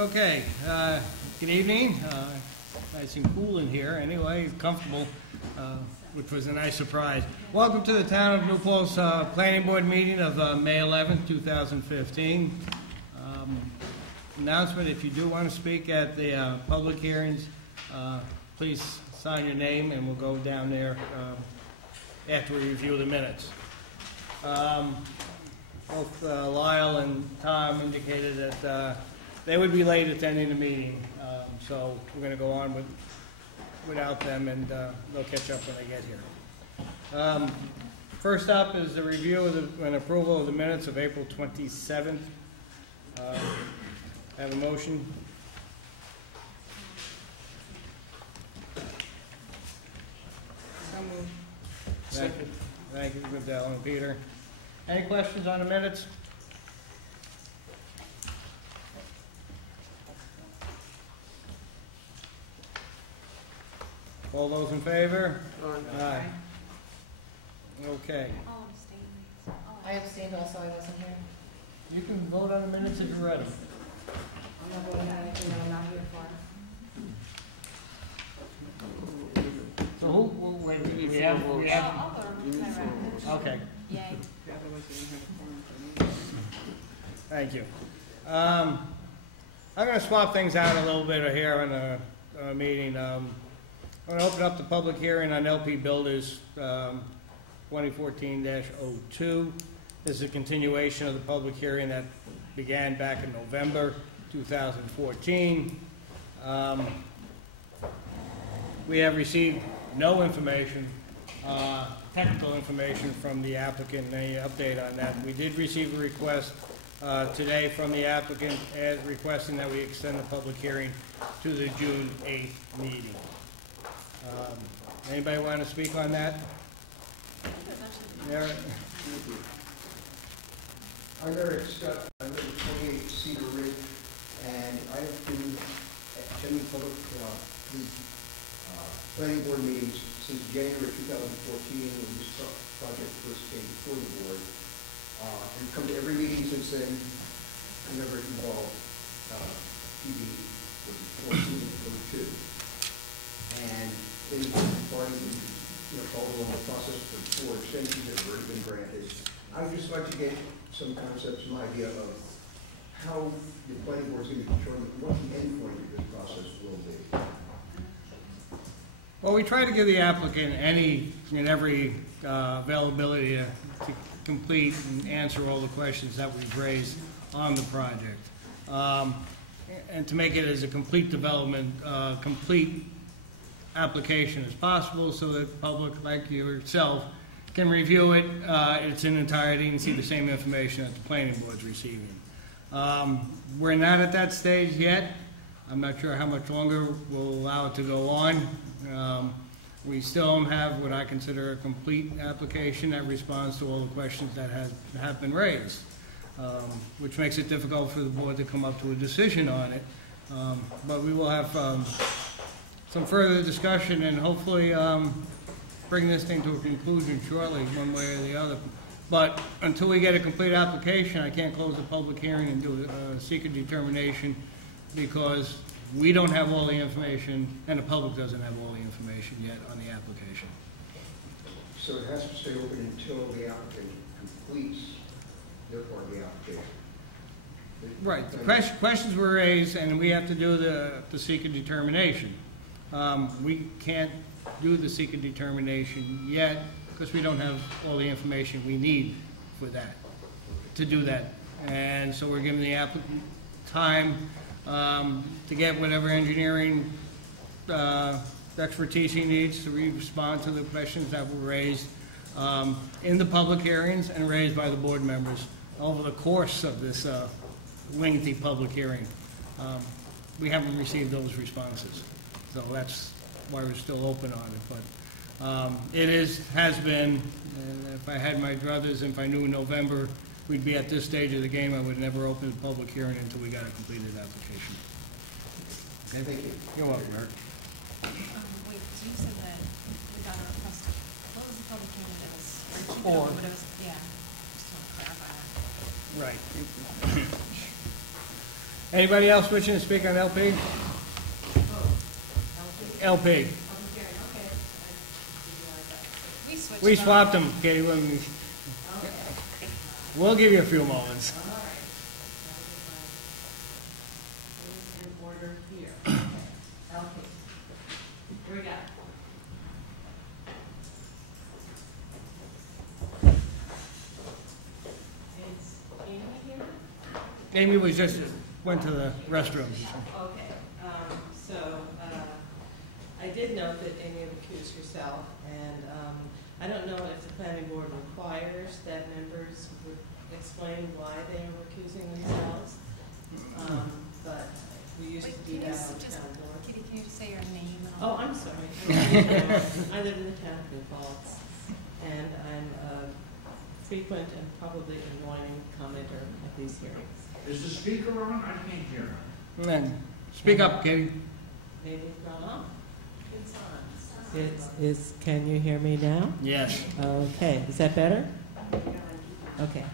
Okay, good evening. Nice and cool in here anyway, comfortable, which was a nice surprise. Welcome to the Town of New Paltz Planning Board meeting of May 11th, 2015. Announcement, if you do want to speak at the public hearings, please sign your name and we'll go down there after we review the minutes. Both Lyle and Tom indicated that they would be late attending the meeting, so we're going to go on without them, and they'll catch up when they get here. First up is the review of and approval of the minutes of April 27th. Have a motion? So moved. Thank you. Thank you, Ms. and Peter. Any questions on the minutes? All those in favor? Aye. Okay. I abstained also, I wasn't here. You can vote on the minutes if you're ready. I'm not voting on anything that I'm not here for. So who, wait, we have, I'll vote. okay, Yay. thank you. I'm going to swap things out a little bit here in the meeting. I'm going to open up the public hearing on LP Builders 2014-02. This is a continuation of the public hearing that began back in November 2014. We have received no information, technical information from the applicant, any update on that. We did receive a request today from the applicant requesting that we extend the public hearing to the June 8th meeting. Anybody want to speak on that? Eric? I'm Eric Scott. I live at 28 Cedar Ridge, and I've been attending public planning board meetings since January 2014 when this project first came before the board. And come to every meeting since then. I never involved PB with 14 or 2. And they've already followed along the process for 4 extensions that have already been granted. I would just like to get some concepts, some idea of how the planning board is going to determine what the end point of this process will be. Well, we try to give the applicant any and every availability to complete and answer all the questions that we've raised on the project, and to make it as a complete development, complete application as possible, so that the public, like yourself, can review it its in entirety and see the same information that the planning board's receiving. We're not at that stage yet. I'm not sure how much longer we'll allow it to go on. We still don't have what I consider a complete application that responds to all the questions that have been raised, which makes it difficult for the board to come up to a decision on it. But we will have some further discussion and hopefully bring this thing to a conclusion shortly, one way or the other. But until we get a complete application, I can't close the public hearing and do a secret determination, because we don't have all the information and the public doesn't have all the information yet on the application. So it has to stay open until the applicant completes their part of the application. Right. The questions were raised, and we have to do the secret determination. We can't do the secret determination yet because we don't have all the information we need for that, to do that. And so we're giving the applicant time to get whatever engineering expertise he needs to respond to the questions that were raised in the public hearings and raised by the board members over the course of this lengthy public hearing. We haven't received those responses, so that's why we're still open on it. But it has been, if I had my druthers, if I knew in November we'd be at this stage of the game, I would never open the public hearing until we got a completed application. Okay? Thank you. You're welcome, Eric. Wait, so you said that we got a request to close the public hearing that was, or keep it Or- open, but it was, yeah, just want to clarify that. Right. Anybody else wishing to speak on LP? LP. We switched. We them. swapped them, Katie. We'll give you a few moments. In order here. Okay. Here we go. It's Amy here? Amy was just went to the restroom. Okay, so I did note that Amy recused herself, and I don't know if the planning board requires that members would explain why they are recusing themselves, but we used Wait, to do can you that just, on town board. Kitty, can you just say your name and Oh, all? I'm sorry. I live in the town of New Paltz, and I'm a frequent and probably annoying commenter at these hearings. Is the speaker on? I can't hear him. And then, speak up, Katie. Maybe it's gone off. Can you hear me now? Yes. Okay, is that better? Okay.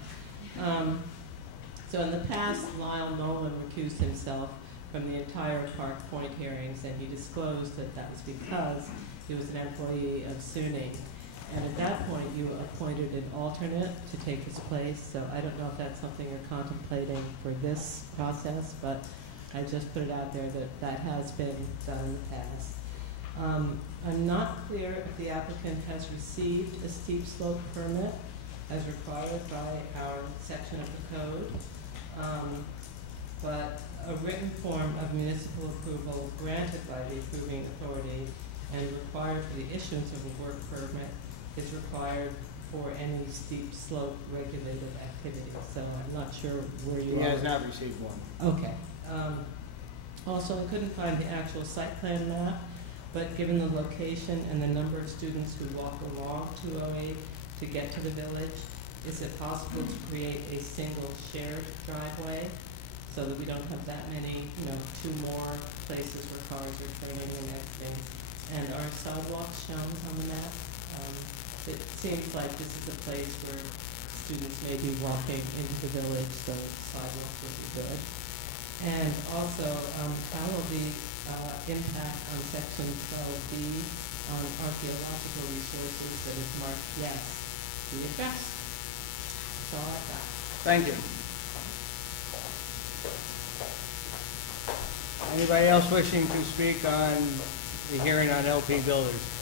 So in the past, Lyle Nolan recused himself from the entire Park Point hearings, and he disclosed that that was because he was an employee of SUNY. And at that point, you appointed an alternate to take his place, so I don't know if that's something you're contemplating for this process, but I just put it out there that that has been done in the past. I'm not clear if the applicant has received a steep slope permit as required by our section of the code, but a written form of municipal approval granted by the approving authority and required for the issuance of a work permit is required for any steep slope regulated activity. So I'm not sure where you He are. has not received one. Okay. Also, I couldn't find the actual site plan map, but given the location and the number of students who walk along 208 to get to the village, is it possible to create a single shared driveway so that we don't have that many, two more places where cars are turning and exiting? And are sidewalks shown on the map? It seems like this is a place where students may be walking into the village, so sidewalks would be good. And also, how will the impact on section 12B on archaeological resources that is marked yes be addressed? That's all I've got. Thank you. Anybody else wishing to speak on the hearing on LP Builders?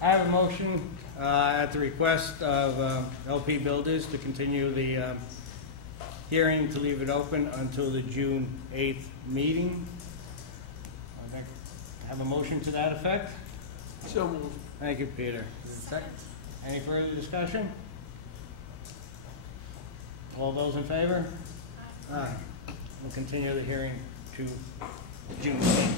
I have a motion at the request of LP Builders to continue the hearing, to leave it open until the June 8th meeting. I think I have a motion to that effect. So moved. Thank you, Peter. Second. Any further discussion? All those in favor? Aye. We'll continue the hearing to June 8th.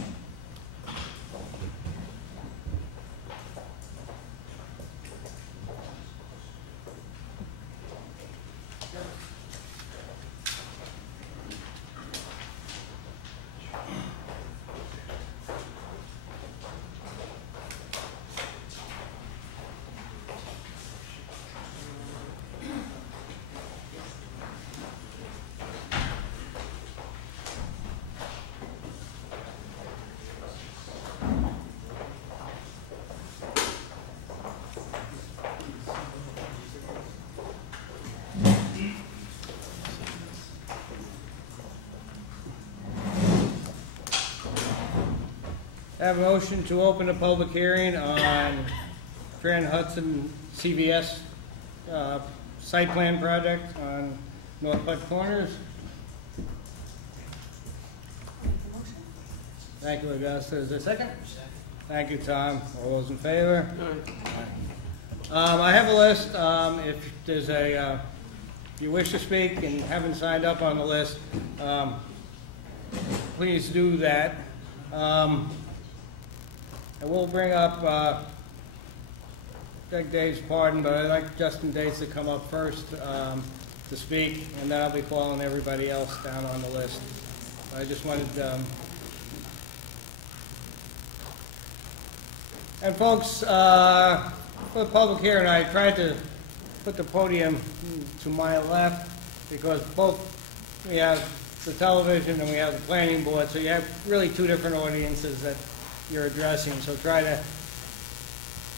I have a motion to open a public hearing on Fran Hudson CVS site plan project on North Bud Corners. Thank you, Augusta. Is there a second? Thank you, Tom. All those in favor? I have a list. If there's if you wish to speak and haven't signed up on the list, please do that. I will bring up, beg Dave's pardon, but I'd like Justin Dates to come up first to speak, and then I'll be calling everybody else down on the list. I just wanted, and folks, for the public hearing, I tried to put the podium to my left because both, we have the television and we have the planning board, so you have really two different audiences that you're addressing, so try to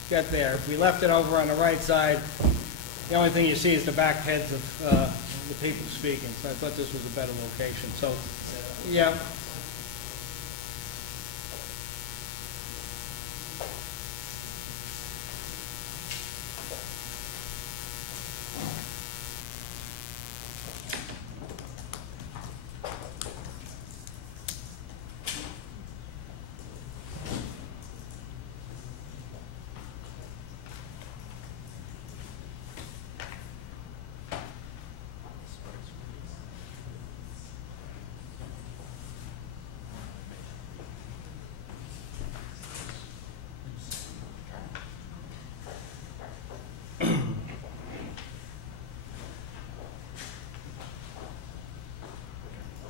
get there. If we left it over on the right side, the only thing you see is the back heads of the people speaking, so I thought this was a better location. So, yeah.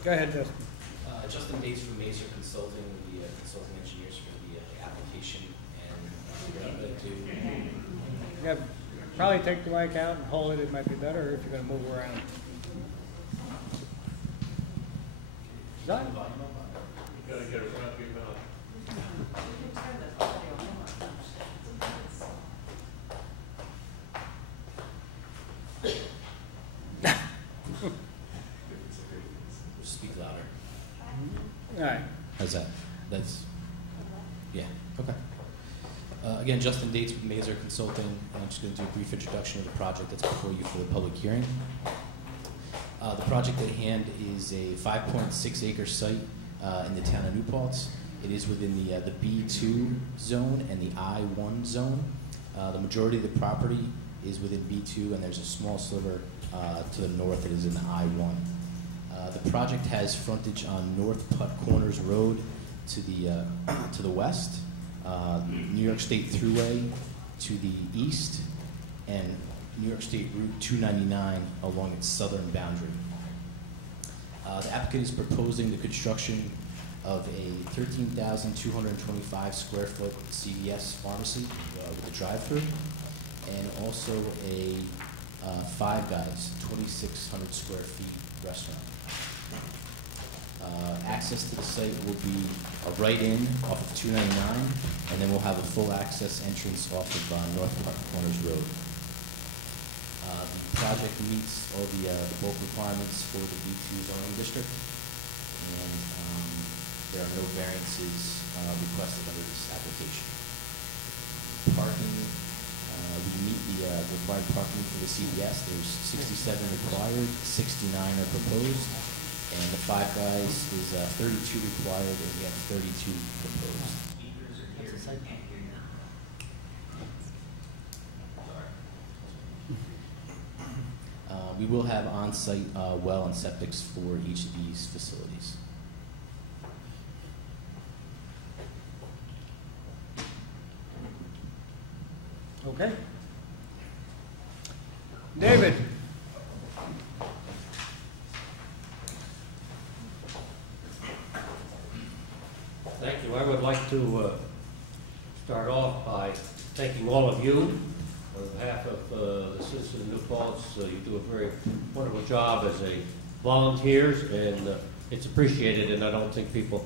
Go ahead, Justin. Justin Bates from Mazer Consulting, the consulting engineers for the application, and we're going to do. Yeah, probably take the mic out and hold it. It might be better if you're going to move around. Done. You gotta get it right up your mouth. Speak louder. All right. How's that? That's, yeah, okay. Again, Justin Dates with Mazer Consulting. I'm just going to do a brief introduction of the project that's before you for the public hearing. The project at hand is a 5.6 acre site in the town of New Paltz. It is within the B2 zone and the I1 zone. The majority of the property is within B2, and there's a small sliver to the north that is in the I1. The project has frontage on North Putt Corners Road to the west, New York State Thruway to the east, and New York State Route 299 along its southern boundary. The applicant is proposing the construction of a 13,225 square foot CVS pharmacy with a drive-through, and also a Five Guys 2,600 square feet restaurant. Access to the site will be a right-in off of 299, and then we'll have a full access entrance off of North Park Corners Road. The project meets all the bulk requirements for the B2 zoning district, and there are no variances requested under this application. Parking, we meet the required parking for the CVS. There's 67 required, 69 are proposed. And the Five Guys is 32 required, and we have 32 proposed. We will have on-site well and septics for each of these facilities. Okay. David. Thank you. I would like to start off by thanking all of you on behalf of the citizens of New Paltz. You do a very wonderful job as a volunteers, and it's appreciated, and I don't think people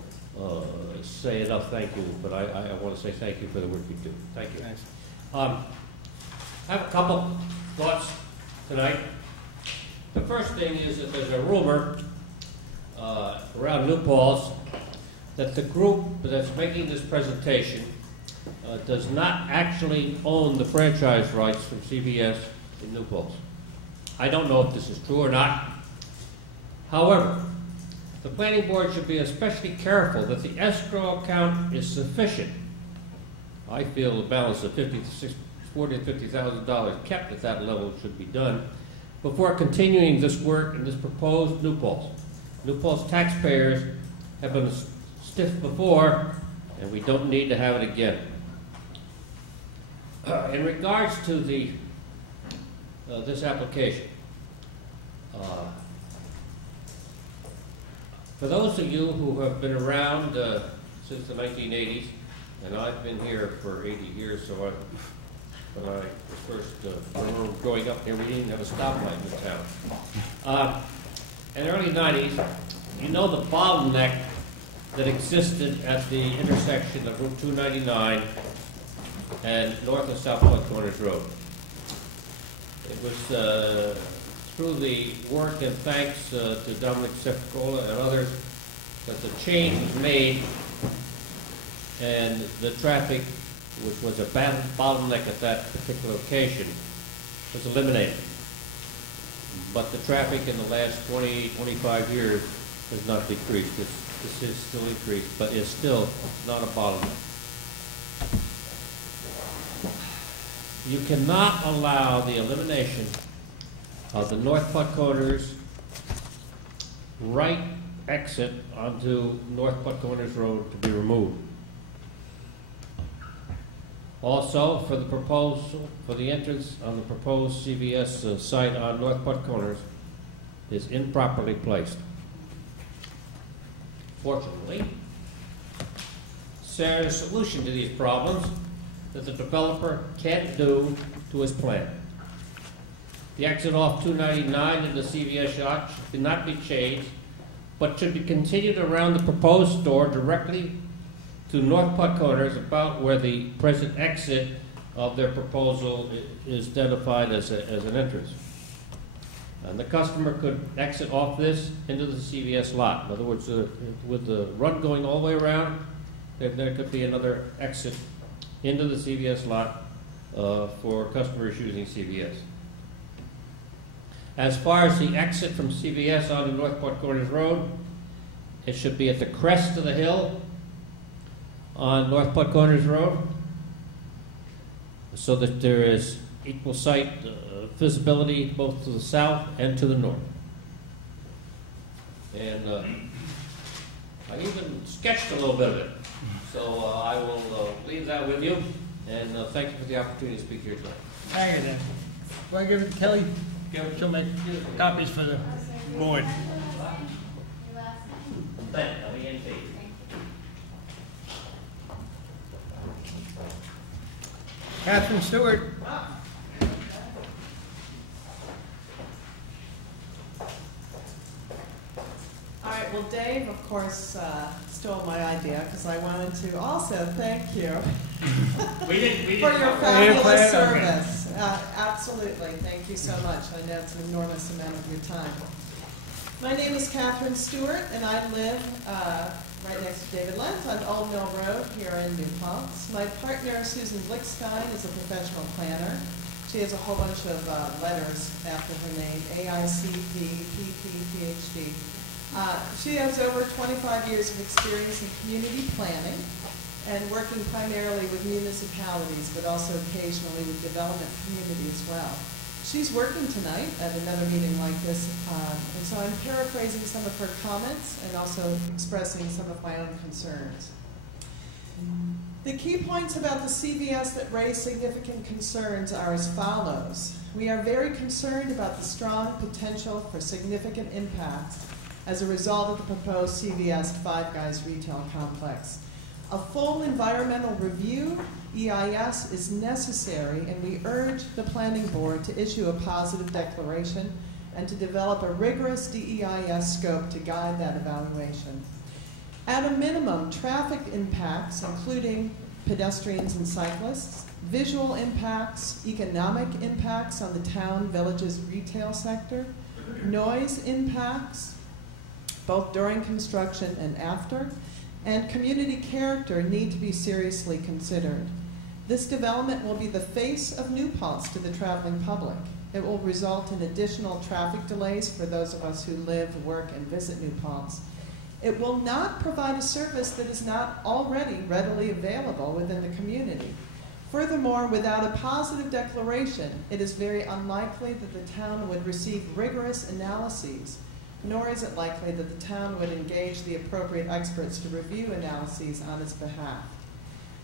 say enough thank you, but I want to say thank you for the work you do. Thank you. Thanks. I have a couple thoughts tonight. The first thing is that there's a rumor around New Paltz that the group that's making this presentation does not actually own the franchise rights from CVS in New Paltz. I don't know if this is true or not. However, the planning board should be especially careful that the escrow account is sufficient. I feel the balance of $40,000 to $50,000 kept at that level should be done before continuing this work in this proposed New Paltz. New Paltz taxpayers have been stiff before, and we don't need to have it again. In regards to the this application, for those of you who have been around since the 1980s, and I've been here for 80 years, so when I was when we were growing up here, we didn't have a stoplight in the town. In the early 90s, you know the bottleneck that existed at the intersection of Route 299 and North and South Point Corners Road. It was through the work and thanks to Dominic Ceficola and others that the change was made, and the traffic, which was a bottleneck at that particular location, was eliminated. But the traffic in the last 20, 25 years has not decreased. This is still increased, but it's still not a bottleneck. You cannot allow the elimination of the North Putt Corners right exit onto North Putt Corners Road to be removed. Also, for the proposal, for the entrance on the proposed CVS site on North Putt Corners is improperly placed. Fortunately, there's a solution to these problems that the developer can't do to his plan. The exit off 299 in the CVS shop should not be changed, but should be continued around the proposed store directly to North Putt Corners, about where the present exit of their proposal is identified as an entrance. And the customer could exit off this into the CVS lot. In other words, with the run going all the way around, there could be another exit into the CVS lot for customers using CVS. As far as the exit from CVS onto North Putt Corners Road, it should be at the crest of the hill on North Putt Corners Road, so that there is equal sight visibility both to the south and to the north. And I even sketched a little bit of it, so I will leave that with you, and thank you for the opportunity to speak here today. Thank you, then. Want to give it to Kelly? She'll make copies for the board. L-E-N-T. Catherine Stewart. All right, well, Dave, of course, stole my idea because I wanted to also thank you We didn't for your plan fabulous it? service. Absolutely, thank you so much. I know it's an enormous amount of your time. My name is Catherine Stewart, and I live right next to David Lentz on Old Mill Road here in New Paltz. My partner, Susan Blickstein, is a professional planner. She has a whole bunch of letters after her name, AICP, PP, PhD. She has over 25 years of experience in community planning and working primarily with municipalities, but also occasionally with development community as well. She's working tonight at another meeting like this, and so I'm paraphrasing some of her comments and also expressing some of my own concerns. The key points about the CVS that raise significant concerns are as follows. We are very concerned about the strong potential for significant impacts as a result of the proposed CVS Five Guys retail complex. A full environmental review, EIS, is necessary, and we urge the Planning Board to issue a positive declaration and to develop a rigorous DEIS scope to guide that evaluation. At a minimum, traffic impacts, including pedestrians and cyclists, visual impacts, economic impacts on the town, village's retail sector, noise impacts, both during construction and after, and community character need to be seriously considered. This development will be the face of New Paltz to the traveling public. It will result in additional traffic delays for those of us who live, work, and visit New Paltz. It will not provide a service that is not already readily available within the community. Furthermore, without a positive declaration, it is very unlikely that the town would receive rigorous analyses, nor is it likely that the town would engage the appropriate experts to review analyses on its behalf.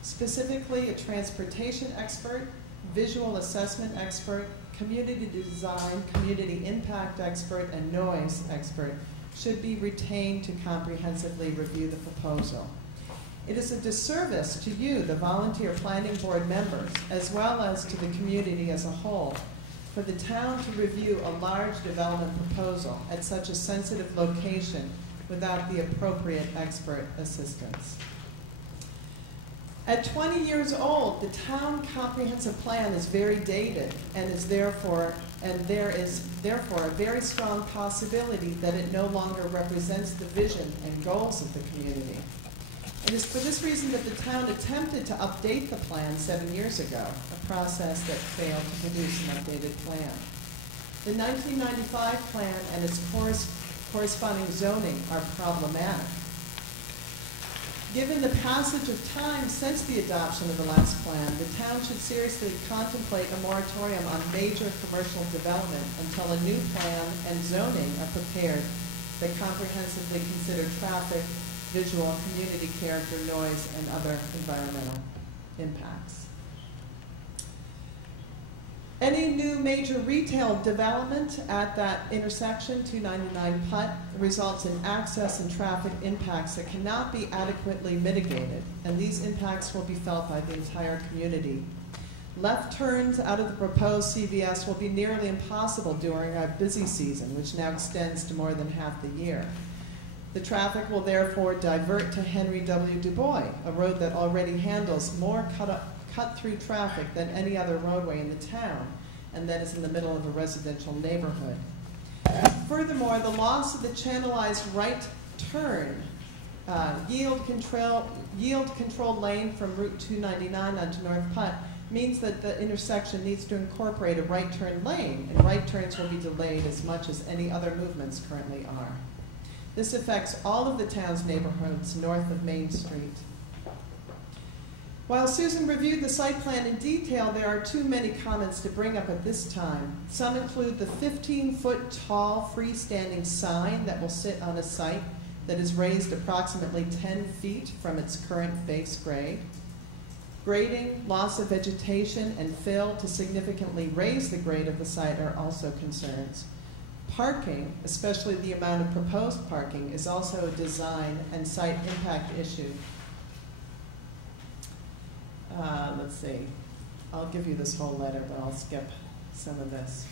Specifically, a transportation expert, visual assessment expert, community design, community impact expert, and noise expert should be retained to comprehensively review the proposal. It is a disservice to you, the volunteer planning board members, as well as to the community as a whole, for the town to review a large development proposal at such a sensitive location without the appropriate expert assistance. At 20 years old, the town comprehensive plan is very dated and there is therefore a very strong possibility that it no longer represents the vision and goals of the community. It is for this reason that the town attempted to update the plan 7 years ago, a process that failed to produce an updated plan. The 1995 plan and its corresponding zoning are problematic. Given the passage of time since the adoption of the last plan, the town should seriously contemplate a moratorium on major commercial development until a new plan and zoning are prepared that comprehensively consider traffic, visual, community character, noise, and other environmental impacts. Any new major retail development at that intersection, 299 Putt, results in access and traffic impacts that cannot be adequately mitigated, and these impacts will be felt by the entire community. Left turns out of the proposed CVS will be nearly impossible during our busy season, which now extends to more than half the year. The traffic will therefore divert to Henry W. Du Bois, a road that already handles more cut-through traffic than any other roadway in the town, and that is in the middle of a residential neighborhood. Furthermore, the loss of the channelized right turn, yield control lane from Route 299 onto North Putt means that the intersection needs to incorporate a right turn lane, and right turns will be delayed as much as any other movements currently are. This affects all of the town's neighborhoods north of Main Street. While Susan reviewed the site plan in detail, there are too many comments to bring up at this time. Some include the 15-foot tall freestanding sign that will sit on a site that is raised approximately 10 feet from its current base grade. Grading, loss of vegetation, and fill to significantly raise the grade of the site are also concerns. Parking, especially the amount of proposed parking, is also a design and site impact issue. Let's see. I'll give you this whole letter, but I'll skip some of this.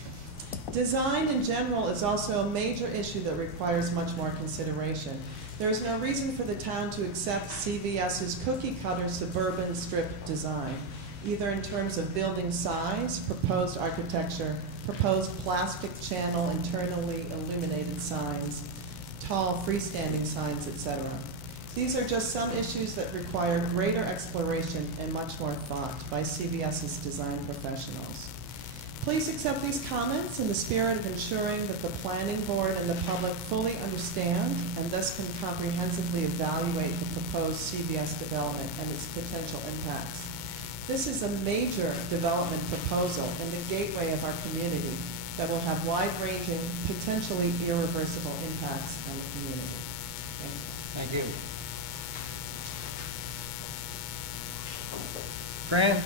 Design in general is also a major issue that requires much more consideration. There is no reason for the town to accept CVS's cookie-cutter suburban strip design, either in terms of building size, proposed architecture, proposed plastic channel internally illuminated signs, tall freestanding signs, etc. These are just some issues that require greater exploration and much more thought by CVS's design professionals. Please accept these comments in the spirit of ensuring that the planning board and the public fully understand and thus can comprehensively evaluate the proposed CVS development and its potential impacts. This is a major development proposal in the gateway of our community that will have wide-ranging, potentially irreversible impacts on the community. Thank you. Thank you. Fran?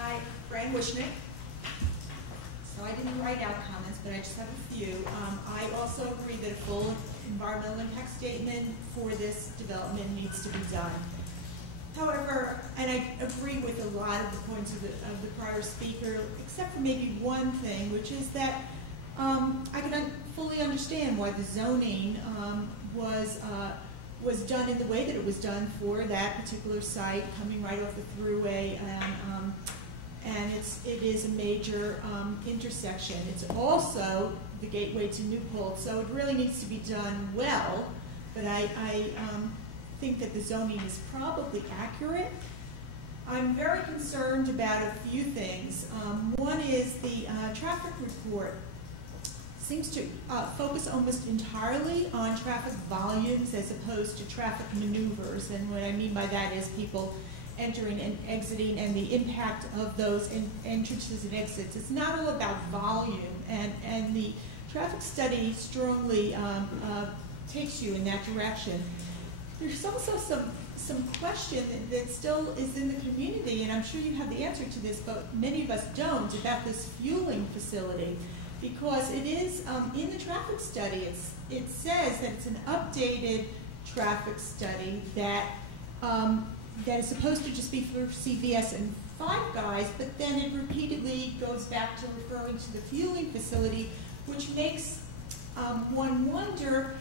Hi, Fran Wishnick. So I didn't write out comments, but I just have a few. I also agree that a full environmental impact statement for this development needs to be done. However, and I agree with a lot of the points of the prior speaker, except for maybe one thing, which is that I can fully understand why the zoning was done in the way that it was done for that particular site, coming right off the thruway, and it is a major intersection. It's also the gateway to New Paltz, so it really needs to be done well. But I think that the zoning is probably accurate. I'm very concerned about a few things. One is the traffic report seems to focus almost entirely on traffic volumes as opposed to traffic maneuvers. And what I mean by that is people entering and exiting and the impact of those entrances and exits. It's not all about volume, and the traffic study strongly takes you in that direction. There's also some question that still is in the community, and I'm sure you have the answer to this, but many of us don't, about this fueling facility. because it is, in the traffic study, it says that it's an updated traffic study that, that is supposed to just be for CVS and Five Guys, but then it repeatedly goes back to referring to the fueling facility, which makes one wonder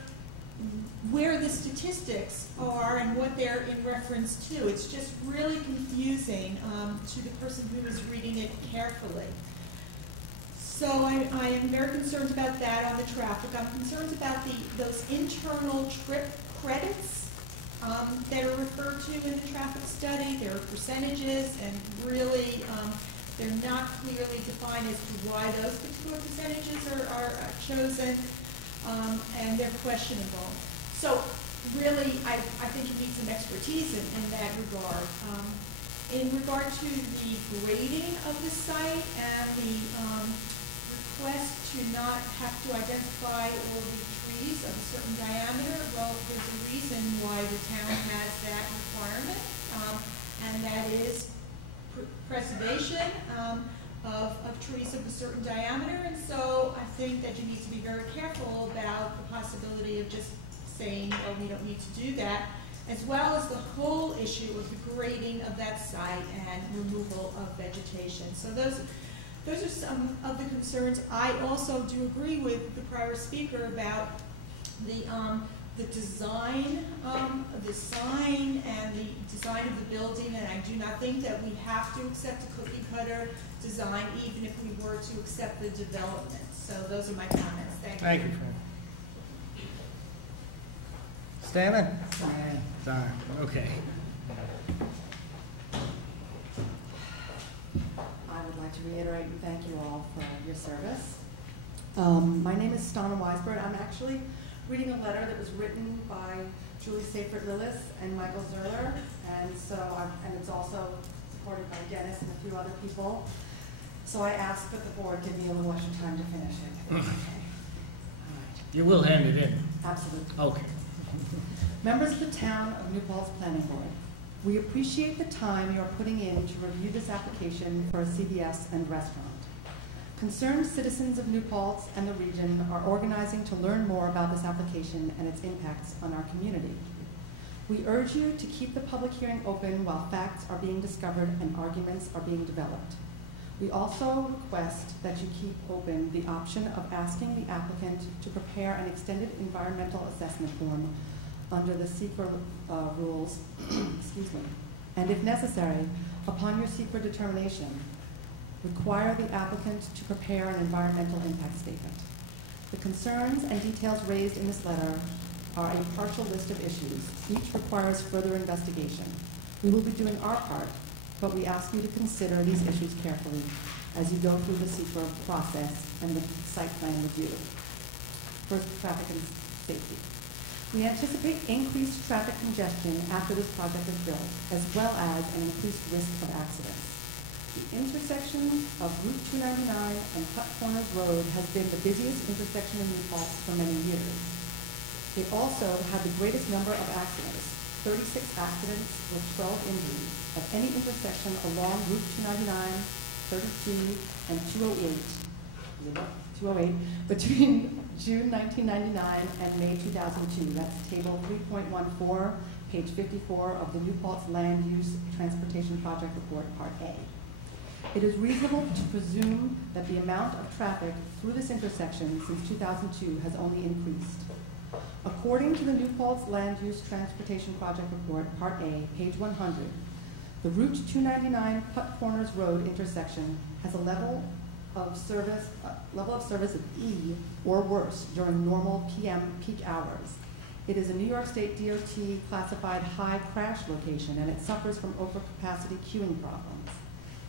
where the statistics are and what they're in reference to. It's just really confusing to the person who is reading it carefully. So I am very concerned about that on the traffic. I'm concerned about those internal trip credits that are referred to in the traffic study. There are percentages, and really they're not clearly defined as to why those particular percentages are chosen, and they're questionable. So really, I think you need some expertise in that regard. In regard to the grading of the site and the request to not have to identify all the trees of a certain diameter, well, there's a reason why the town has that requirement, and that is preservation of trees of a certain diameter. And so I think that you need to be very careful about the possibility of just saying, well, we don't need to do that, as well as the whole issue of the grading of that site and removal of vegetation. So those are some of the concerns. I also do agree with the prior speaker about the design of the sign and the design of the building, and I do not think that we have to accept a cookie cutter design, even if we were to accept the development. So those are my comments. Thank you. Thank you, Fran. Stan? Sorry. Okay. I would like to reiterate and thank you all for your service. My name is Stana Weisberg. I'm actually reading a letter that was written by Julie Seyfert-Lillis and Michael Zerler, and and it's also supported by Dennis and a few other people. So I ask that the board give me a little extra time to finish it. Okay. All right. You will hand it in? Absolutely. Okay. Members of the Town of New Paltz Planning Board, we appreciate the time you are putting in to review this application for a CVS and restaurant. Concerned citizens of New Paltz and the region are organizing to learn more about this application and its impacts on our community. We urge you to keep the public hearing open while facts are being discovered and arguments are being developed. We also request that you keep open the option of asking the applicant to prepare an extended environmental assessment form under the SEQRA rules, excuse me, and if necessary, upon your SEQRA determination, require the applicant to prepare an environmental impact statement. The concerns and details raised in this letter are a partial list of issues. Each requires further investigation. We will be doing our part, but we ask you to consider these issues carefully as you go through the SEQRA process and the site plan review. First, traffic and safety. We anticipate increased traffic congestion after this project is built, as well as an increased risk of accidents. The intersection of Route 299 and Cut Corners Road has been the busiest intersection in New Paltz for many years. It also had the greatest number of accidents, 36 accidents with 12 injuries, of any intersection along Route 299, 32, and 208 between June 1999 and May 2002. That's table 3.14, page 54 of the New Paltz Land Use Transportation Project Report, Part A. It is reasonable to presume that the amount of traffic through this intersection since 2002 has only increased. According to the New Paltz Land Use Transportation Project Report, Part A, page 100, the Route 299 Putt Corners Road intersection has a level of service of E or worse during normal PM peak hours. It is a New York State DOT classified high crash location, and it suffers from overcapacity queuing problems.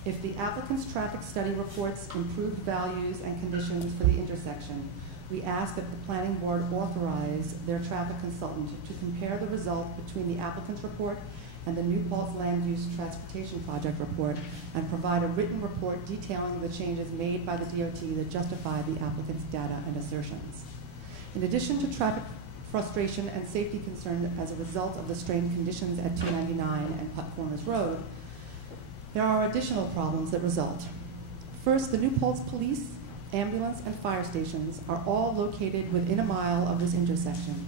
If the applicant's traffic study reports improved values and conditions for the intersection, we ask that the planning board authorize their traffic consultant to compare the result between the applicant's report and the New Paltz Land Use Transportation Project report, and provide a written report detailing the changes made by the DOT that justify the applicant's data and assertions. In addition to traffic frustration and safety concerns as a result of the strained conditions at 299 and Putt Corners Road, there are additional problems that result. First, the New Paltz Police ambulance, and fire stations are all located within a mile of this intersection.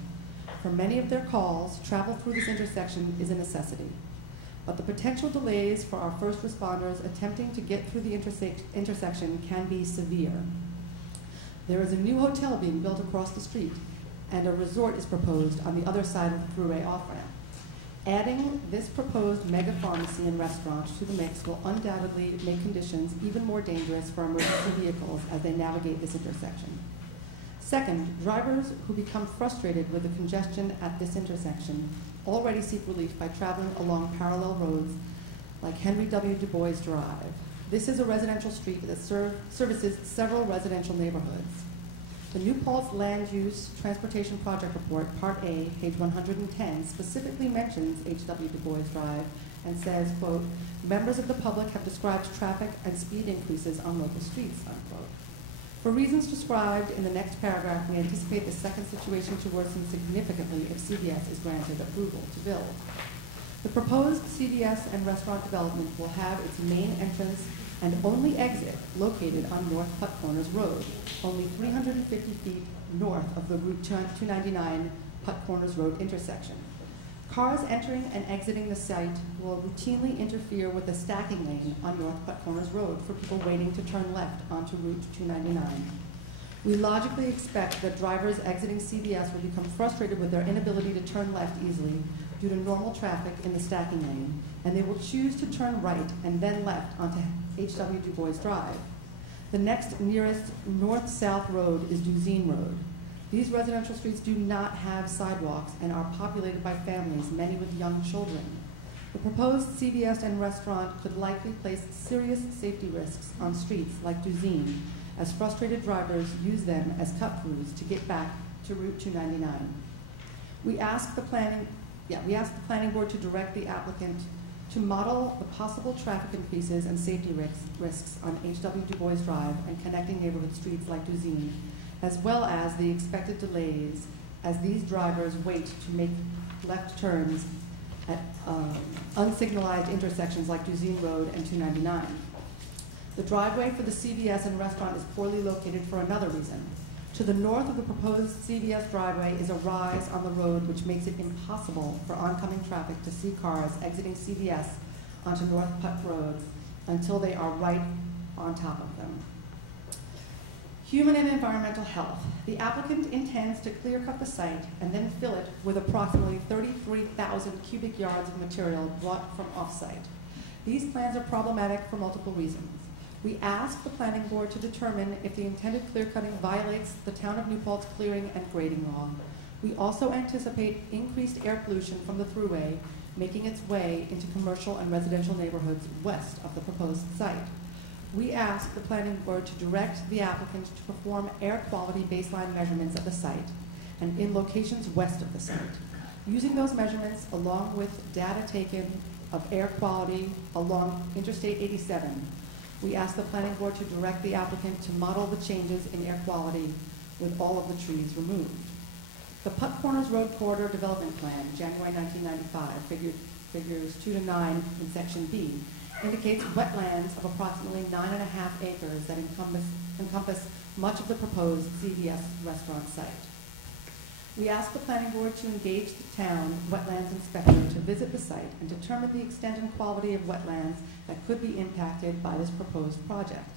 For many of their calls, travel through this intersection is a necessity. But the potential delays for our first responders attempting to get through the intersection can be severe. There is a new hotel being built across the street, and a resort is proposed on the other side of the thruway off-ramp. Adding this proposed mega pharmacy and restaurant to the mix will undoubtedly make conditions even more dangerous for emergency vehicles as they navigate this intersection. Second, drivers who become frustrated with the congestion at this intersection already seek relief by traveling along parallel roads like Henry W. Du Bois Drive. This is a residential street that services several residential neighborhoods. The New Paltz Land Use Transportation Project Report, Part A, page 110, specifically mentions H.W. Du Bois Drive and says, quote, members of the public have described traffic and speed increases on local streets, unquote. For reasons described in the next paragraph, we anticipate the second situation to worsen significantly if CVS is granted approval to build. The proposed CVS and restaurant development will have its main entrance and only exit located on North Putt Corners Road, only 350 feet north of the Route 299 Putt Corners Road intersection. Cars entering and exiting the site will routinely interfere with the stacking lane on North Putt Corners Road for people waiting to turn left onto Route 299. We logically expect that drivers exiting CVS will become frustrated with their inability to turn left easily due to normal traffic in the stacking lane, and they will choose to turn right and then left onto H.W. Du Bois Drive. The next nearest north-south road is Duzine Road. These residential streets do not have sidewalks and are populated by families, many with young children. The proposed CVS and restaurant could likely place serious safety risks on streets like Duzine, as frustrated drivers use them as cut-throughs to get back to Route 299. We ask the planning board to direct the applicant to model the possible traffic increases and safety risks on H.W. Du Bois Drive and connecting neighborhood streets like Duzine, as well as the expected delays as these drivers wait to make left turns at unsignalized intersections like Duzine Road and 299. The driveway for the CVS and restaurant is poorly located for another reason. To the north of the proposed CVS driveway is a rise on the road which makes it impossible for oncoming traffic to see cars exiting CVS onto North Putt Road until they are right on top of them. Human and environmental health. The applicant intends to clear cut the site and then fill it with approximately 33,000 cubic yards of material brought from off-site. These plans are problematic for multiple reasons. We ask the planning board to determine if the intended clear cutting violates the town of New Paltz clearing and grading law. We also anticipate increased air pollution from the thruway making its way into commercial and residential neighborhoods west of the proposed site. We ask the planning board to direct the applicant to perform air quality baseline measurements at the site and in locations west of the site. Using those measurements along with data taken of air quality along Interstate 87, we ask the planning board to direct the applicant to model the changes in air quality with all of the trees removed. The Putt Corners Road Corridor Development Plan, January 1995, figures 2 to 9 in Section B, indicates wetlands of approximately 9.5 acres that encompass much of the proposed CVS restaurant site. We ask the planning board to engage the town wetlands inspector to visit the site and determine the extent and quality of wetlands that could be impacted by this proposed project.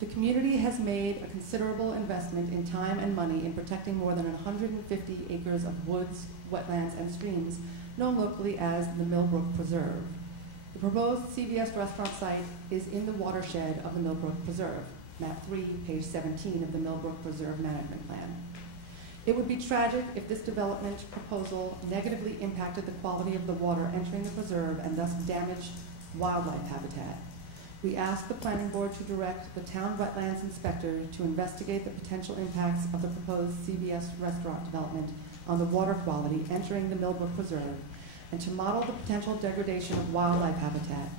The community has made a considerable investment in time and money in protecting more than 150 acres of woods, wetlands, and streams known locally as the Millbrook Preserve. The proposed CVS restaurant site is in the watershed of the Millbrook Preserve, map 3, page 17 of the Millbrook Preserve Management Plan. It would be tragic if this development proposal negatively impacted the quality of the water entering the preserve and thus damaged wildlife habitat. We ask the planning board to direct the town wetlands inspector to investigate the potential impacts of the proposed CVS restaurant development on the water quality entering the Millbrook Preserve and to model the potential degradation of wildlife habitat.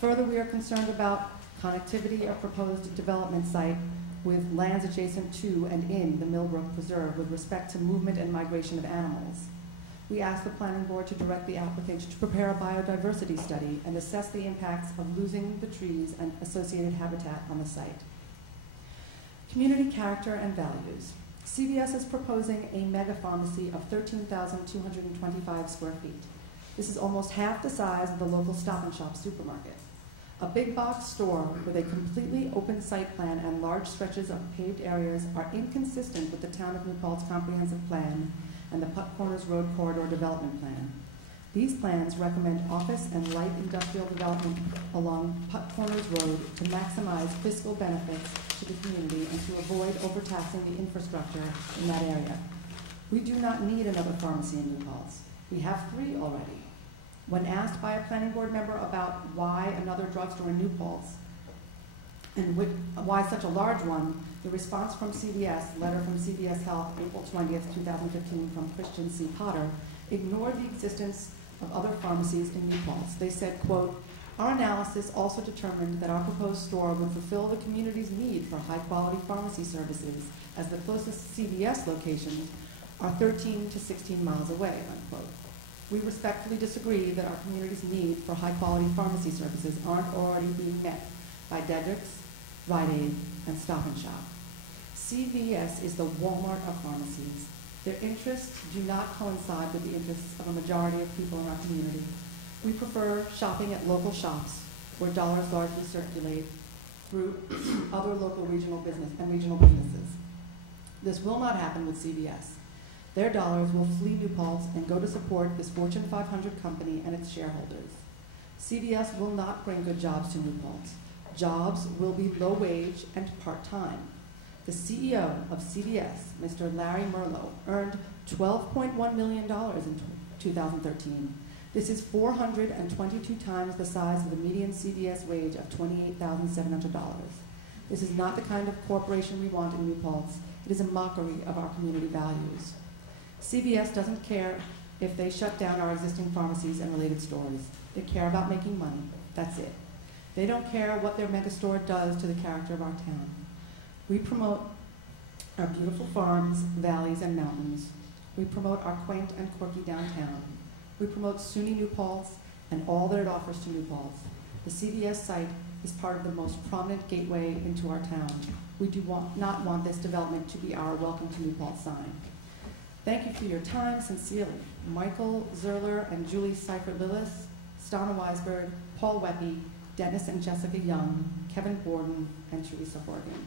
Further, we are concerned about connectivity of proposed development site with lands adjacent to and in the Millbrook Preserve with respect to movement and migration of animals. We ask the planning board to direct the applicant to prepare a biodiversity study and assess the impacts of losing the trees and associated habitat on the site. Community character and values. CVS is proposing a mega pharmacy of 13,225 square feet. This is almost half the size of the local Stop and Shop supermarket. A big box store with a completely open site plan and large stretches of paved areas are inconsistent with the Town of New Paltz comprehensive plan and the Putt Corners Road Corridor Development Plan. These plans recommend office and light industrial development along Putt Corners Road to maximize fiscal benefits to the community and to avoid overtaxing the infrastructure in that area. We do not need another pharmacy in New Paltz. We have 3 already. When asked by a planning board member about why another drugstore in New Paltz and why such a large one, the response from CVS, letter from CVS Health, April 20th, 2015, from Christian C. Potter, ignored the existence of other pharmacies in New Paltz. They said, quote, "Our analysis also determined that our proposed store would fulfill the community's need for high-quality pharmacy services, as the closest CVS locations are 13 to 16 miles away," unquote. We respectfully disagree that our community's need for high-quality pharmacy services aren't already being met by Dedrick's, Rite Aid, and Stop and Shop. CVS is the Walmart of pharmacies. Their interests do not coincide with the interests of a majority of people in our community. We prefer shopping at local shops where dollars largely circulate through other local regional businesses. This will not happen with CVS. Their dollars will flee New Paltz and go to support this Fortune 500 company and its shareholders. CVS will not bring good jobs to New Paltz. Jobs will be low wage and part-time. The CEO of CVS, Mr. Larry Merlo, earned $12.1 million in 2013. This is 422 times the size of the median CVS wage of $28,700. This is not the kind of corporation we want in New Paltz. It is a mockery of our community values. CVS doesn't care if they shut down our existing pharmacies and related stores. They care about making money. That's it. They don't care what their megastore does to the character of our town. We promote our beautiful farms, valleys, and mountains. We promote our quaint and quirky downtown. We promote SUNY New Paltz and all that it offers to New Paltz. The CVS site is part of the most prominent gateway into our town. We do not want this development to be our welcome to New Paltz sign. Thank you for your time, sincerely. Michael Zerler and Julie Seifert-Lillis, Stana Weisberg, Paul Weppy, Dennis and Jessica Young, Kevin Borden, and Teresa Horgan.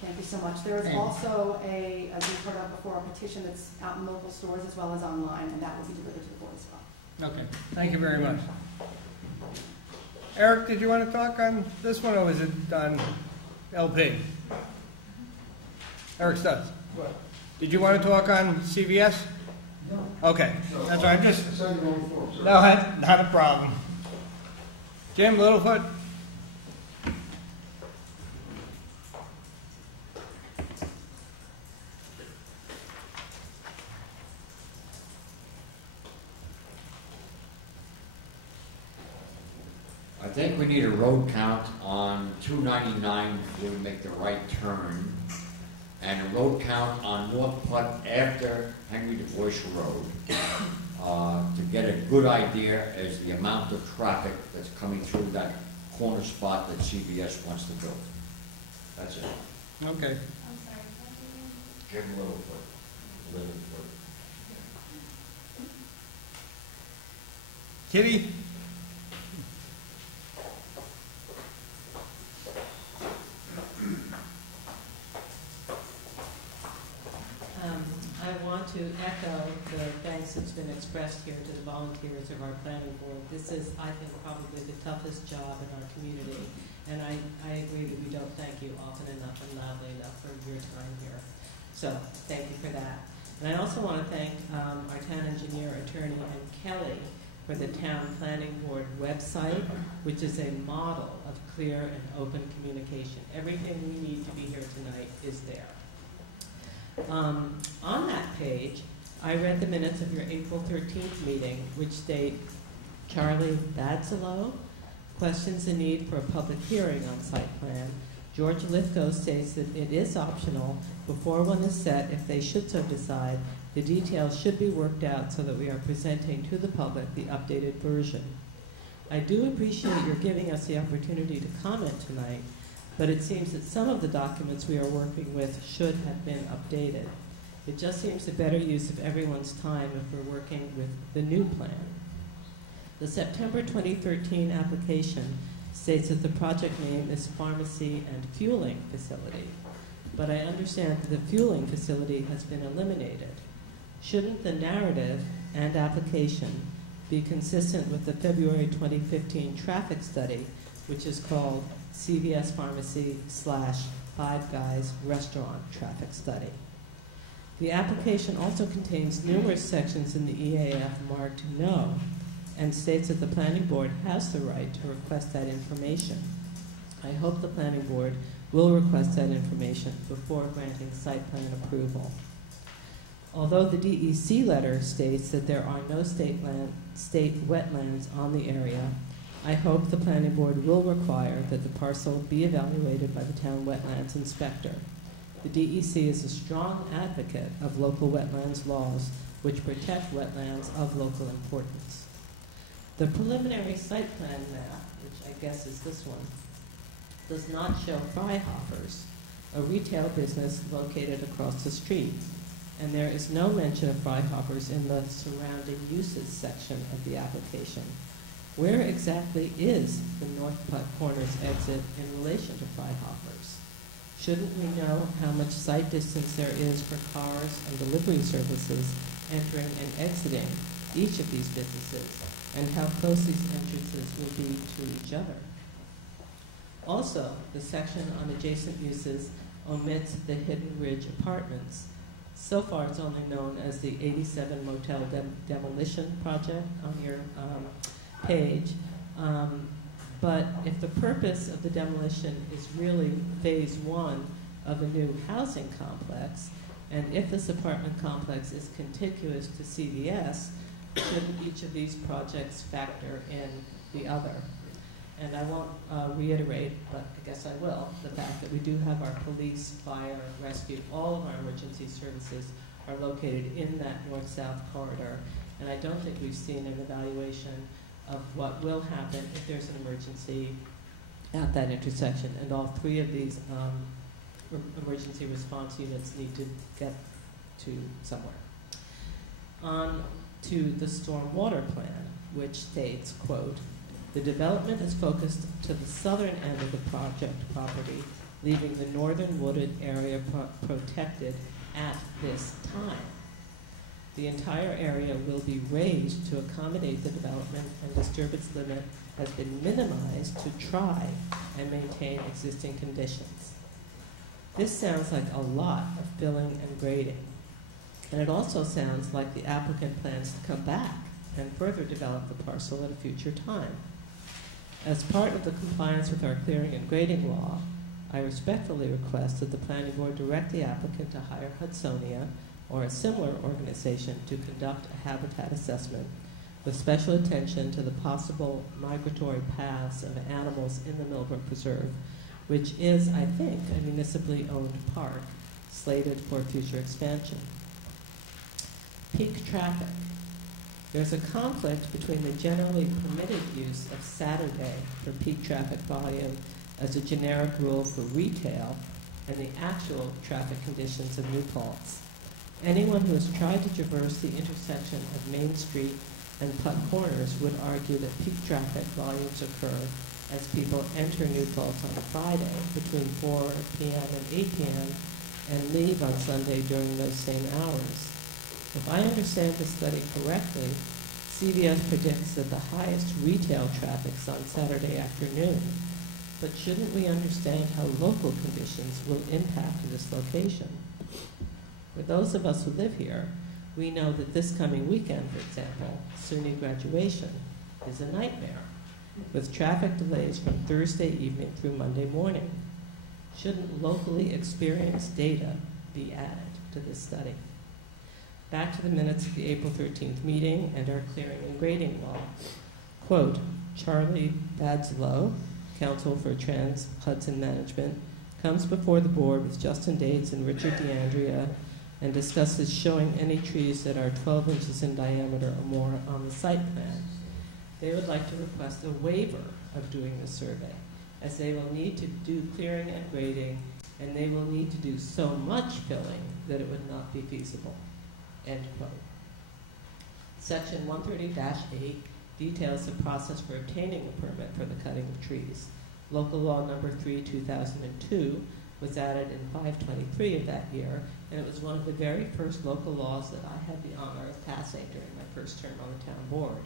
Thank you so much. There is also a, as you've heard of before, a petition that's out in local stores as well as online, and that will be delivered to the board as well. Okay, thank you very much. Eric, did you want to talk on this one, or was it on LP? Eric Stutz. What? Did you want to talk on CVS? No. Okay, that's right. I saw you going forward, sir. No, not a problem. Jim Littlefoot. I think we need a road count on 299 before we make the right turn, and a road count on North Putt after Henry DeVoish Road to get a good idea as the amount of traffic that's coming through that corner spot that CVS wants to build. That's it. Okay. I'm sorry, what do you mean? Jim Littlefoot. Kitty? I want to echo the thanks that's been expressed here to the volunteers of our planning board. This is, I think, probably the toughest job in our community, and I agree that we don't thank you often enough and loudly enough for your time here. So thank you for that. And I also want to thank our town engineer, attorney, and Kelly for the town planning board website, which is a model of clear and open communication. Everything we need to be here tonight is there. On that page, I read the minutes of your April 13th meeting, which state, Charlie Dadslow questions the need for a public hearing on site plan. George Lithgow states that it is optional before one is set. If they should so decide, the details should be worked out so that we are presenting to the public the updated version. I do appreciate your giving us the opportunity to comment tonight, but it seems that some of the documents we are working with should have been updated. It just seems a better use of everyone's time if we're working with the new plan. The September 2013 application states that the project name is Pharmacy and Fueling Facility, but I understand that the fueling facility has been eliminated. Shouldn't the narrative and application be consistent with the February 2015 traffic study, which is called CVS Pharmacy / Five Guys Restaurant Traffic Study? The application also contains numerous sections in the EAF marked No, and states that the Planning Board has the right to request that information. I hope the Planning Board will request that information before granting site plan approval. Although the DEC letter states that there are no state wetlands on the area, I hope the Planning Board will require that the parcel be evaluated by the town wetlands inspector. The DEC is a strong advocate of local wetlands laws which protect wetlands of local importance. The preliminary site plan map, which I guess is this one, does not show Freihofer's, a retail business located across the street, and there is no mention of Freihofer's in the surrounding uses section of the application. Where exactly is the North Putt Corners exit in relation to Freihofer's? Shouldn't we know how much site distance there is for cars and delivery services entering and exiting each of these businesses, and how close these entrances will be to each other? Also, the section on adjacent uses omits the Hidden Ridge Apartments. So far, it's only known as the 87 Motel Demolition Project on your page. But if the purpose of the demolition is really phase 1 of a new housing complex, and if this apartment complex is contiguous to CVS, shouldn't each of these projects factor in the other? And I won't reiterate, but I guess I will, the fact that we do have our police, fire, rescue, all of our emergency services are located in that north-south corridor. And I don't think we've seen an evaluation of what will happen if there's an emergency at that intersection. And all 3 of these emergency response units need to get to somewhere. On to the stormwater plan, which states, quote, "The development is focused to the southern end of the project property, leaving the northern wooded area protected at this time. The entire area will be raised to accommodate the development, and disturbance limit has been minimized to try and maintain existing conditions." This sounds like a lot of filling and grading. And it also sounds like the applicant plans to come back and further develop the parcel at a future time. As part of the compliance with our clearing and grading law, I respectfully request that the Planning Board direct the applicant to hire Hudsonia or a similar organization to conduct a habitat assessment with special attention to the possible migratory paths of animals in the Millbrook Preserve, which is, I think, a municipally owned park slated for future expansion. Peak traffic. There's a conflict between the generally permitted use of Saturday for peak traffic volume as a generic rule for retail and the actual traffic conditions of New Paltz. Anyone who has tried to traverse the intersection of Main Street and Putt Corners would argue that peak traffic volumes occur as people enter New Paltz on a Friday between 4 p.m. and 8 p.m. and leave on Sunday during those same hours. If I understand the study correctly, CVS predicts that the highest retail traffic is on Saturday afternoon. But shouldn't we understand how local conditions will impact this location? For those of us who live here, we know that this coming weekend, for example, SUNY graduation, is a nightmare, with traffic delays from Thursday evening through Monday morning. Shouldn't locally experienced data be added to this study? Back to the minutes of the April 13th meeting and our clearing and grading law. Quote, Charlie Badslow, counsel for Trans Hudson Management, comes before the board with Justin Dates and Richard DeAndrea and discusses showing any trees that are 12 inches in diameter or more on the site plan. They would like to request a waiver of doing the survey. as they will need to do clearing and grading, and they will need to do so much filling that it would not be feasible. End quote. Section 130-8 details the process for obtaining a permit for the cutting of trees. Local law number 3/2002 was added in 523 of that year, and it was one of the very first local laws that I had the honor of passing during my first term on the town board.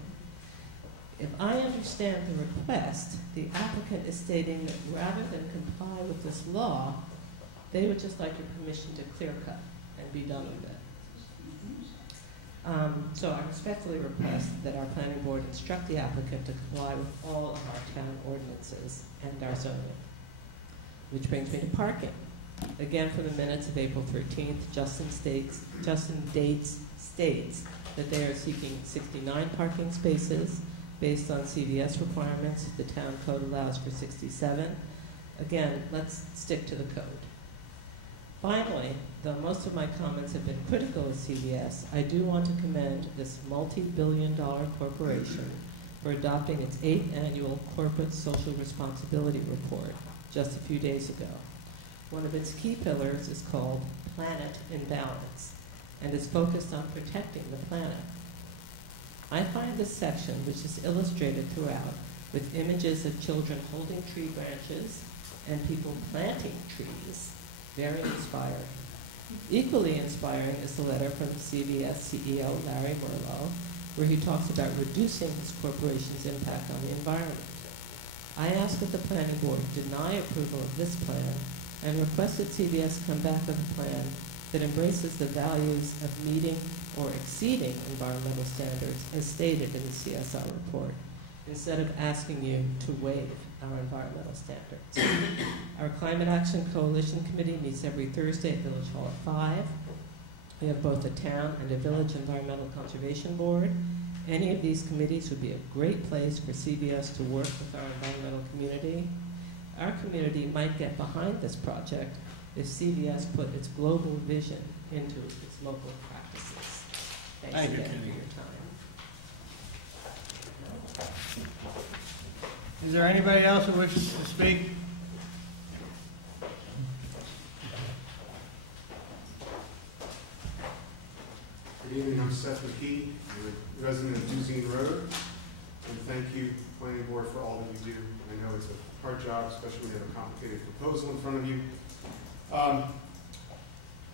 If I understand the request, the applicant is stating that rather than comply with this law, they would just like your permission to clear cut and be done with it. So I respectfully request that our planning board instruct the applicant to comply with all of our town ordinances and our zoning. Which brings me to parking. Again, for the minutes of April 13th, Justin Dates states that they are seeking 69 parking spaces based on CVS requirements. The town code allows for 67. Again, let's stick to the code. Finally, though most of my comments have been critical of CVS, I do want to commend this multi-billion-dollar corporation for adopting its 8th annual Corporate Social Responsibility Report just a few days ago. One of its key pillars is called Planet in Balance and is focused on protecting the planet. I find this section, which is illustrated throughout with images of children holding tree branches and people planting trees, very inspiring. Equally inspiring is the letter from the CVS CEO, Larry Merlo, where he talks about reducing his corporation's impact on the environment. I ask that the planning board deny approval of this plan and request that CVS come back with a plan that embraces the values of meeting or exceeding environmental standards as stated in the CSR report, instead of asking you to waive our environmental standards. Our Climate Action Coalition Committee meets every Thursday at Village Hall at 5. We have both a town and a village environmental conservation board. Any of these committees would be a great place for CVS to work with our environmental community. Our community might get behind this project if CVS put its global vision into its local practices. Thanks again for your time. Is there anybody else who wishes to speak? Good evening, I'm Seth McKee, I'm a resident of Duzine Road, and thank you, Planning Board, for all that you do. I know it's a hard job, especially when you have a complicated proposal in front of you.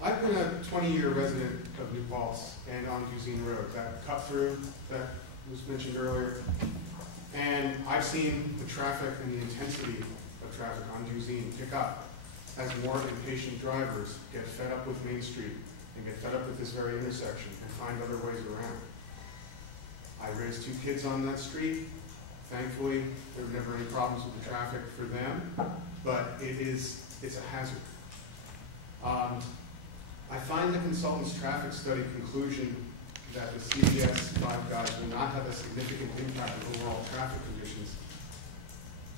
I've been a 20-year resident of New Paltz and on Duzine Road, that cut through that was mentioned earlier, and I've seen the traffic and the intensity of traffic on Duzine pick up as more impatient drivers get fed up with Main Street and get fed up with this very intersection and find other ways around. I raised 2 kids on that street. Thankfully, there were never any problems with the traffic for them, but it's a hazard. I find the consultant's traffic study conclusion that the CVS 5 guys will not have a significant impact on overall traffic conditions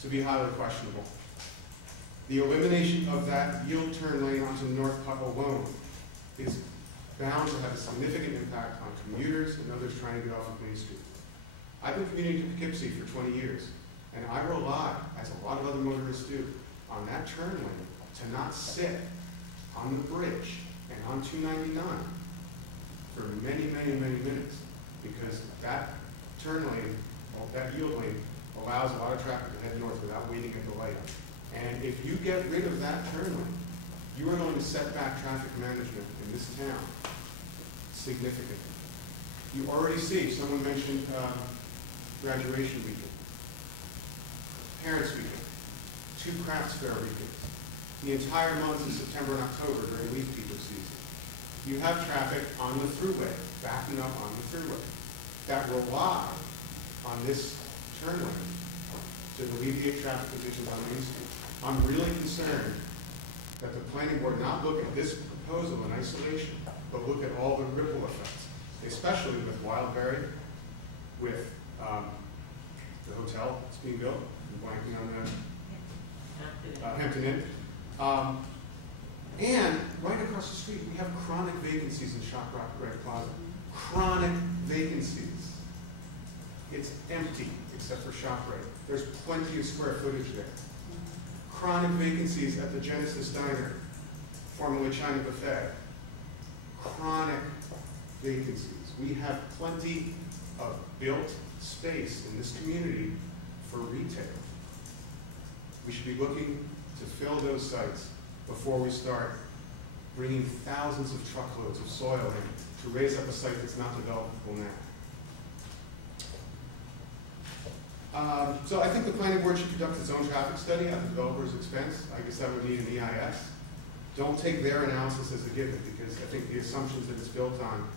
to be highly questionable. The elimination of that yield turn lane onto North Putt alone is bound to have a significant impact on commuters and others trying to get off of Main Street. I've been commuting to Poughkeepsie for 20 years, and I rely, as a lot of other motorists do, on that turn lane to not sit on the bridge and on 299 for many, many, many minutes, because that turn lane, that yield lane, allows a lot of traffic to head north without waiting at the light. And if you get rid of that turn lane, you are going to set back traffic management in this town significantly. You already see, someone mentioned graduation weekend, parents weekend, 2 crafts fair weekends, the entire months of September and October during leaf peeper season. You have traffic on the thruway, backing up on the thruway, that rely on this turn lane to alleviate traffic conditions on Main Street. I'm really concerned that the planning board not look at this proposal in isolation, but look at all the ripple effects, especially with Wildberry, with the hotel that's being built, I'm blanking on the Hampton Inn. And right across the street, we have chronic vacancies in ShopRite Red Plaza. Chronic vacancies. It's empty, except for ShopRite. There's plenty of square footage there. Chronic vacancies at the Genesis Diner, formerly China Buffet. Chronic vacancies. We have plenty of built space in this community for retail. We should be looking to fill those sites before we start bringing thousands of truckloads of soil in to raise up a site that's not developable now. So I think the planning board should conduct its own traffic study at the developer's expense. I guess that would need an EIS. Don't take their analysis as a given, because I think the assumptions that it's built on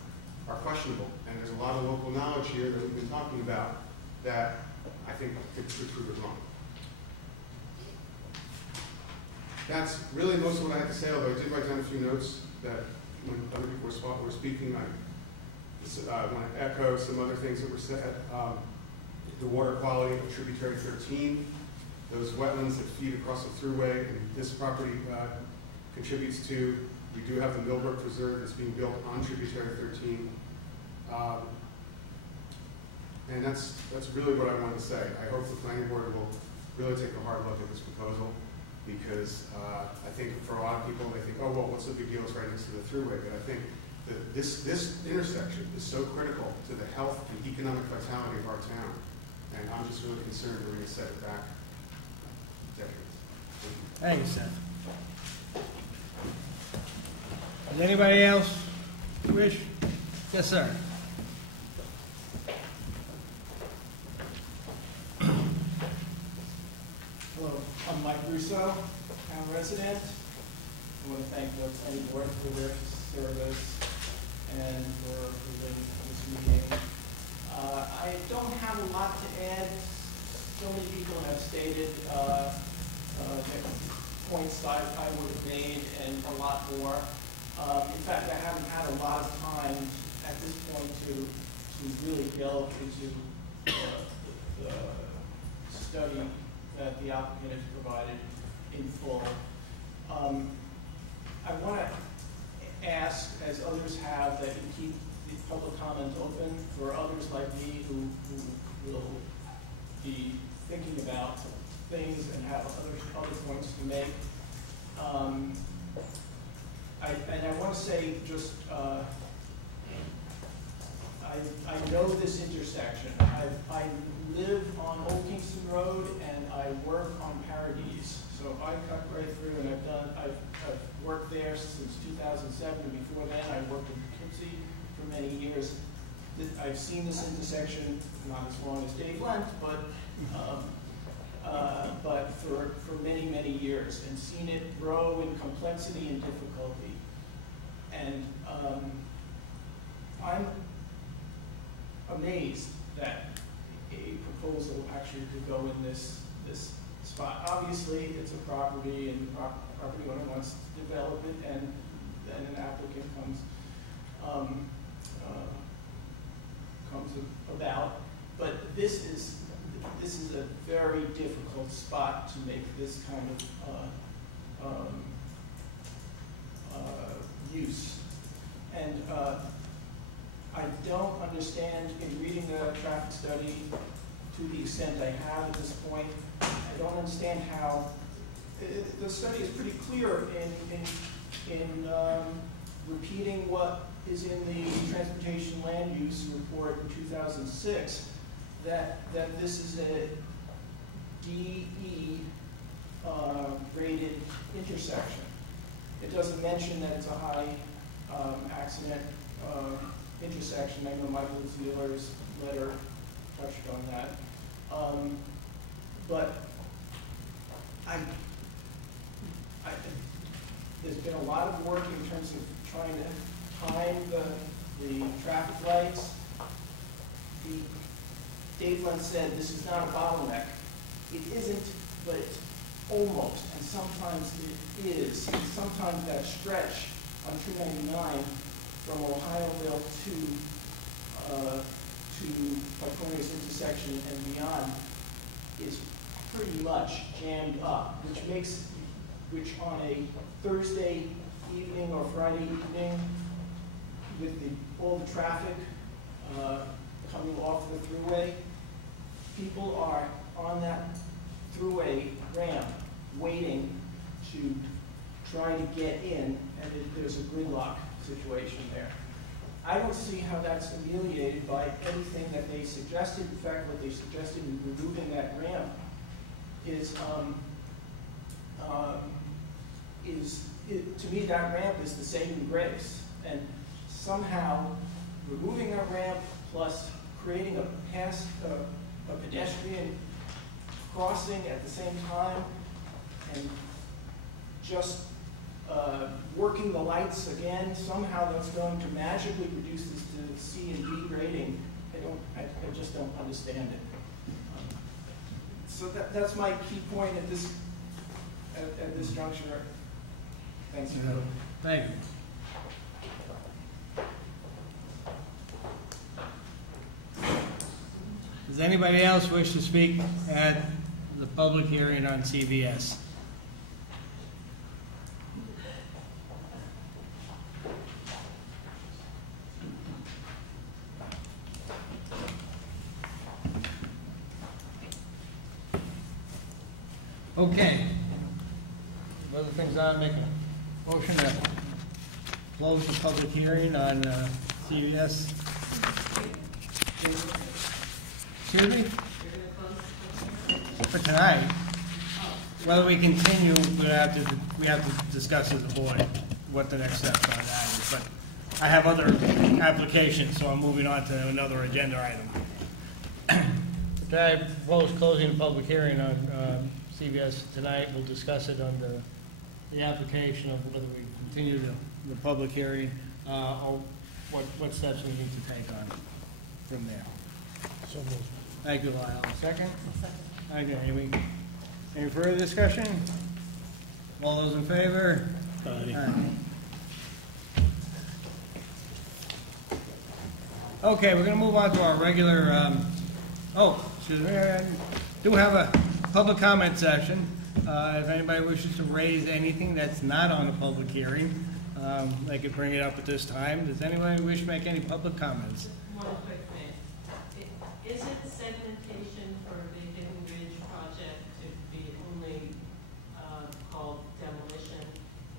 are questionable. And there's a lot of local knowledge here that we've been talking about that I think could prove it wrong. That's really most of what I had to say, although I did write down a few notes that when other people were speaking, I want to echo some other things that were said. The water quality of tributary 13, those wetlands that feed across the thruway, and this property contributes to. We do have the Millbrook Preserve that's being built on tributary 13. And that's really what I wanted to say. I hope the planning board will really take a hard look at this proposal, because I think for a lot of people, they think, oh, well, what's the big deal? It's right next to the thruway. But I think that this intersection is so critical to the health and economic vitality of our town. And I'm just really concerned we're going to set it back decades. Thank you, Seth. Does anybody else wish? Yes, sir. Hello, I'm Mike Russo, town resident. I want to thank the planning board for their service and for holding this meeting. I don't have a lot to add. So many people have stated points I would have made and a lot more. In fact, I haven't had a lot of time at this point to really delve into the study that the applicant has provided in full. I want to ask, as others have, that you keep the public comment open for others like me who will be thinking about things and have other points to make. And I want to say just, I know this intersection. I live on Old Kingston Road and I work on Paradise. So I cut right through, and I've worked there since 2007. Before then, I worked in Poughkeepsie for many years. I've seen this intersection, not as long as Dave Lent, but for many, many years, and seen it grow in complexity and difficulty. And I'm amazed that a proposal actually could go in this spot. Obviously, it's a property, and the property owner wants to develop it, and then an applicant comes about. But this is a very difficult spot to make this kind of use. And I don't understand, in reading the traffic study to the extent I have at this point, I don't understand how, the study is pretty clear in repeating what is in the Transportation Land Use Report in 2006, that this is a DE rated intersection. It doesn't mention that it's a high accident intersection. I know Michael Zieler's letter touched on that. But there's been a lot of work in terms of trying to time the traffic lights. Dave Lent said this is not a bottleneck. It isn't, but it's almost, and sometimes it is. And sometimes that stretch on 299 from Ohioville to Victoria's intersection and beyond is pretty much jammed up, which on a Thursday evening or Friday evening, with all the traffic coming off the thruway, people are on that thruway ramp waiting to try to get in, and there's a gridlock situation there. I don't see how that's ameliorated by anything that they suggested. In fact, what they suggested in removing that ramp to me, that ramp is the saving grace. And somehow, removing that ramp plus creating a pedestrian crossing at the same time, and just working the lights again, somehow that's going to magically reduce this to C and D grading. I just don't understand it. So that's my key point at this juncture. Thanks. Thank you. Does anybody else wish to speak at the public hearing on CVS? Okay. Other things I'll make a motion to close the public hearing on CVS. Excuse me? For tonight. Whether we continue, we have to discuss as a board what the next steps on that is. But I have other applications, so I'm moving on to another agenda item. Okay, I propose closing the public hearing on CVS tonight. We'll discuss it on the application of whether we continue the public hearing or what steps we need to take on from there. So moved. Thank you, Lyle. Second? Second. Okay, any further discussion? All those in favor? Aye. Okay, we're going to move on to our regular, excuse me, I do have a public comment session. If anybody wishes to raise anything that's not on the public hearing, they could bring it up at this time. Does anybody wish to make any public comments? One quick thing. Isn't segmentation for the Hidden Ridge project to be only called demolition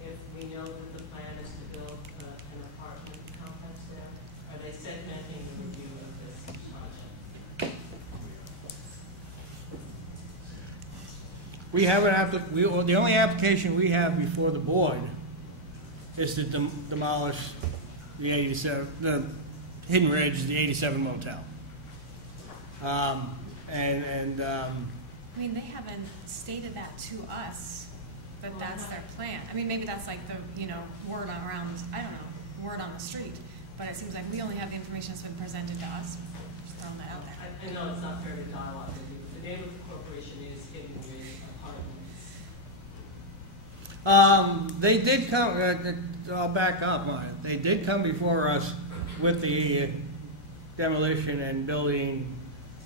if we know that the plan is to build an apartment complex there? Are they segmenting the review of this project? We have the only application we have before the board is to demolish the 87, the Hidden Ridge, the 87 motel. I mean, they haven't stated that to us, that that's their plan. I mean, maybe that's like the, word around, I don't know, word on the street. But it seems like we only have the information that's been presented to us. Just throwing that out there. I know it's not fair to dialogue with you, but the name of the corporation is Hidden Ridge Apartments. They did come, I'll back up on it. They did come before us with the demolition and building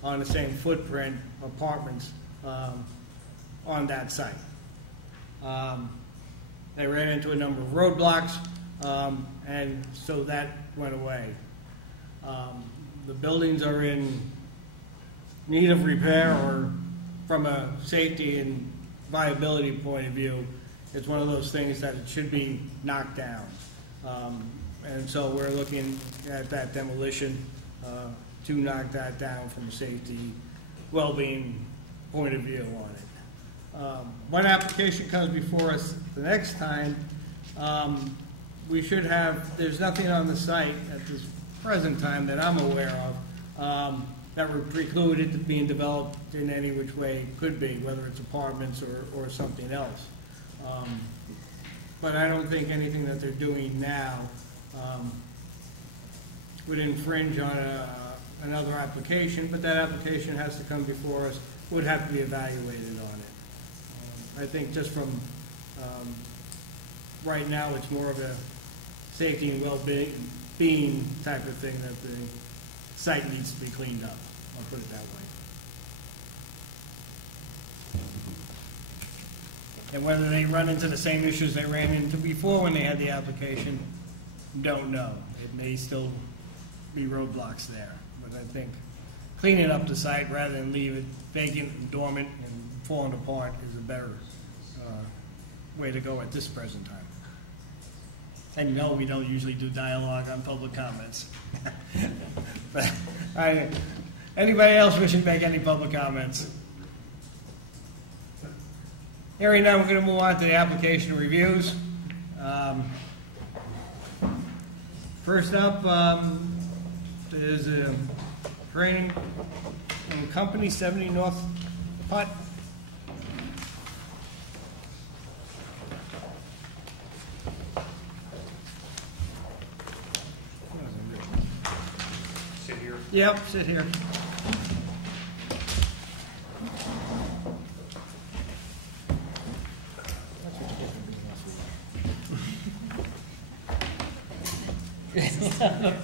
on the same footprint apartments on that site. They ran into a number of roadblocks, and so that went away. The buildings are in need of repair, or from a safety and viability point of view, it's one of those things that it should be knocked down. And so we're looking at that demolition to knock that down from a safety, well-being point of view on it. When application comes before us the next time, we should have, there's nothing on the site at this present time that I'm aware of that would preclude it being developed in any which way it could be, whether it's apartments or something else. But I don't think anything that they're doing now would infringe on another application, but that application has to come before us, would have to be evaluated on it. I think just from right now, it's more of a safety and well-being type of thing that the site needs to be cleaned up. I'll put it that way. And whether they run into the same issues they ran into before when they had the application, don't know. It may still be roadblocks there. But I think cleaning up the site rather than leave it vacant and dormant and falling apart is a better way to go at this present time. And no, we don't usually do dialogue on public comments. But anybody else wishing to make any public comments? Hearing none, we're going to move on to the application reviews. First up is a training company, 70 North Putt. Sit here. Yep, sit here.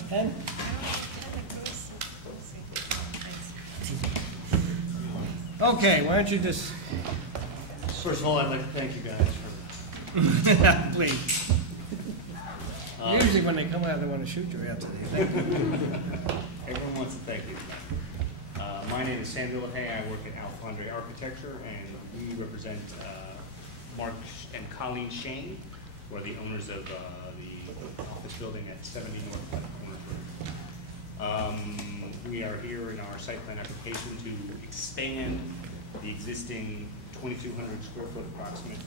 Pen? Okay, why don't you just... First of all, I'd like to thank you guys for... Please. Usually when they come out, they want to shoot you after they thank you. Everyone wants to thank you. My name is Samuel Hay. I work at Alfondre Architecture, and we represent Mark and Colleen Shane, who are the owners of the office building at 70 North Platte Corner Road. We are here in our site plan application to expand the existing 2,200 square foot approximate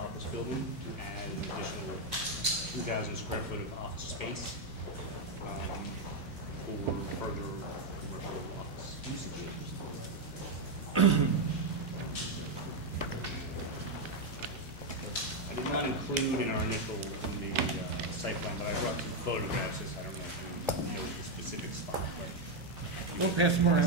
office building to add an additional 2,000 square foot of office space for further commercial office usage. I did not include in our initial site plan, but I brought some photographs. I don't know if you know the specific spot, but we'll pass them around.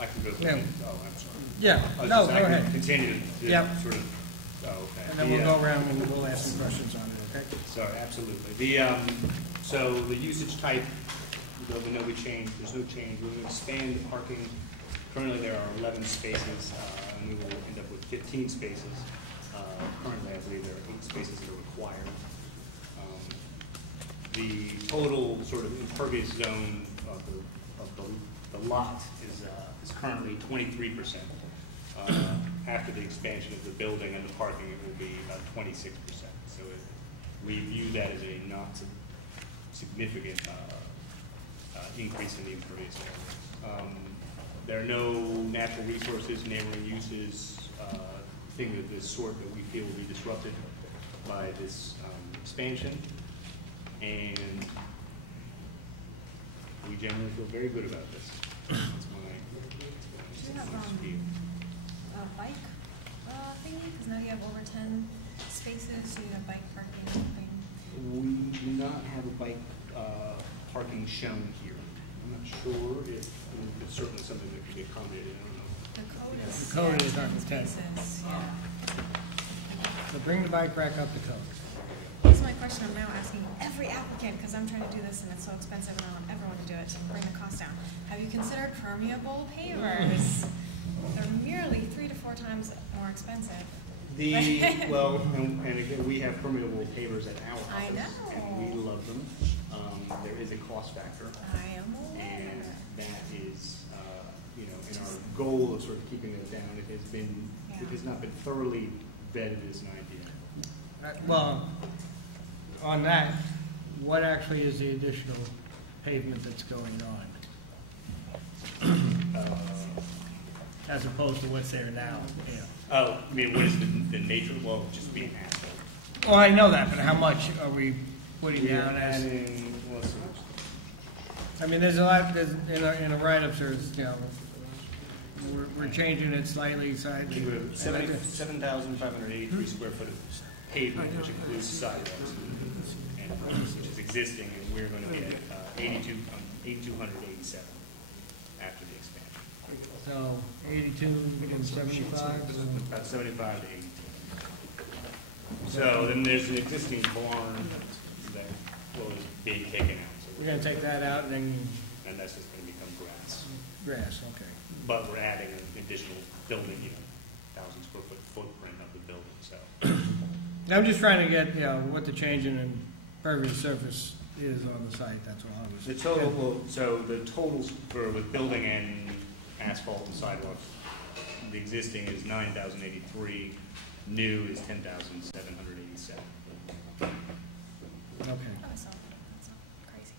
I can go through. Yeah. Oh, I'm sorry. Yeah, I no, was go just- I can ahead. Continue to Yep. sort of. Oh, okay. And then we'll go around and we'll ask some questions on it, okay? Sorry, absolutely. So the usage type, though we know we changed, there's no change. We're going to expand the parking. Currently there are 11 spaces, and we will end up with 15 spaces. Currently, I believe there are 8 spaces that are required. The total sort of impervious zone of the lot is currently 23%. After the expansion of the building and the parking, it will be about 26%. So we view that as a not significant increase in the impervious area. There are no natural resources, neighboring uses, things of this sort that we feel will be disrupted by this expansion. And we generally feel very good about this. That's Do you have a bike thingy? Because now you have over 10 spaces, so you have bike parking thing. We do not have a bike parking shown here. I'm not sure if it's certainly something that can be accommodated. I don't know. The code is on 10. spaces, yeah. So bring the bike rack up to code. Here's my question I'm now asking every applicant, because I'm trying to do this and it's so expensive and I want everyone to do it to bring the cost down. Have you considered permeable pavers? They're nearly 3 to 4 times more expensive. Well, and again, we have permeable pavers at our office. I know. And we love them. There is a cost factor. I am aware. And that is, in our goal of sort of keeping it down, it has not been thoroughly vetted as an idea. Well, on that, what actually is the additional pavement that's going on? As opposed to what's there now? Yeah. Oh, I mean, what is the nature? Well, just being asphalt. Oh, I know that, but how much are we putting down as? I mean, there's a lot, in a write-up, there's, we're changing it slightly. We have 7,583 square foot of pavement, which includes sidewalks and roads, which is existing, and we're going to be at 8,287 after the expansion. So 82 and 75? About 75 to 82. So then there's an existing barn that was being taken out. So We're going to take that out and that's just going to become grass. Grass, okay. But we're adding an additional building, 1,000 square foot footprint of the building. I'm just trying to get, what the change in impervious surface is on the site, that's all I was. The total, so the totals for with building and asphalt and sidewalks, the existing is 9,083, new is 10,787. Okay. That's not crazy.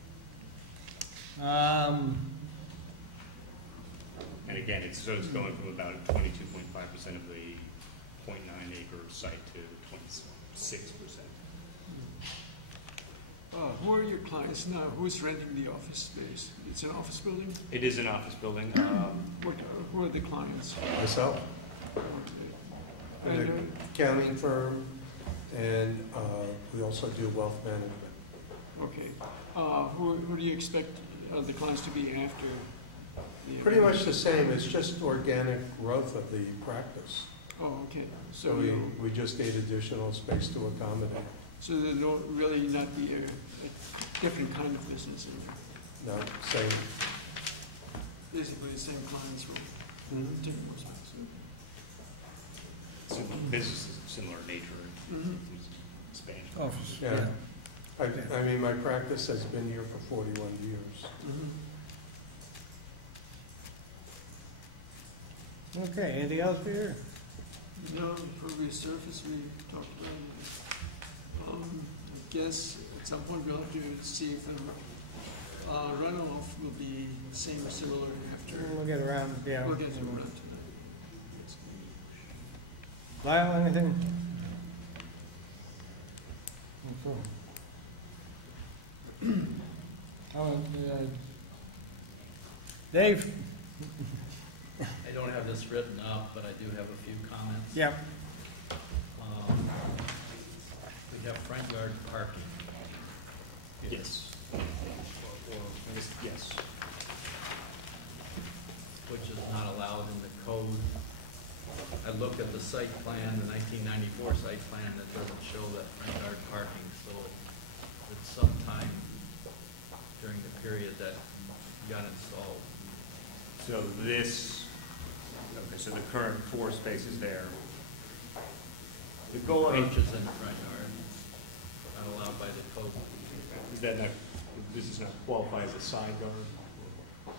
And again, it's going from about 22.5% of the 0.9 acre site to 26%. Who are your clients now? Who's renting the office space? It's an office building? It is an office building. Who are the clients? Myself, And, an accounting firm, and we also do wealth management. okay. Who do you expect the clients to be after? Pretty much the same, it's just organic growth of the practice. Oh, okay. So we just need additional space to accommodate. So there will really not be a different kind of business in there? No, same. Basically the same clients will take more space. So business is similar in nature. Expansion. Office, Yeah. I mean, my practice has been here for 41 years. Okay, anything else, Peter? No, impervious surface we talked about. I guess at some point we'll have to see if the runoff will be the same or similar after. We'll get around, yeah. We'll get around to that. Lyle, anything? Dave? I don't have this written up, but I do have a few comments. Yeah. We have front yard parking. Yes. Or I guess, yes. Which is not allowed in the code. I looked at the site plan, the 1994 site plan, that doesn't show that front yard parking, so it's sometime during the period that got installed. So this, okay, so the current 4 spaces there. The goal of Inches in the front yard, not allowed by the code. is that not, this is not qualify as a side yard?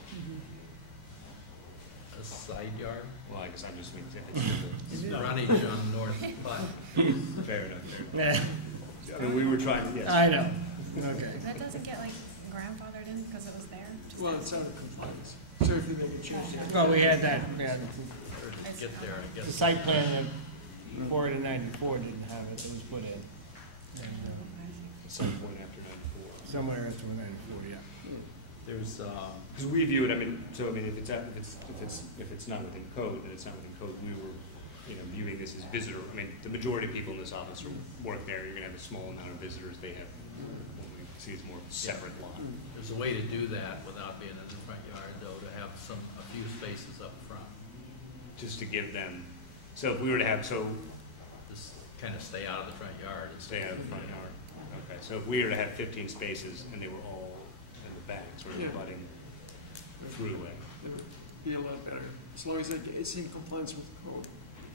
A side yard? Well, I guess I'm just making It's frontage on North Putt. Fair enough. Yeah. I mean, we were trying to, yes. I know. Okay. That doesn't get like grandfathered in because it was there? Well, it's out of compliance. So if you make a change there. Well, we had that, yeah. Or to get there, I The guess. site plan before in '94 didn't have it, it was put in. At some point after 94. Somewhere after '94, yeah. There's, Because we view it, I mean, so I mean, if it's not within code, then it's not within code. We were, viewing this as visitor. I mean, the majority of people in this office work there. You're going to have a small amount of visitors. They have what we see as more of a separate lot. there's a way to do that without being in the front yard, though, to have a few spaces up front. Just to give them. So if we were to have Just kind of stay out of the front yard. stay out of the front yard. Okay. So if we were to have 15 spaces and they were all in the back, sort of abutting the throughway. It would be a lot better, as long as it's in compliance with the code.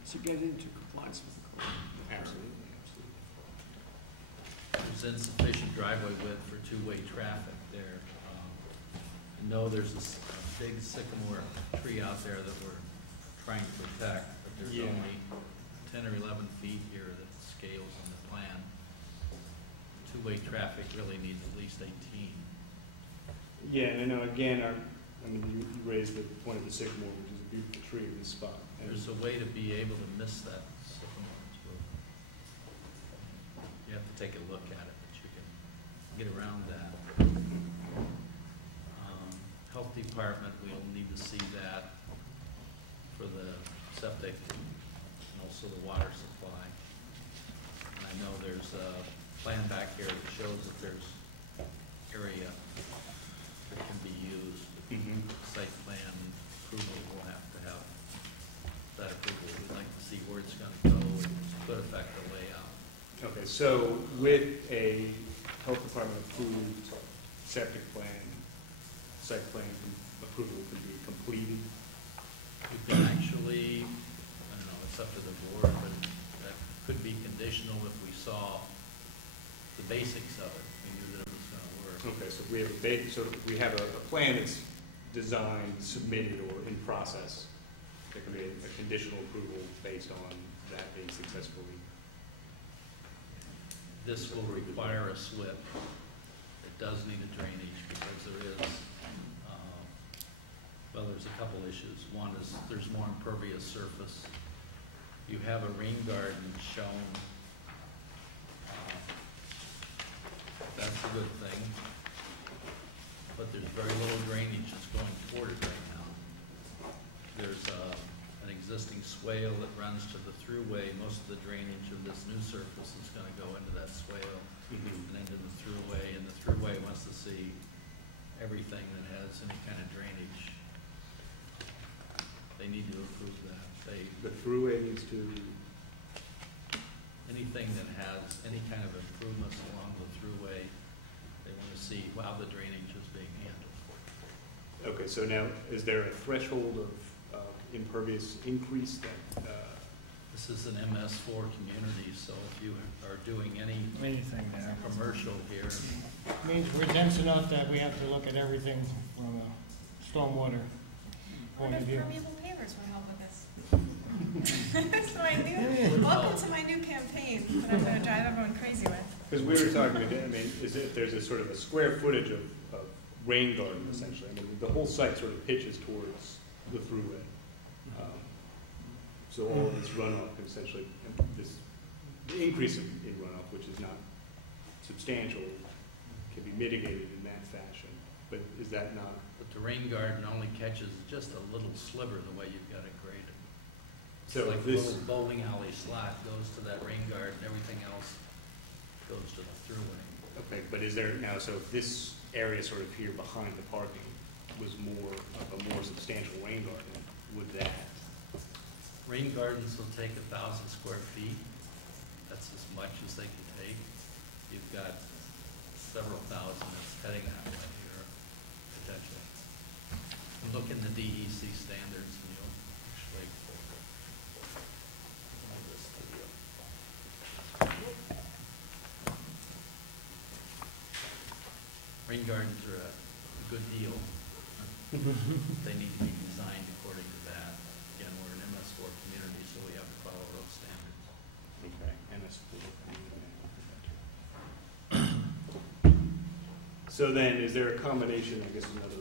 So get into compliance with the code. Absolutely. There's insufficient driveway width for two-way traffic there. I know there's a big sycamore tree out there that we're trying to protect, but there's only 10 or 11 feet here that scales on the plan. Two-way traffic really needs at least 18. Yeah, and I know again, you raised the point of the sycamore, which is a beautiful tree in this spot. And There's a way to be able to miss that sycamore. You have to take a look at it, but you can get around that. Health department, we'll need to see that for the septic and also the water supply. And I know there's a plan back here that shows that there's area that can be used. Site plan approval will have to have that approval. We'd like to see where it's going to go and could affect the layout. Okay, so with a health department approved septic plan, site plan approval could be completed? We can actually, I don't know, it's up to the board, but that could be conditional if we so saw the basics of it. We knew that it was gonna work. Okay, so we have a plan that's designed, submitted, or in process. There can be a conditional approval based on that being successfully. This will require a SWIP. It does need a drainage because there is, well, there's a couple issues. One is there's more impervious surface. You have a rain garden shown. That's a good thing. But there's very little drainage that's going toward it right now. There's an existing swale that runs to the thruway. Most of the drainage of this new surface is going to go into that swale and into the thruway. And the thruway wants to see everything that has any kind of drainage. They need to approve that. The thruway needs to. Anything that has any kind of improvements along the thruway, they want to see how the drainage is being handled. Okay, so now is there a threshold of impervious increase that? This is an MS4 community, so if you are doing anything there, commercial here, means we're dense enough that we have to look at everything from a stormwater point of view. Permeable pavers would help with this. Welcome to my new campaign that I'm going to drive everyone crazy with. Because we were talking today, I mean, there's a sort of a square footage of rain garden essentially. I mean, the whole site sort of pitches towards the thruway. So all of this runoff can essentially, the increase in runoff, which is not substantial, can be mitigated in that fashion. But is that not? But the rain garden only catches just a little sliver the way you've got it graded. So like this a little bowling alley slot goes to that rain garden, everything else goes to the thruway. Okay, but is there now, so if this area sort of here behind the parking was more of a more substantial rain garden, would that? Rain gardens will take 1,000 square feet. That's as much as they can take. You've got several thousand that's heading that way here, potentially. Look in the DEC standards and you'll actually pull this video. Rain gardens are a good deal. They need to be designed according to that. Again, we're an MS4 community, so we have to follow those standards. Okay, So then, is there a combination, I guess another,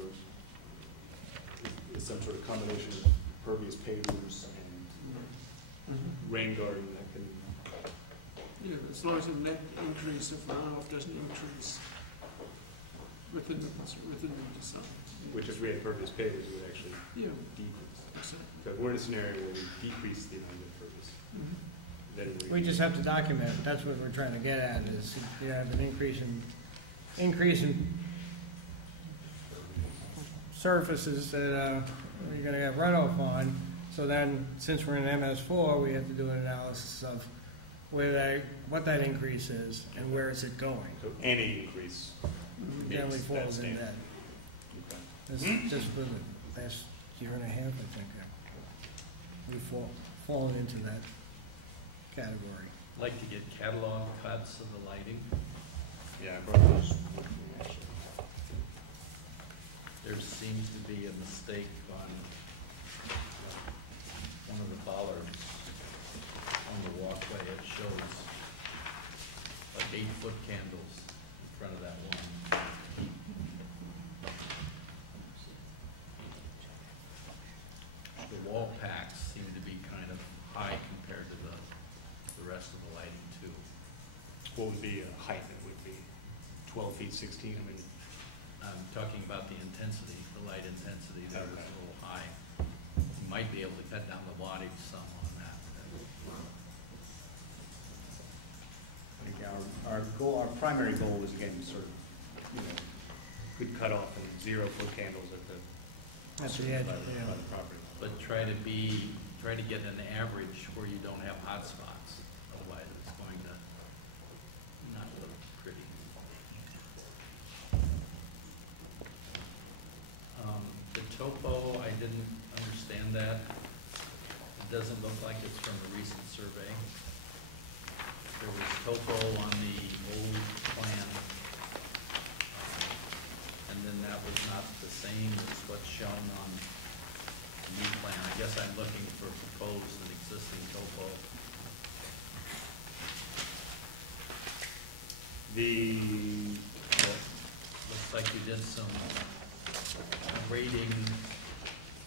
is some sort of combination of pervious pavers and rain garden that can? Yeah, as long as the net increase of runoff doesn't increase within the design. Which is we had pervious pavers would actually decrease. Exactly. So we're in a scenario where we decrease the amount of pervious. Then We just have to document it. That's what we're trying to get at, is you have an increase in surfaces that you're going to have runoff on. So then, since we're in MS4, we have to do an analysis of what that increase is and where is it going. So any increase Generally meets falls that in standard. that. This is just for the last year and a half, I think, we've fallen into that category. I'd like to get catalog cuts of the lighting. Yeah, I brought those. There seems to be a mistake on one of the bollards on the walkway. It shows like 8-foot candles in front of that one. The wall packs seem to be kind of high compared to the rest of the lighting too. What would be a height that would be 12 feet 16? I mean, I'm talking about the intensity, the light intensity there is a little high. You might be able to cut down the wattage some on that. I think our primary goal is again sort of, good cutoff and 0-foot candles at the edge, by the property. But try to get an average where you don't have hot spots. Otherwise, it's going to not look pretty. The topo, I didn't understand that. It doesn't look like it's from a recent survey. There was topo on the old plan, and then that was not the same as what's shown on the new plan. I guess I'm looking for proposed and existing topo. Looks like you did some grading.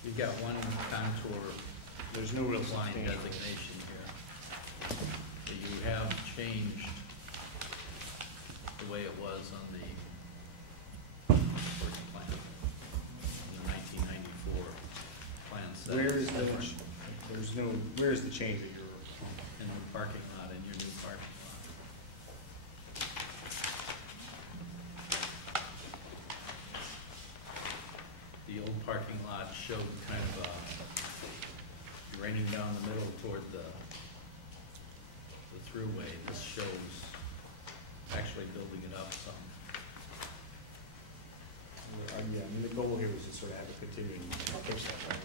You've got one contour. There's no real line substantial designation here. But you have changed the way it was on the first plan, in the 1994 plan set. Where is the, different where is the change that you're? in the parking lot, in your new parking lot. The old parking lot showed kind of draining down the middle toward the throughway. This shows actually building it up some. Yeah, I mean, the goal here was to sort of have a continuing push that, right?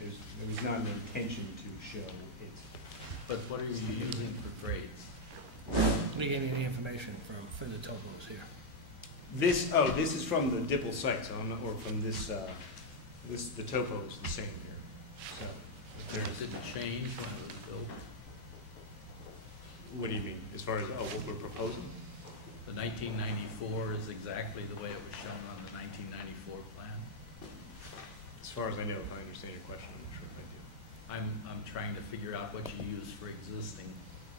There was not an intention to show it. But what are you using for grades? We getting the information for the topos here. This is from the Dipple site, so I'm not, or from this, the topo is the same here. So, if It didn't change when it was built. what do you mean, as far as, what we're proposing? The 1994 is exactly the way it was shown on the 1994 plan. As far as I know, if I understand your question, I'm not sure if I do. I'm trying to figure out what you use for existing,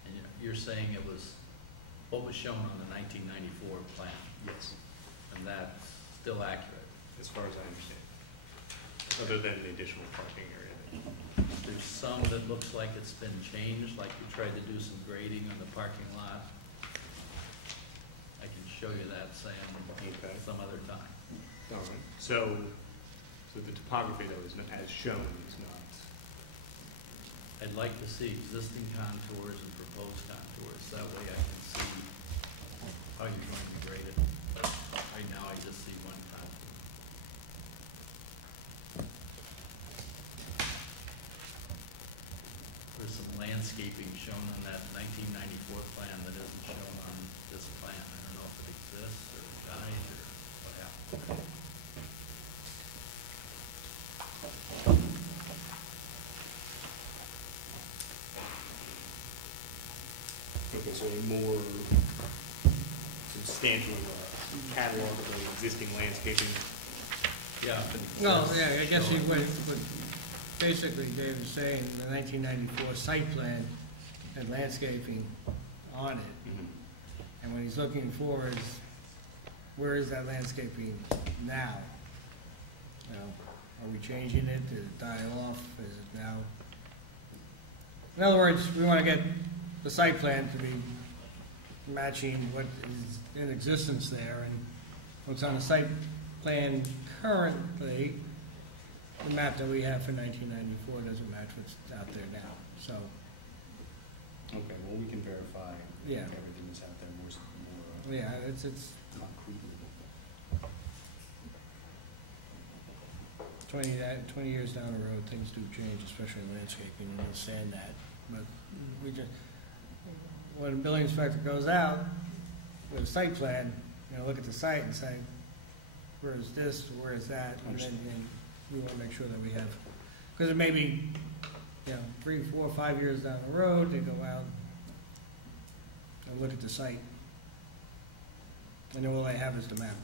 and you're saying it was what was shown on the 1994 plan. Yes. And that's still accurate. As far as I understand. Other than the additional parking area. There's some that looks like it's been changed, like we tried to do some grading on the parking lot. I can show you that, Sam, some other time. All right. So the topography though is not, as shown is not. I'd like to see existing contours and proposed contours. That way I can see how you're going to grade it. Right now I just see one contour. There's some landscaping shown on that 1994 plan that isn't shown on this plan. I don't know if it exists or died or what happened. Okay, so a more substantial catalog of the existing landscaping. Yeah. Well, yeah, I guess what basically Dave is saying, the 1994 site plan had landscaping on it. Mm-hmm. And what he's looking for is, where is that landscaping now? You know, are we changing it? Did it die off? Is it now? In other words, we want to get the site plan to be matching what is in existence there, and what's on the site plan currently, the map that we have for 1994 doesn't match what's out there now, so. Okay, well, we can verify Yeah. everything that's out there more Yeah, it's concretely. 20 years down the road, things do change, especially in landscaping, and understand that. But we just, when a building inspector goes out with a site plan, look at the site and say, where is this, where is that, and then we want to make sure that we have, because it may be, 3, 4, 5 years down the road, they go out and look at the site, and then all they have is the map.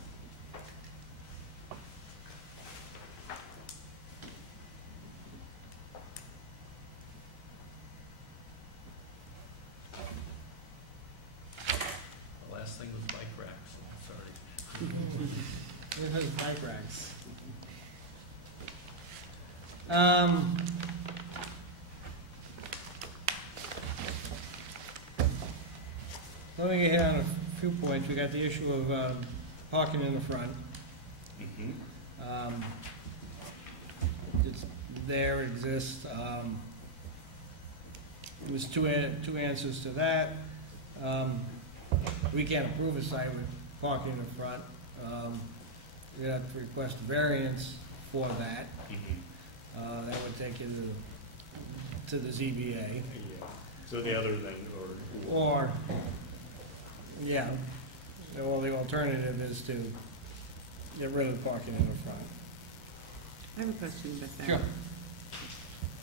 The last thing was bike racks, sorry. It has bike racks. Let me hit on a few points. We got the issue of parking in the front. It's there, exists. There's two answers to that. We can't approve a site with parking in the front. We have to request a variance for that. That would take you to the ZBA. Yeah. So the other then, Or Yeah, well, the alternative is to get rid of the parking in the front. I have a question about that. Sure.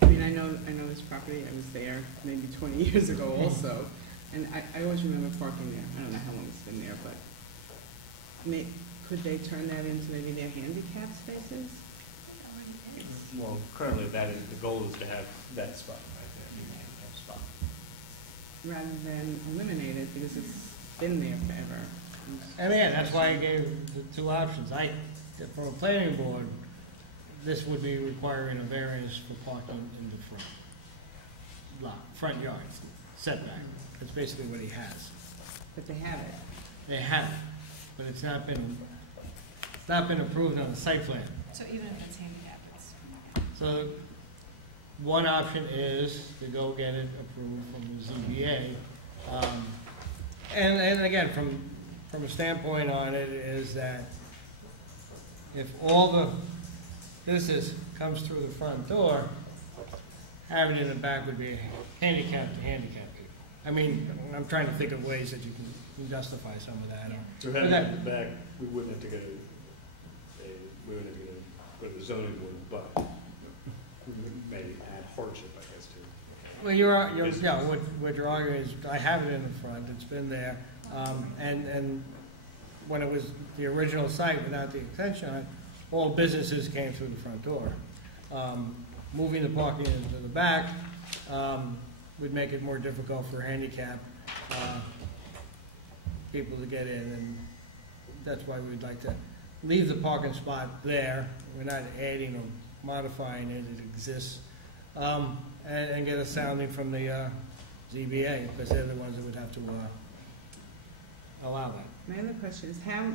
I mean, I know this property, I was there maybe 20 years ago also, and I always remember parking there. I don't know how long it's been there, but could they turn that into maybe their handicap spaces? Well, currently that is, the goal is to have that spot right there, the handicap spot. Rather than eliminate it, because it's been there forever. And yeah, that's why I gave the two options. From a planning board, this would be requiring a variance for parking in the front lot, front yard setback. That's basically what he has. But they have it. They have it, but it's not been approved on the site plan. So even if it's handicapped, it's. So one option is to go get it approved from the ZBA. And again, from a standpoint on it is that if all the business comes through the front door, having it in the back would be handicapped to handicap people. I mean, I'm trying to think of ways that you can justify some of that. So having it in the back, we wouldn't have to go to the zoning board, but we would maybe add hardship, I guess, too. Well, what you're arguing is, I have it in the front, it's been there, and when it was the original site without the extension on it, all businesses came through the front door. Moving the parking into the back would make it more difficult for handicapped people to get in, and that's why we'd like to leave the parking spot there. We're not adding or modifying it, it exists. And get a sounding from the ZBA, because they're the ones that would have to allow that. My other question is, how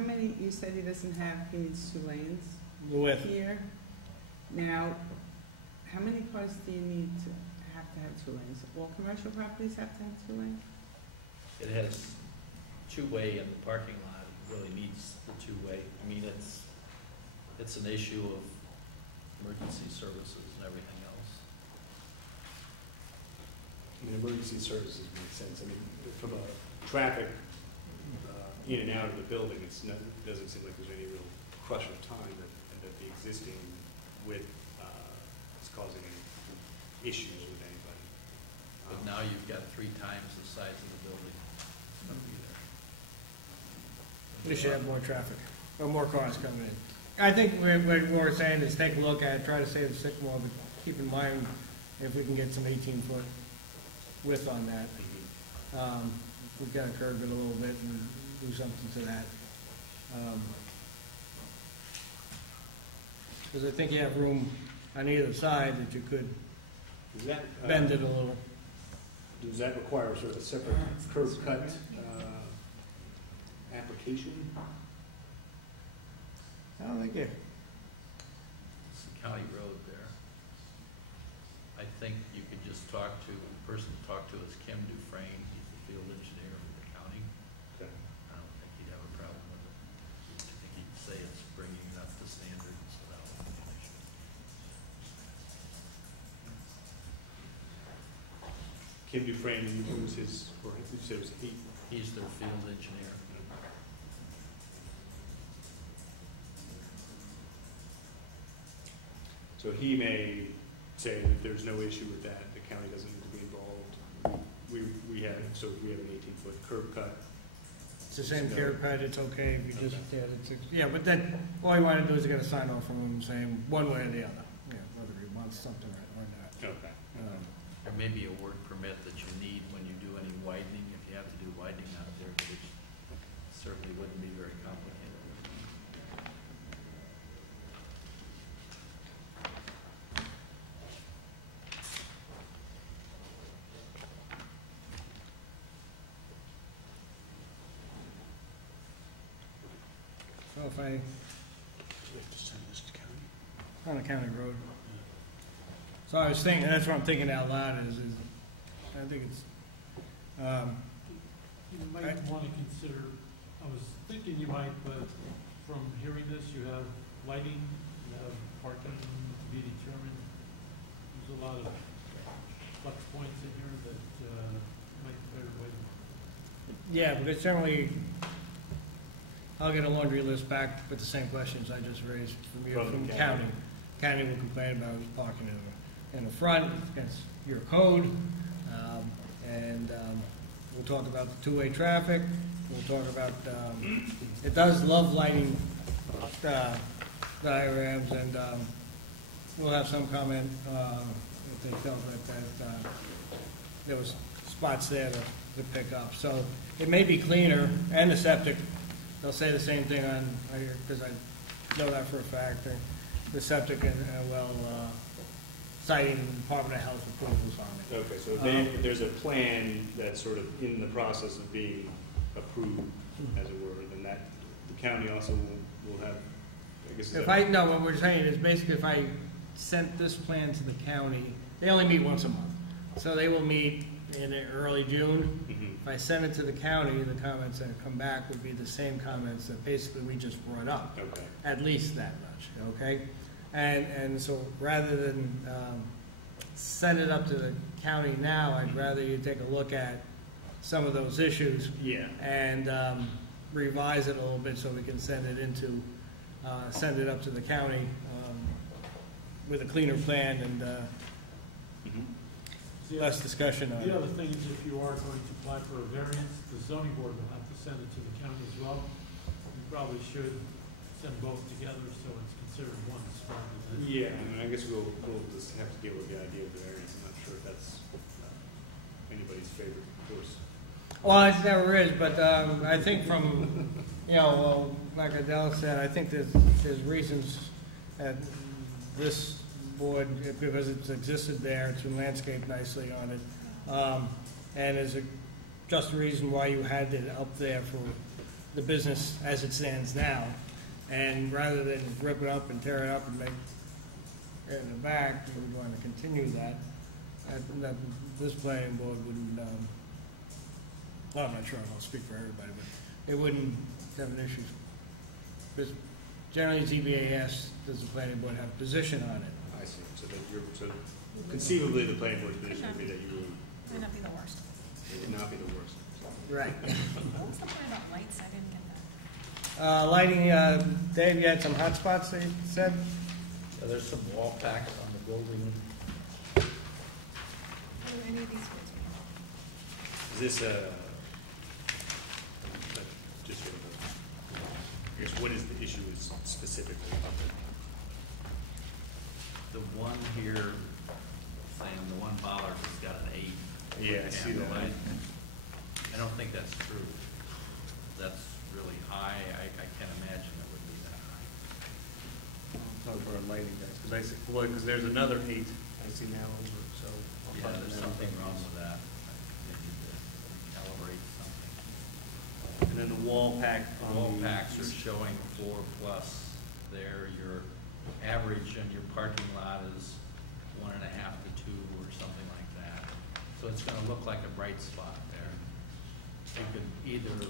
many, you said he doesn't have, he needs 2 lanes? With Here. Now, how many cars do you need to have 2 lanes? All commercial properties have to have 2 lanes? It has 2-way in the parking lot, it really needs the 2-way. I mean, it's an issue of emergency services and everything else. I mean, emergency services make sense. I mean, from a traffic in and out of the building, it doesn't seem like there's any real crush of time that the existing width is causing any issues with anybody. But now you've got 3 times the size of the building. It's going to be there. We should have more traffic, or more cars coming in. I think what we're saying is take a look at it, try to save the Sycamore, but keep in mind if we can get some 18-foot width on that. We've got to curb it a little bit and do something to that. Because I think you have room on either side that you could bend it a little. Does that require sort of a separate curb cut application? I don't think it. It's a county road there. I think you could just the person to talk to is Kim Dufresne. He's the field engineer for the county. Okay. I don't think he'd have a problem with it. I think he'd say it's bringing it up to standards without any issue. Kim Dufresne, who's his, or you said it was he? He's their field engineer. So he may say that there's no issue with that, the county doesn't need to be involved. We have, so if we have an 18-foot curb cut. It's the same curb cut, it's okay if you just added 6. Yeah, but then all you want to do is get a sign off from them saying one way or the other. Yeah, whether he wants something or not. Okay. There may be a work permit that you need when you do any widening, if you have to do widening out there, but it certainly wouldn't be very complicated. So if I, on a county road. So I was thinking, that's what I'm thinking out loud is I think it's, you might want to consider, I was thinking you might, but from hearing this, you have lighting, you have parking to be determined. There's a lot of flex points in here that might be better way. Yeah, because generally, I'll get a laundry list back with the same questions I just raised from you, from the county. County will complain about parking in the front, against your code, and we'll talk about the two-way traffic. We'll talk about, it does love lighting diagrams, and we'll have some comment if they felt that there was spots there to pick up. So it may be cleaner, and the septic, they'll say the same thing on, because I know that for a fact, the septic and citing Department of Health approvals on it. Okay, so if there's a plan that's sort of in the process of being approved, as it were, then that, the county also will have, I guess. No, what we're saying is basically if I sent this plan to the county, they only meet once a month. So they will meet in early June. If I send it to the county, the comments that come back would be the same comments that basically we just brought up. Okay. At least that much, okay? And so rather than send it up to the county now, I'd rather you take a look at some of those issues. Yeah. And revise it a little bit so we can send it up to the county with a cleaner plan and less discussion on it. The other thing is if you are going to apply for a variance, the zoning board will have to send it to the county as well. You probably should send both together so it's considered one spot. Yeah, I mean, I guess we'll just have to deal with the idea of the variance. I'm not sure if that's anybody's favorite, of course. Well, it never is, but I think from, like Adele said, I think there's reasons that this board, because it's existed there, to landscape nicely on it, and is a just reason why you had it up there for the business as it stands now. And rather than rip it up and tear it up and make it in the back, we would want to continue that. That this planning board wouldn't, well, I'm not sure, I'll speak for everybody, but it wouldn't have an issue. Because generally ZBA asks, does the planning board have a position on it? I see. So conceivably the planning board's position would be that you Might not be the worst. it would not be the worst. Right. What was the point about lights? I didn't get that. Lighting, Dave, you had some hot spots that you said? So there's some wall packs on the building. What do any of these words mean? Is this just sort of I guess what is the issue is specifically about it? The one here, Sam, the one bollard has got an 8. Yeah, I see that. I don't think that's true. That's really high. I can't imagine it would be that high. Talk about our lighting guys, because there's another 8 I see now over, so. I'll Yeah, talk to there's them. something wrong with that. They need to calibrate something. And then the wall pack. The wall packs are showing 4+ there. Your average on your parking lot is 1.5 to 2 or something like that. So it's going to look like a bright spot there. You could either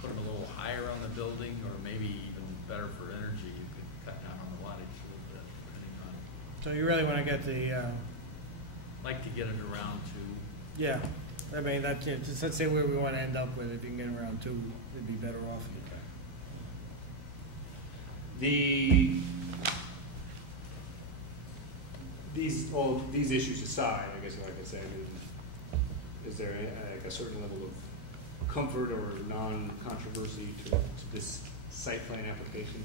put them a little higher on the building, or maybe even better for energy, you could cut down on the wattage a little bit, depending on. So you really want to get the, Like to get it around 2. yeah, I mean, that's it. Just let's say where we want to end up with. If you can get around 2, it'd be better off. These issues aside, I guess like I said, is there like a certain level of comfort or non-controversy to this site plan application?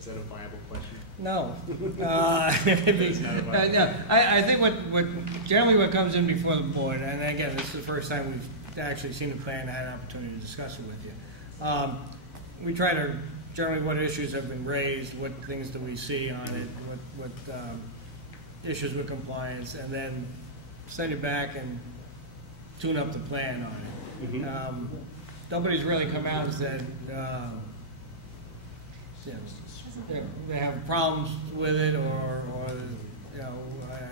Is that a viable question? No. It's not a viable No. I think what generally what comes in before the board, and again, this is the first time we've actually seen the plan and had an opportunity to discuss it with you. We try to generally what issues have been raised, what things do we see on it, what issues with compliance, and then send it back and tune up the plan on it. Nobody's really come out and said, they have problems with it, or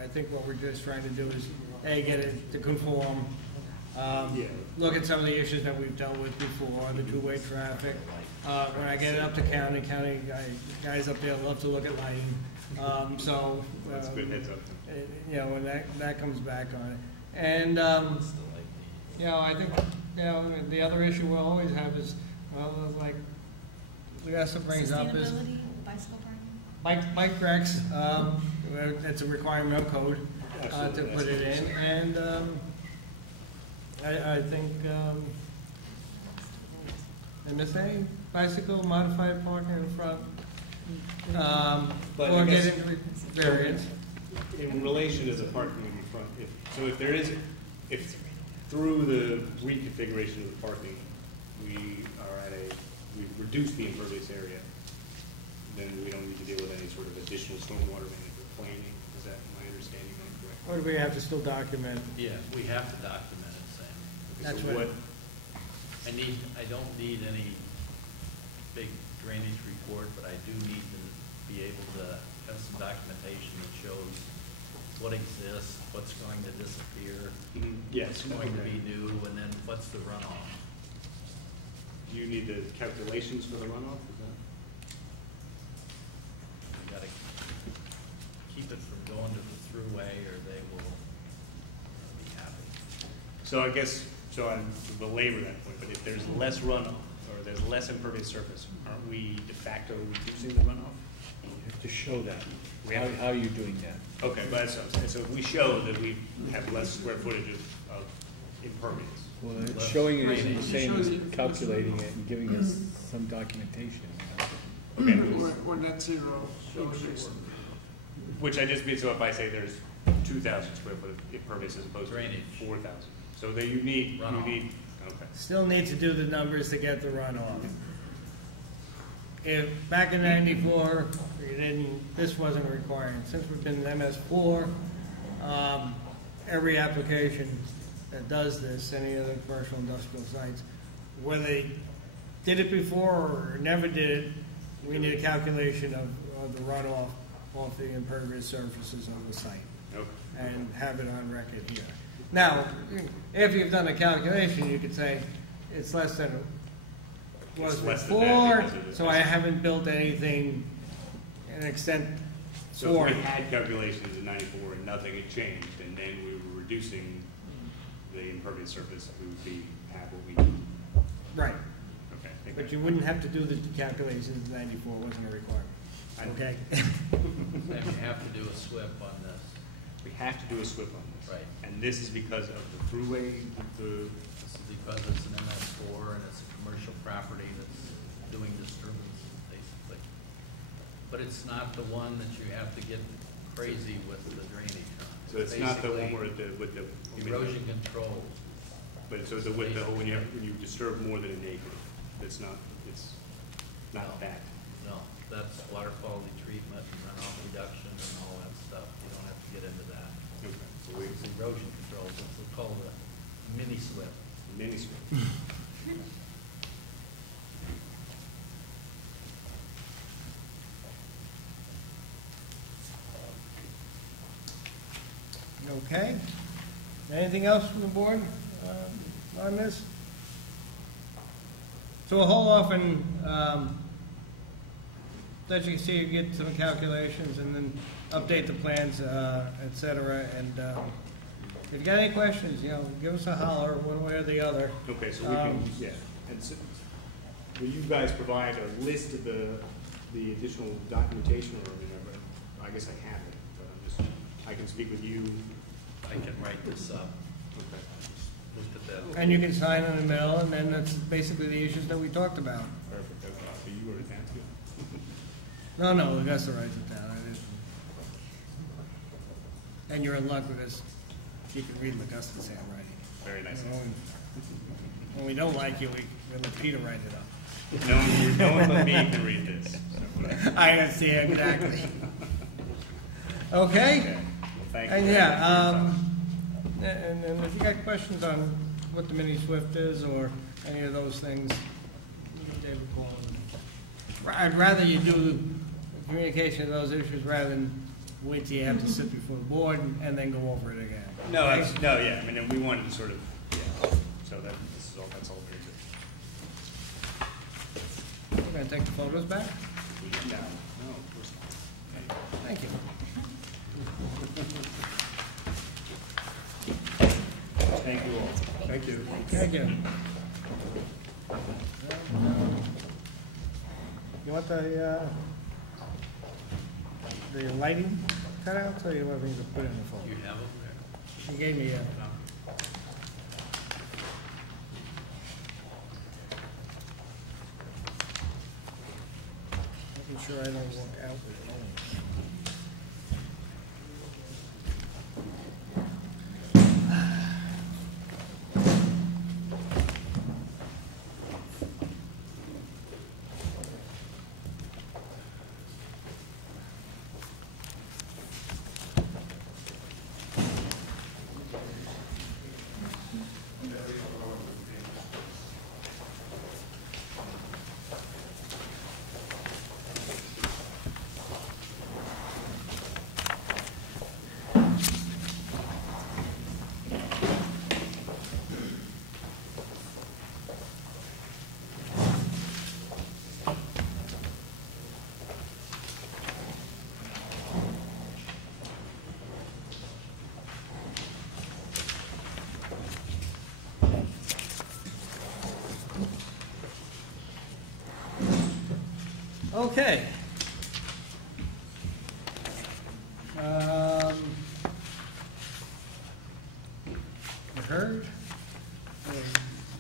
I think what we're just trying to do is, A, get it to conform, look at some of the issues that we've dealt with before, the two-way traffic. When I get it up to county guys up there love to look at lighting. So, that's a good heads up. When that comes back on it. And, I think you know, the other issue we'll always have is, like, Lisa brings up is Sustainability, bicycle parking? bike racks. It's a requirement of code to put it in, and I think MSA bicycle modified parking in front, But or I guess- getting variance. In relation to the parking in front, if there is, if through the reconfiguration of the parking, we've reduced the impervious area, then we don't need to deal with any sort of additional stormwater management planning. Is that my understanding correct? Or do we have to still document? Yeah, we have to document it, Sam. That's So what, I don't need any big drainage report, but I do need to be able to have some documentation that shows what exists, what's going to disappear, yes, what's going to okay. be new, and then what's the runoff. You need the calculations for the runoff, is that? You gotta keep it from going to the throughway, or they will be happy. So I guess, so I'm to belabor that point, but if there's less runoff, or there's less impervious surface, aren't we de facto reducing the runoff? You have to show that. We have to- How are you doing that? Okay, but that's, so if we show that we have less square footage of impervious. Well, less showing it drainage. isn't the same as calculating it and giving us some documentation. Okay. Or net zero increase. Which I just mean, so if I say there's 2,000 square foot of impervious as opposed Drainage. to 4,000. So that you need, okay. Still need to do the numbers to get the runoff. If back in '94, you didn't, this wasn't a requirement. Since we've been in MS4, every application that does this, any of the commercial industrial sites, whether they did it before or never did it, we need a calculation of the runoff off the impervious surfaces of the site. Okay. And have it on record here. Now, after you've done a calculation, you could say it's less than it was It's less than before, that because of the- so I haven't built anything in extent So for if it. we had calculations in '94 and nothing had changed, and then we were reducing the impervious surface, we would be have what we need. Right. Okay. But you wouldn't have to do the calculations in '94, it wasn't a requirement. Okay? And you have to do a SWIP on this. We have to do a SWIP on this. Right. And this is because of the throughway, This is because it's an MS4 and it's a commercial property that's doing disturbance, basically. But it's not the one that you have to get crazy with the drainage on. so it's not the one Basically, where with the erosion control. But so with the when you disturb more than an acre, it's not that. No, that's water quality treatment and runoff reduction and all that stuff. You don't have to get into that. Okay. So It's erosion control, it's called a mini SWIP. Mini SWIP. Okay. Anything else from the board on this? So we'll hold off and let you see, you get some calculations and then update the plans, et cetera. And if you got any questions, give us a holler one way or the other. Okay, so we can, yeah. And so, will you guys provide a list of the additional documentation, or whatever? I guess I have it, but I can speak with you. I can write this up. Okay. Look at that. And you can sign in the middle, and then that's basically the issues that we talked about. Perfect. Okay. So you wrote it down too. No, Augusta writes it down. And you're in luck because you can read Augusta's handwriting. Very nice. When we don't like you, we let Peter write it up. No one but me can read this. So. I understand, exactly. Okay? Well, thank you. And yeah, and if you got questions on what the mini Swift is or any of those things, give David a call. I'd rather you do communication of those issues rather than wait till you have to sit before the board and then go over it again. No, Okay? yeah. I mean, we wanted to sort of, so that that's all very good. We're gonna take the photos back? No, of course not. Thank you. Thank you all. Thank you. Thank you. You want the lighting cut out, or you want me to put it in the folder? You have them there? You gave me a... Making sure I don't walk out with it. Okay. You heard,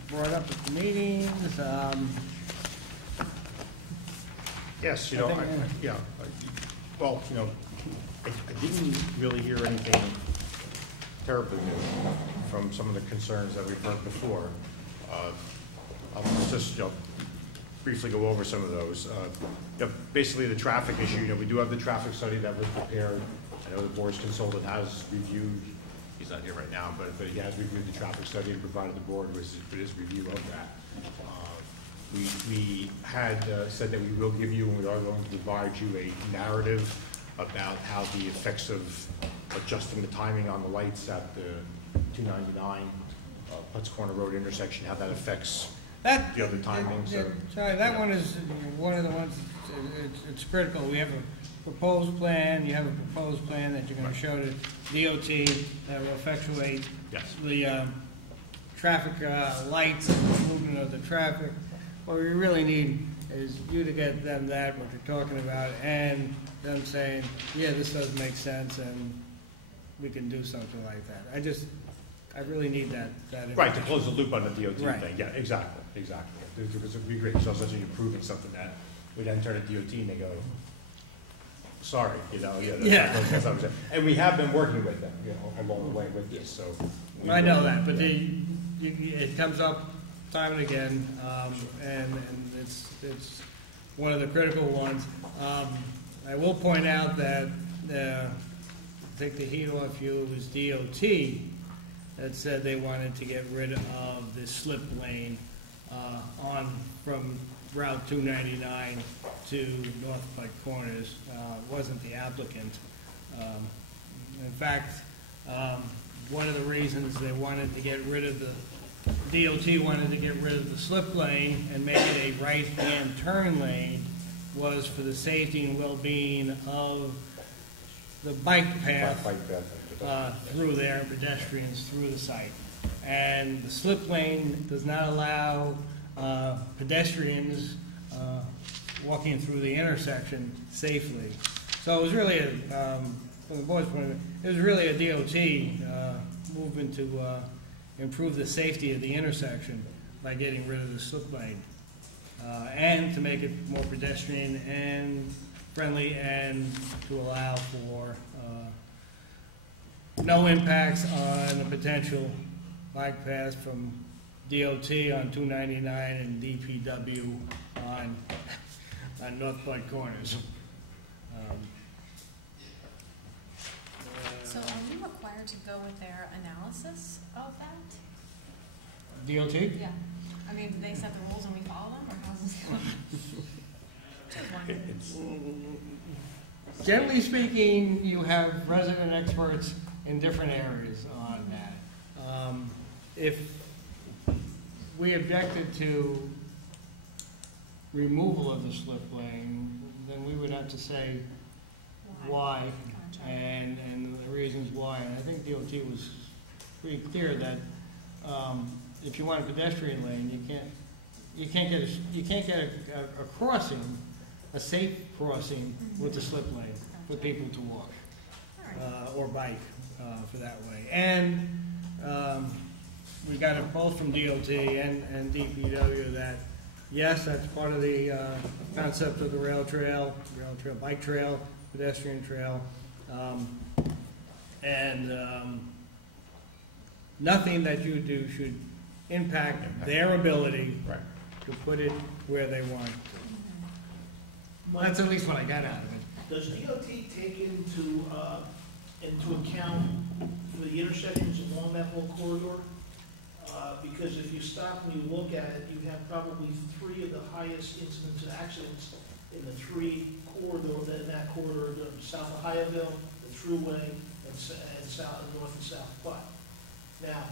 brought up at the meetings. Yes, you know, well, you know, I didn't really hear anything terribly new from some of the concerns that we've heard before. I'll just, briefly go over some of those. Basically, the traffic issue, we do have the traffic study that was prepared. I know the board's consultant has reviewed, he's not here right now, but he has reviewed the traffic study and provided the board with his review of that. We had said that we will give you, and we are going to provide you a narrative about how the effects of adjusting the timing on the lights at the 299 Paltz Corner Road intersection, how that affects the other timing. Sorry, that one is one of the ones, it's critical. We have a proposed plan, you have a proposed plan that you're going to show to DOT that will effectuate the traffic lights and the movement of the traffic. What we really need is you to get them that, what you're talking about, and them saying, yeah, this does make sense and we can do something like that. I really need that. Right, to close the loop on the DOT Right. thing. Yeah, exactly. Because it'd be great. So essentially you're proving something that we then turn to DOT and they go, sorry, that's what I'm saying. And we have been working with them, along the way with this. So I know that, but it comes up time and again, and it's one of the critical ones. I will point out that take the heat off you, it was DOT that said they wanted to get rid of the slip lane from Route 299 to North Pike Corners. Wasn't the applicant. In fact, one of the reasons they wanted to get rid of DOT wanted to get rid of the slip lane and make it a right-hand turn lane was for the safety and well-being of the bike path through there, pedestrians through the site. And the slip lane does not allow pedestrians walking through the intersection safely. So it was really, from the board's point of view, it was really a DOT movement to improve the safety of the intersection by getting rid of the slip lane and to make it more pedestrian and friendly and to allow for no impacts on the potential bike paths from DOT on 299 and DPW on North Pike Corners. So are we required to go with their analysis of that? DOT? Yeah. I mean, do they set the rules and we follow them, or how's this going? Just wondering. Generally speaking, you have resident experts in different areas on that. If we objected to removal of the slip lane, then we would have to say why and the reasons why. And I think DOT was pretty clear that if you want a pedestrian lane, you can't get a crossing, a safe crossing with a slip lane for people to walk or bike for that way. And we got it both from DOT and DPW that yes, that's part of the concept of the rail trail, bike trail, pedestrian trail, and nothing that you do should impact their ability to put it where they want to. That's at least what I got out of it. Does DOT take into account the intersections along that whole corridor? Because if you stop and you look at it, you have probably 3 of the highest incidents of accidents in the 3 corridors, in that corridor, the south of Hyattville, the Thruway, and south, north and south Platte. Now,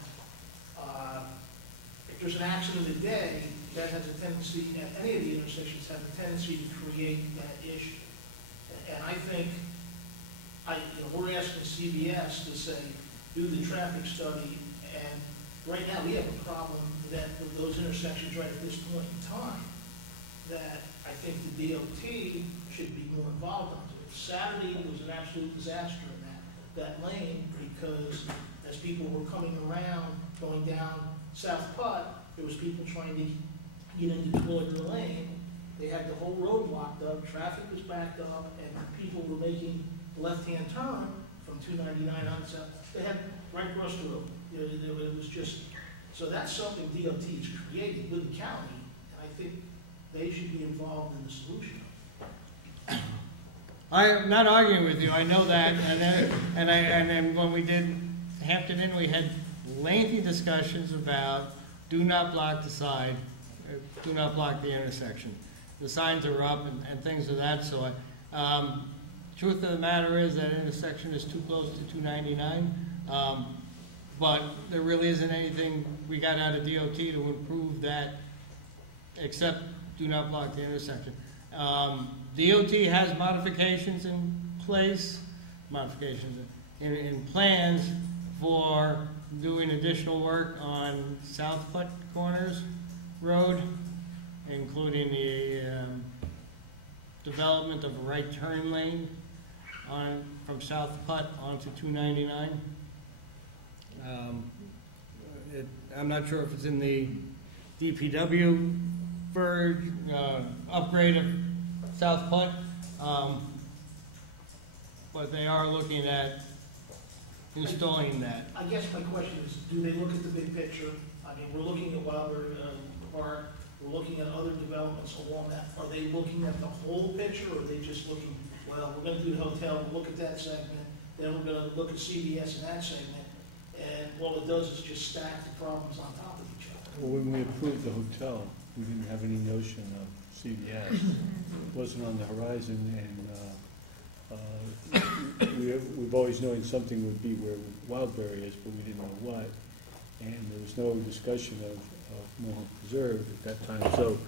if there's an accident a day, that has a tendency, at any of the intersections, have a tendency to create that issue. And I think, we're asking CBS to say, do the traffic study, and right now we have a problem that with those intersections right at this point in time, that I think the DOT should be more involved in. Saturday was an absolute disaster in that lane, because as people were coming around, going down South Putt, there was people trying to get into Floyd Lane. They had the whole road blocked up, traffic was backed up, and people were making a left-hand turn from 299 on south. They had right across the road. It was just, so that's something DOT's created with the county, and I think they should be involved in the solution. I'm not arguing with you. I know that, and then when we did Hampton Inn, we had lengthy discussions about do not block the side, do not block the intersection. The signs are up and things of that sort. Truth of the matter is that intersection is too close to 299, but there really isn't anything we got out of DOT to improve that, except do not block the intersection. DOT has modifications in place, in plans for doing additional work on South Putt Corners Road, including the development of a right turn lane from South Putt onto 299. I'm not sure if it's in the DPW for upgrade of South Putt, but they are looking at installing that. I guess my question is, do they look at the big picture? I mean, we're looking at Wilder Park, we're looking at other developments along that. Are they looking at the whole picture, or are they just looking, well, we're going to do the hotel, we'll look at that segment, then we're going to look at CBS in that segment, and all it does is just stack the problems on top of each other? Well, when we approved the hotel, we didn't have any notion of CBS. It wasn't on the horizon, and we've always known something would be where Wildberry is, but we didn't know what. And there was no discussion of Mohawk Preserve at that time. So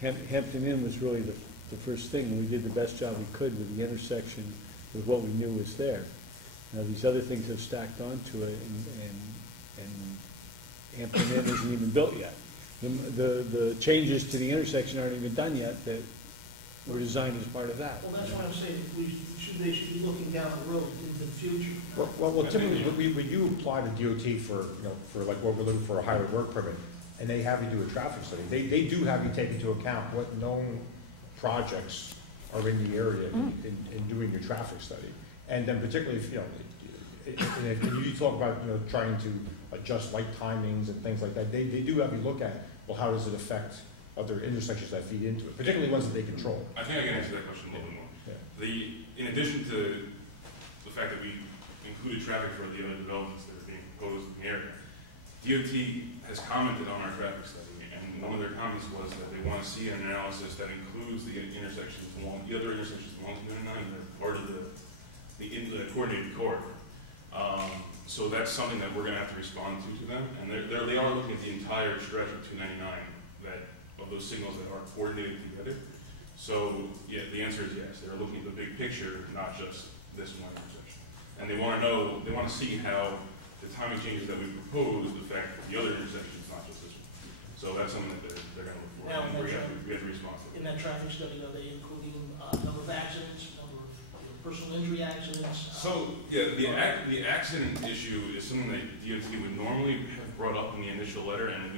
Hampton Inn was really the first thing, and we did the best job we could with the intersection with what we knew was there. Now these other things have stacked onto it, and Hampton Inn isn't even built yet. The changes to the intersection aren't even done yet that were designed as part of that. Well, that's why I'm saying they should be looking down the road into the future. Well, typically, when you apply to DOT for like what we're looking for a highway work permit, and they have you do a traffic study, they do have you take into account what known projects are in the area in doing your traffic study. And then particularly if you talk about trying to adjust light timings and things like that, they do have you look at, well, how does it affect other intersections that feed into it, particularly ones that they control. I think I can answer that question a little bit more. Yeah. In addition to the fact that we included traffic for the other developments that are being proposed in the area, DOT has commented on our traffic study, and one of their comments was that they want to see an analysis that includes the intersections along the other intersections along 299 that are part of the coordinated corridor. So that's something that we're going to have to respond to them, and they are looking at the entire stretch of 299 of those signals that are coordinated together. So yeah, the answer is yes. They're looking at the big picture, not just this one intersection. And they want to know, they want to see how the timing changes that we proposed affect the other intersections, not just this one. So that's something that they're going to look for, Now, and we have to respond to. In that traffic study, are they including number of accidents, number of personal injury accidents? So, yeah, the accident issue is something that DOT would normally have brought up in the initial letter, and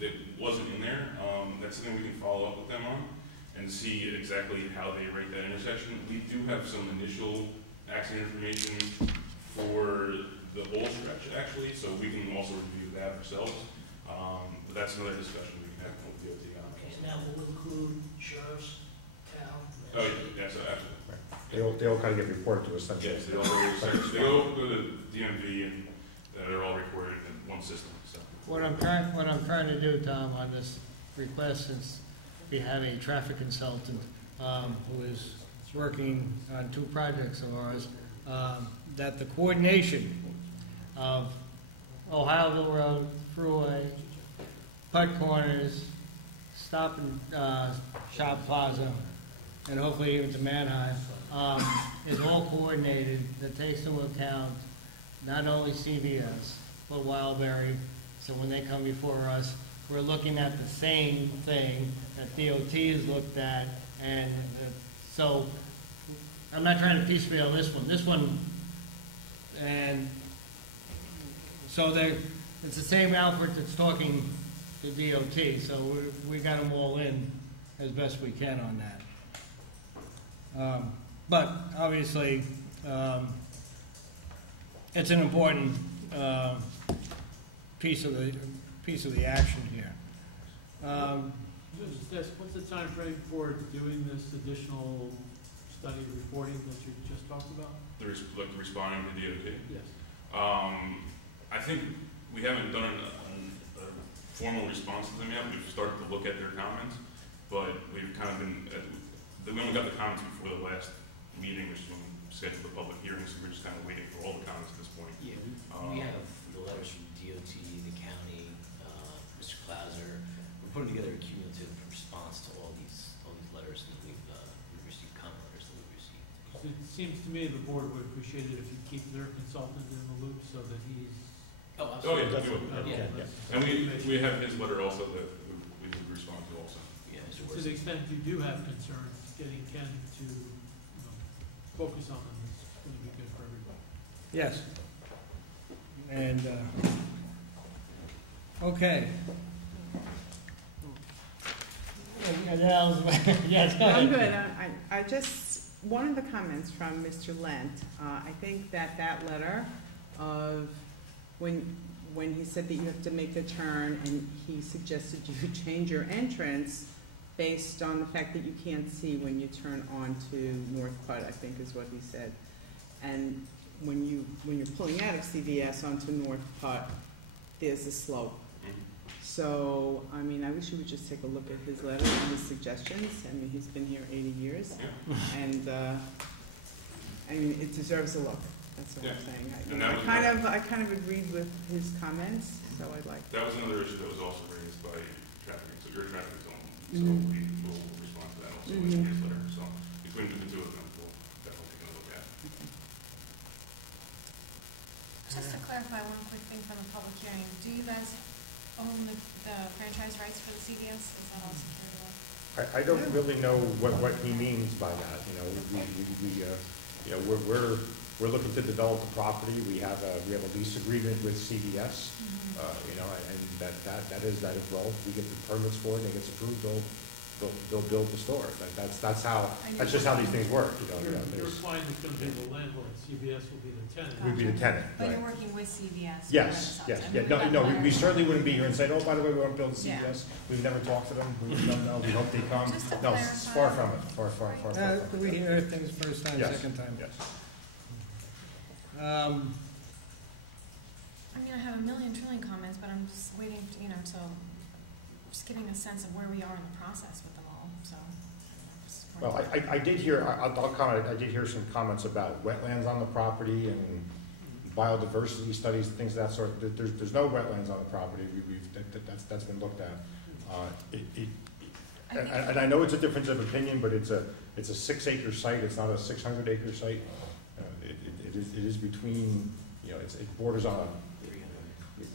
it wasn't in there. That's something we can follow up with them on and see exactly how they rate that intersection. We do have some initial accident information for the whole stretch, actually, so we can also review that ourselves. But that's another discussion we can have with DOT on. Okay, and that will include sheriffs, town? Oh, yeah, so absolutely. They all kind of get reported to us. Yes, they all go to the DMV, and they're all recorded in one system. So What I'm trying to do, Tom, on this request, since we have a traffic consultant who is working on 2 projects of ours, that the coordination of Ohioville Road, Thruway, Putt Corners, Stop and Shop Plaza, and hopefully even to Manheim, is all coordinated, that takes into account not only CVS, but Wildberry. So when they come before us, we're looking at the same thing that DOT has looked at, and so I'm not trying to piecemeal this one, and so it's the same outfit that's talking to DOT, so we got them all in as best we can on that. But obviously, it's an important piece of the action here. What's the time frame for doing this additional study reporting that you just talked about? like responding to DOT? Yes. I think we haven't done a formal response to them yet. We've started to look at their comments, but we've kind of been, we only got the comments before the last meeting, which is when we scheduled the public hearing, so we're just kind of waiting for all the comments at this point. Yeah, we have the letters from DOT, the county, Mr. Clauser. We're putting together a cumulative response to all these letters that we've received, comment letters that we've received. It seems to me the board would appreciate it if you keep their consultant in the loop so that he's. Oh, yeah. And we have his letter also that we would respond to also. Yeah, to the extent you do have concerns, getting Ken to focus on them is going to be good for everybody. Yes. And, okay. Yes, go ahead. I'm good. I just, one of the comments from Mr. Lent, I think that letter of when he said that you have to make the turn and he suggested you change your entrance based on the fact that you can't see when you turn onto North Putt, I think is what he said. And when you're pulling out of CVS onto North Putt, there's a slope. So, I mean, I wish you would just take a look at his letter and his suggestions. I mean, he's been here 80 years. And, I mean, it deserves a look. That's what I'm saying. I kind of agreed with his comments, so I'd like. That was another issue that was also raised by traffic, so your traffic zone. So we will respond to that also in his letter. So between the 2 of them, we'll definitely take a look at it. Just to clarify one quick thing from the public hearing, do you guys own the franchise rights for the CVS? Is that all secured away? I don't really know what he means by that. You know, we're looking to develop the property. We have a lease agreement with CVS. You know, and that is well. We get the permits for it. And it gets approved. They'll build the store. That's just how these things work. You know, your client is going to be the landlord. CVS will be the tenant. We'd be the tenant. But right. you're working with CVS. Yes. Yeah. We certainly wouldn't be here and say, oh, by the way, we want to build a CVS. Yeah. We've never talked to them. We don't know. We hope they come. No, it's far from it. Far from it. We hear things first time, Yes. second time. Yes. I mean, I have a million trillion comments, but I'm just waiting, just getting a sense of where we are in the process with them all, so. Well, I did hear, I'll comment, I did hear some comments about wetlands on the property and biodiversity studies, things of that sort. There's no wetlands on the property. That's been looked at. And I know it's a difference of opinion, but it's a 6-acre site. It's not a 600-acre site. It is between it borders on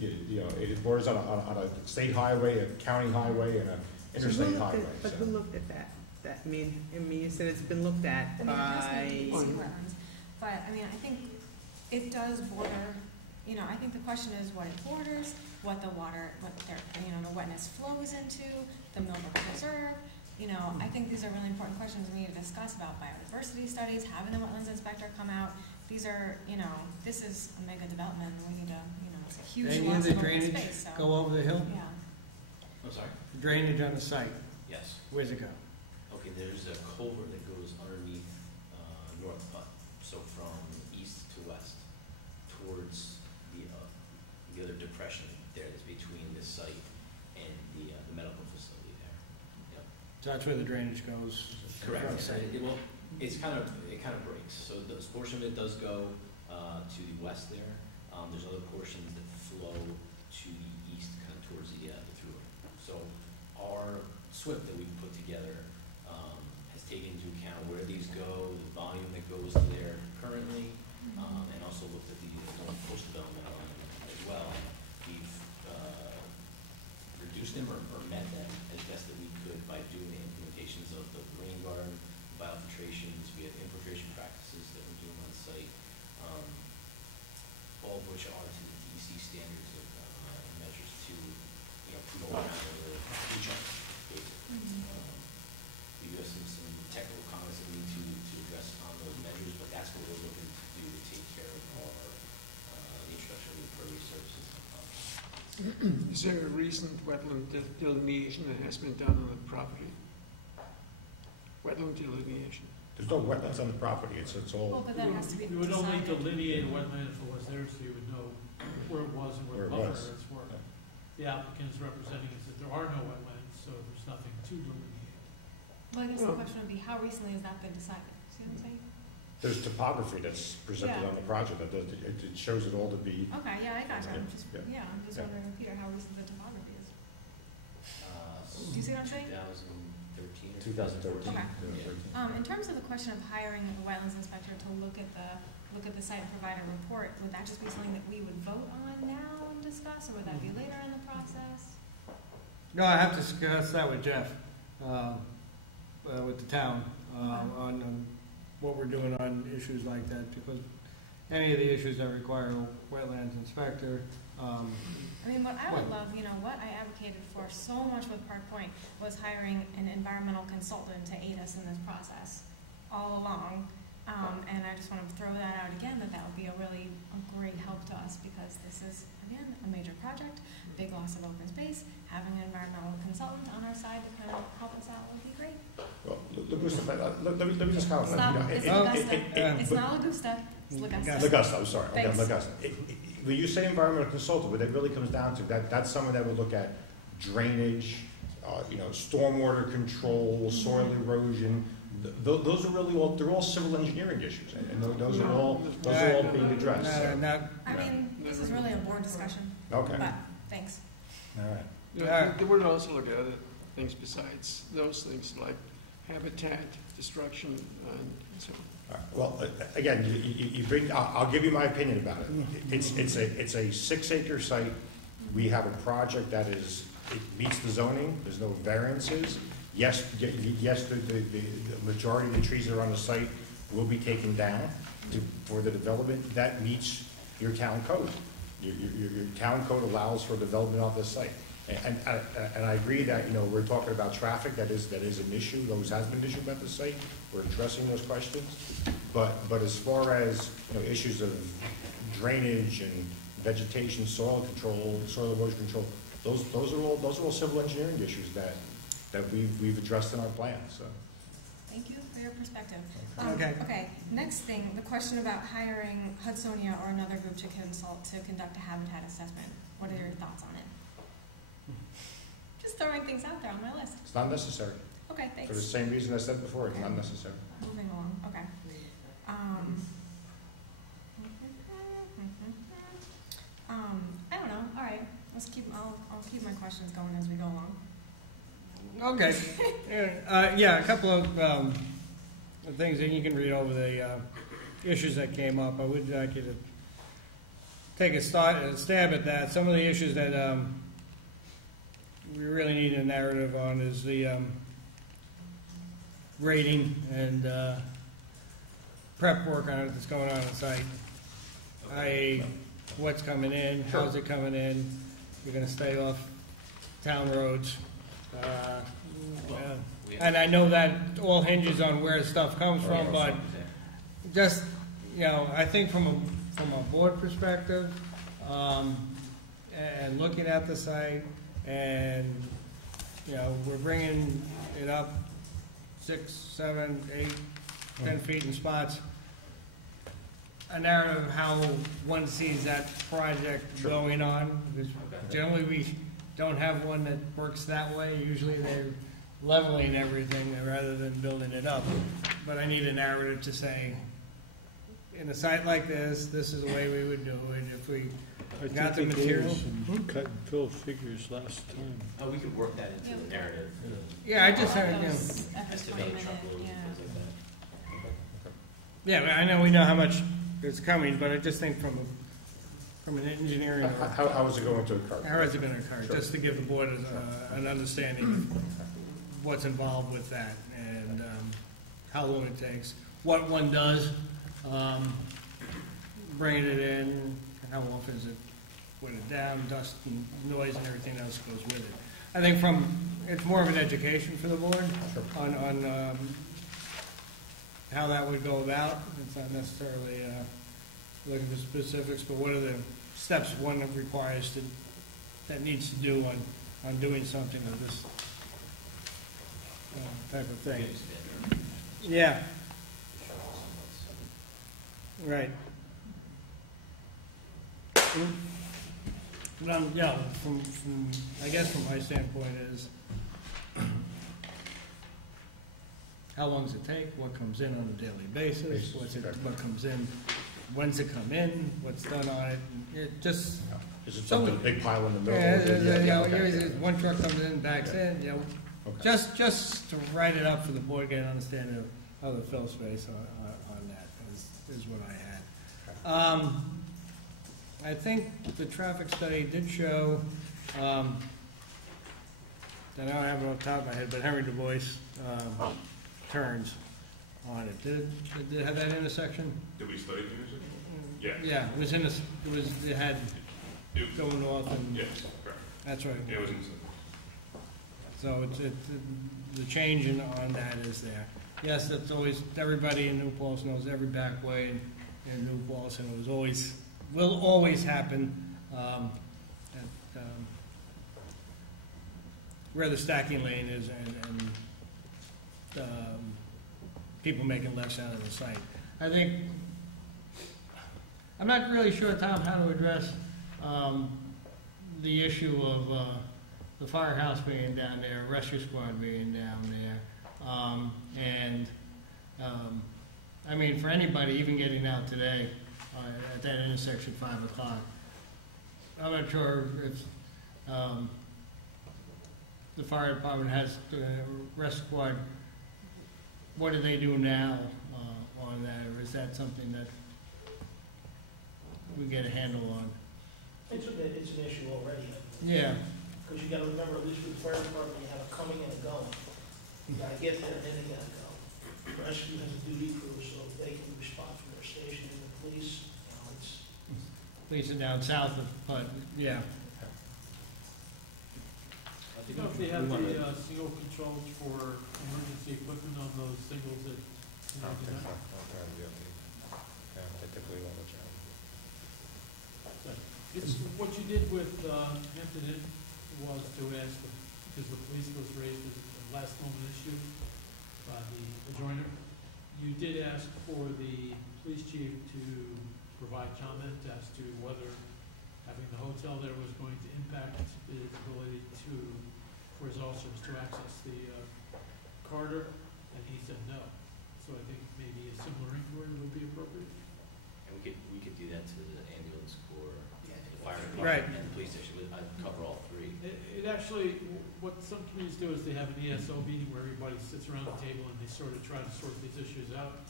it borders on a state highway, a county highway, and an interstate highway. But who looked at that? I mean, you said it's been looked at I mean, it does make it easy wetlands, but I mean, I think it does border, I think the question is what it borders, what the water, the wetness flows into, the Millbrook Preserve. I think these are really important questions we need to discuss about biodiversity studies, having the wetlands inspector come out. These are, this is a mega development, and we need to, it's a huge loss of open space. So. Go over the hill? Yeah. I'm sorry? Drainage on the site. Yes. Where's it go? Okay, there's a culvert that goes underneath North Putt, so from east to west, towards the other depression there that's between this site and the medical facility there. Yep. So that's where the drainage goes? Correct. It kind of breaks. So this portion of it does go to the west there. There's other portions that flow to the east, kind of towards the thruway. So our SWIP that we put together has taken into account where these go, the volume that goes there currently, and also looked at the post-development volume as well. We've reduced them or met them as best that we could by doing the implementations of the rain garden, biofiltrations. We have infiltration practices that we're doing on site, all of which are to the DEC standards of measures to promote the recharge. We have some technical comments that we need to address on those measures, but that's what we're looking to do to take care of our the introduction of the impervious surfaces. Is there a recent wetland delineation that has been done on the property? Wetland delineation. There's no wetlands on the property. It's all. Well, but that has to be You would only decided. delineate a wetland if it was there, so you would know where it was and where the buffer areas were. The applicant is representing is that there are no wetlands, so there's nothing to delineate. Well, I guess the question would be, how recently has that been decided? See what I'm saying? There's topography that's presented on the project that does, it shows it all to be. Okay, yeah, I got you. I'm just Yeah. wondering, Peter, how recent the topography is. Do you see what I'm saying? 2013. Okay. In terms of the question of hiring a wetlands inspector to look at the site and provide a report, would that just be something that we would vote on now and discuss, or would that be later in the process? No, I have to discuss that with Jeff, with the town, on what we're doing on issues like that, because any of the issues that require a wetlands inspector. I mean, what I would love, what I advocated for so much with Park Point was hiring an environmental consultant to aid us in this process all along. And I just want to throw that out again, that would be a great help to us, because this is, again, a major project, big loss of open space. Having an environmental consultant on our side to kind of help us out would be great. Well, let me just comment. Stop. It's Augusta. It's not Augusta. It's Augusta. Augusta, I'm sorry. Thanks. Okay, Augusta. When you say environmental consultant, what it really comes down to, that's someone that would look at drainage, stormwater control, soil erosion. Those are really they're all civil engineering issues, and those are all being addressed. I mean, this is really a board discussion. Okay. But thanks. All right. They would also look at other things besides those things, like habitat destruction and so on. Well, again, you bring. I'll give you my opinion about it. It's a 6-acre site. We have a project that it meets the zoning. There's no variances. Yes, the majority of the trees that are on the site will be taken down for the development. That meets your town code. Your town code allows for development on this site. And I agree that, we're talking about traffic, that is an issue, those has been an issue about the site, we're addressing those questions. But as far as, issues of drainage and vegetation, soil control, soil erosion control, those are all civil engineering issues that we've addressed in our plan, so. Thank you for your perspective. Okay. Next thing, the question about hiring Hudsonia or another group to conduct a habitat assessment. What are your thoughts on it? Just throwing things out there on my list. It's not necessary. Okay, thanks. For the same reason I said before, it's not necessary. Moving along, okay. I don't know, all right. I'll keep my questions going as we go along. Okay. A couple of things, and you can read over the issues that came up. I would like you to take a stab at that. Some of the issues that we really need a narrative on is the grading and prep work on it that's going on the site. I.e., what's coming in, how's it coming in, you're gonna stay off town roads. And I know that all hinges on where stuff comes from, but just, you know, I think from a board perspective, and looking at the site, and, you know, we're bringing it up 6, 7, 8, 10 feet in spots. A narrative of how one sees that project going on, because generally we don't have one that works that way. Usually they're leveling everything rather than building it up. But I need a narrative to say, in a site like this, this is the way we would do it if we got the material. Cut and fill figures last time. Oh, we could work that into the narrative. Yeah, I just said, Estimate truckloads and things like that. yeah, I know we know how much is coming, but I just think from an engineering. How is it going to occur? How is it going to occur? Sure. Just to give the board an understanding of what's involved with that and how long it takes, what one does, bringing it in, and how often is it put it down, dust and noise and everything else goes with it. I think it's more of an education for the board on how that would go about. It's not necessarily looking for specifics, but what are the steps one requires that needs to do on doing something of this type of thing. Yeah. Right. Yeah, from I guess from my standpoint is how long does it take? What comes in on a daily basis? What comes in? When's it come in? What's done on it? It just is it something big pile in the middle? One truck comes in, backs in. You know, just to write it up for the board, get an understanding of the fill space on that is what I had. I think the traffic study did show, I don't have it off the top of my head, but Henry Du Bois turns on it. Did it have that intersection? Did we study the intersection? Yeah. Yeah, it had going north and. Yes, correct. That's right. Yeah, it was in. So the change on that is there. Yes, that's always, everybody in New Paltz knows every back way in New Paltz, and will always happen where the stacking lane is and people making lefts out of the site. I think, I'm not really sure, Tom, how to address the issue of the firehouse being down there, rescue squad being down there, I mean, for anybody, even getting out today at that intersection, 5 o'clock, I'm not sure if the fire department has rescue squad. What do they do now on that, or is that something that we get a handle on? It's an issue already. Yeah. Because you gotta remember, at least with the fire department, you have a coming and a going. You gotta get there and then you gotta go. Rescue has a duty crew, so they can respond from their station, and the police, you know, it's. Police are down south of, but, yeah. You know, if they have the single controls for emergency equipment on those singles that, you know, do that? Typically all the time. It's what you did with Hampton Inn was to ask, because the police was raised as a last moment issue by the adjoiner. You did ask for the police chief to provide comment as to whether having the hotel there was going to impact his ability for his officers to access the corridor, and he said no. So I think maybe a similar inquiry would be appropriate. And we could do that to the ambulance corps, the fire Right. department, and the police station. I'd cover all three. It actually, what some communities do is they have an ESO meeting where everybody sits around the table and they sort of try to sort these issues out.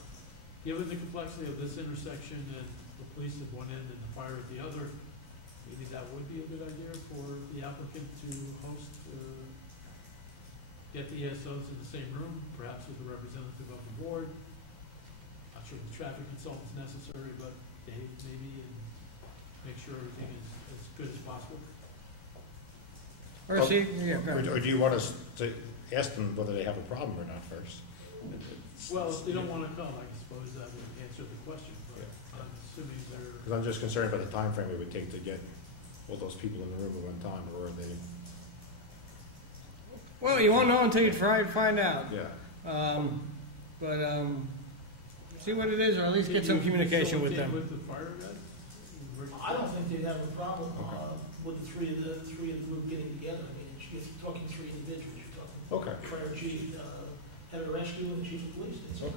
Given the complexity of this intersection and the police at one end and the fire at the other, maybe that would be a good idea for the applicant to host, get the ESOs in the same room, perhaps with a representative of the board. Not sure the traffic consultant is necessary, but Dave maybe, and make sure everything is as good as possible. Or see, yeah, go ahead. Or do you want us to ask them whether they have a problem or not first? Well, if they don't want to come, I suppose that would answer the question, but I'm assuming they're. Because I'm just concerned about the time frame it would take to get all those people in the room at one time, or are they? Well, you won't know until you try to find out. Yeah. See what it is, or at least get some communication with them. With the fire guys? I don't think they'd have a problem with the three of the group getting together. I mean, you're talking three individuals. You're talking fire chief, head of rescue, and chief of police. Okay.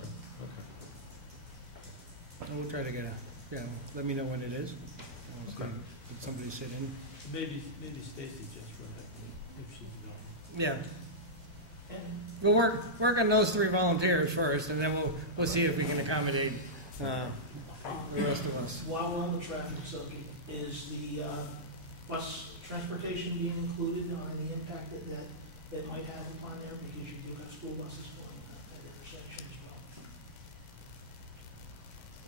And we'll try to get let me know when it is. Did somebody sit in? Maybe Stacy just for that, if she's going. Yeah. We'll work on those 3 volunteers first, and then we'll see if we can accommodate the rest of us. While we're on the traffic subject, is the bus transportation being included on the impact that might have upon there, because you do have school buses going at that intersection as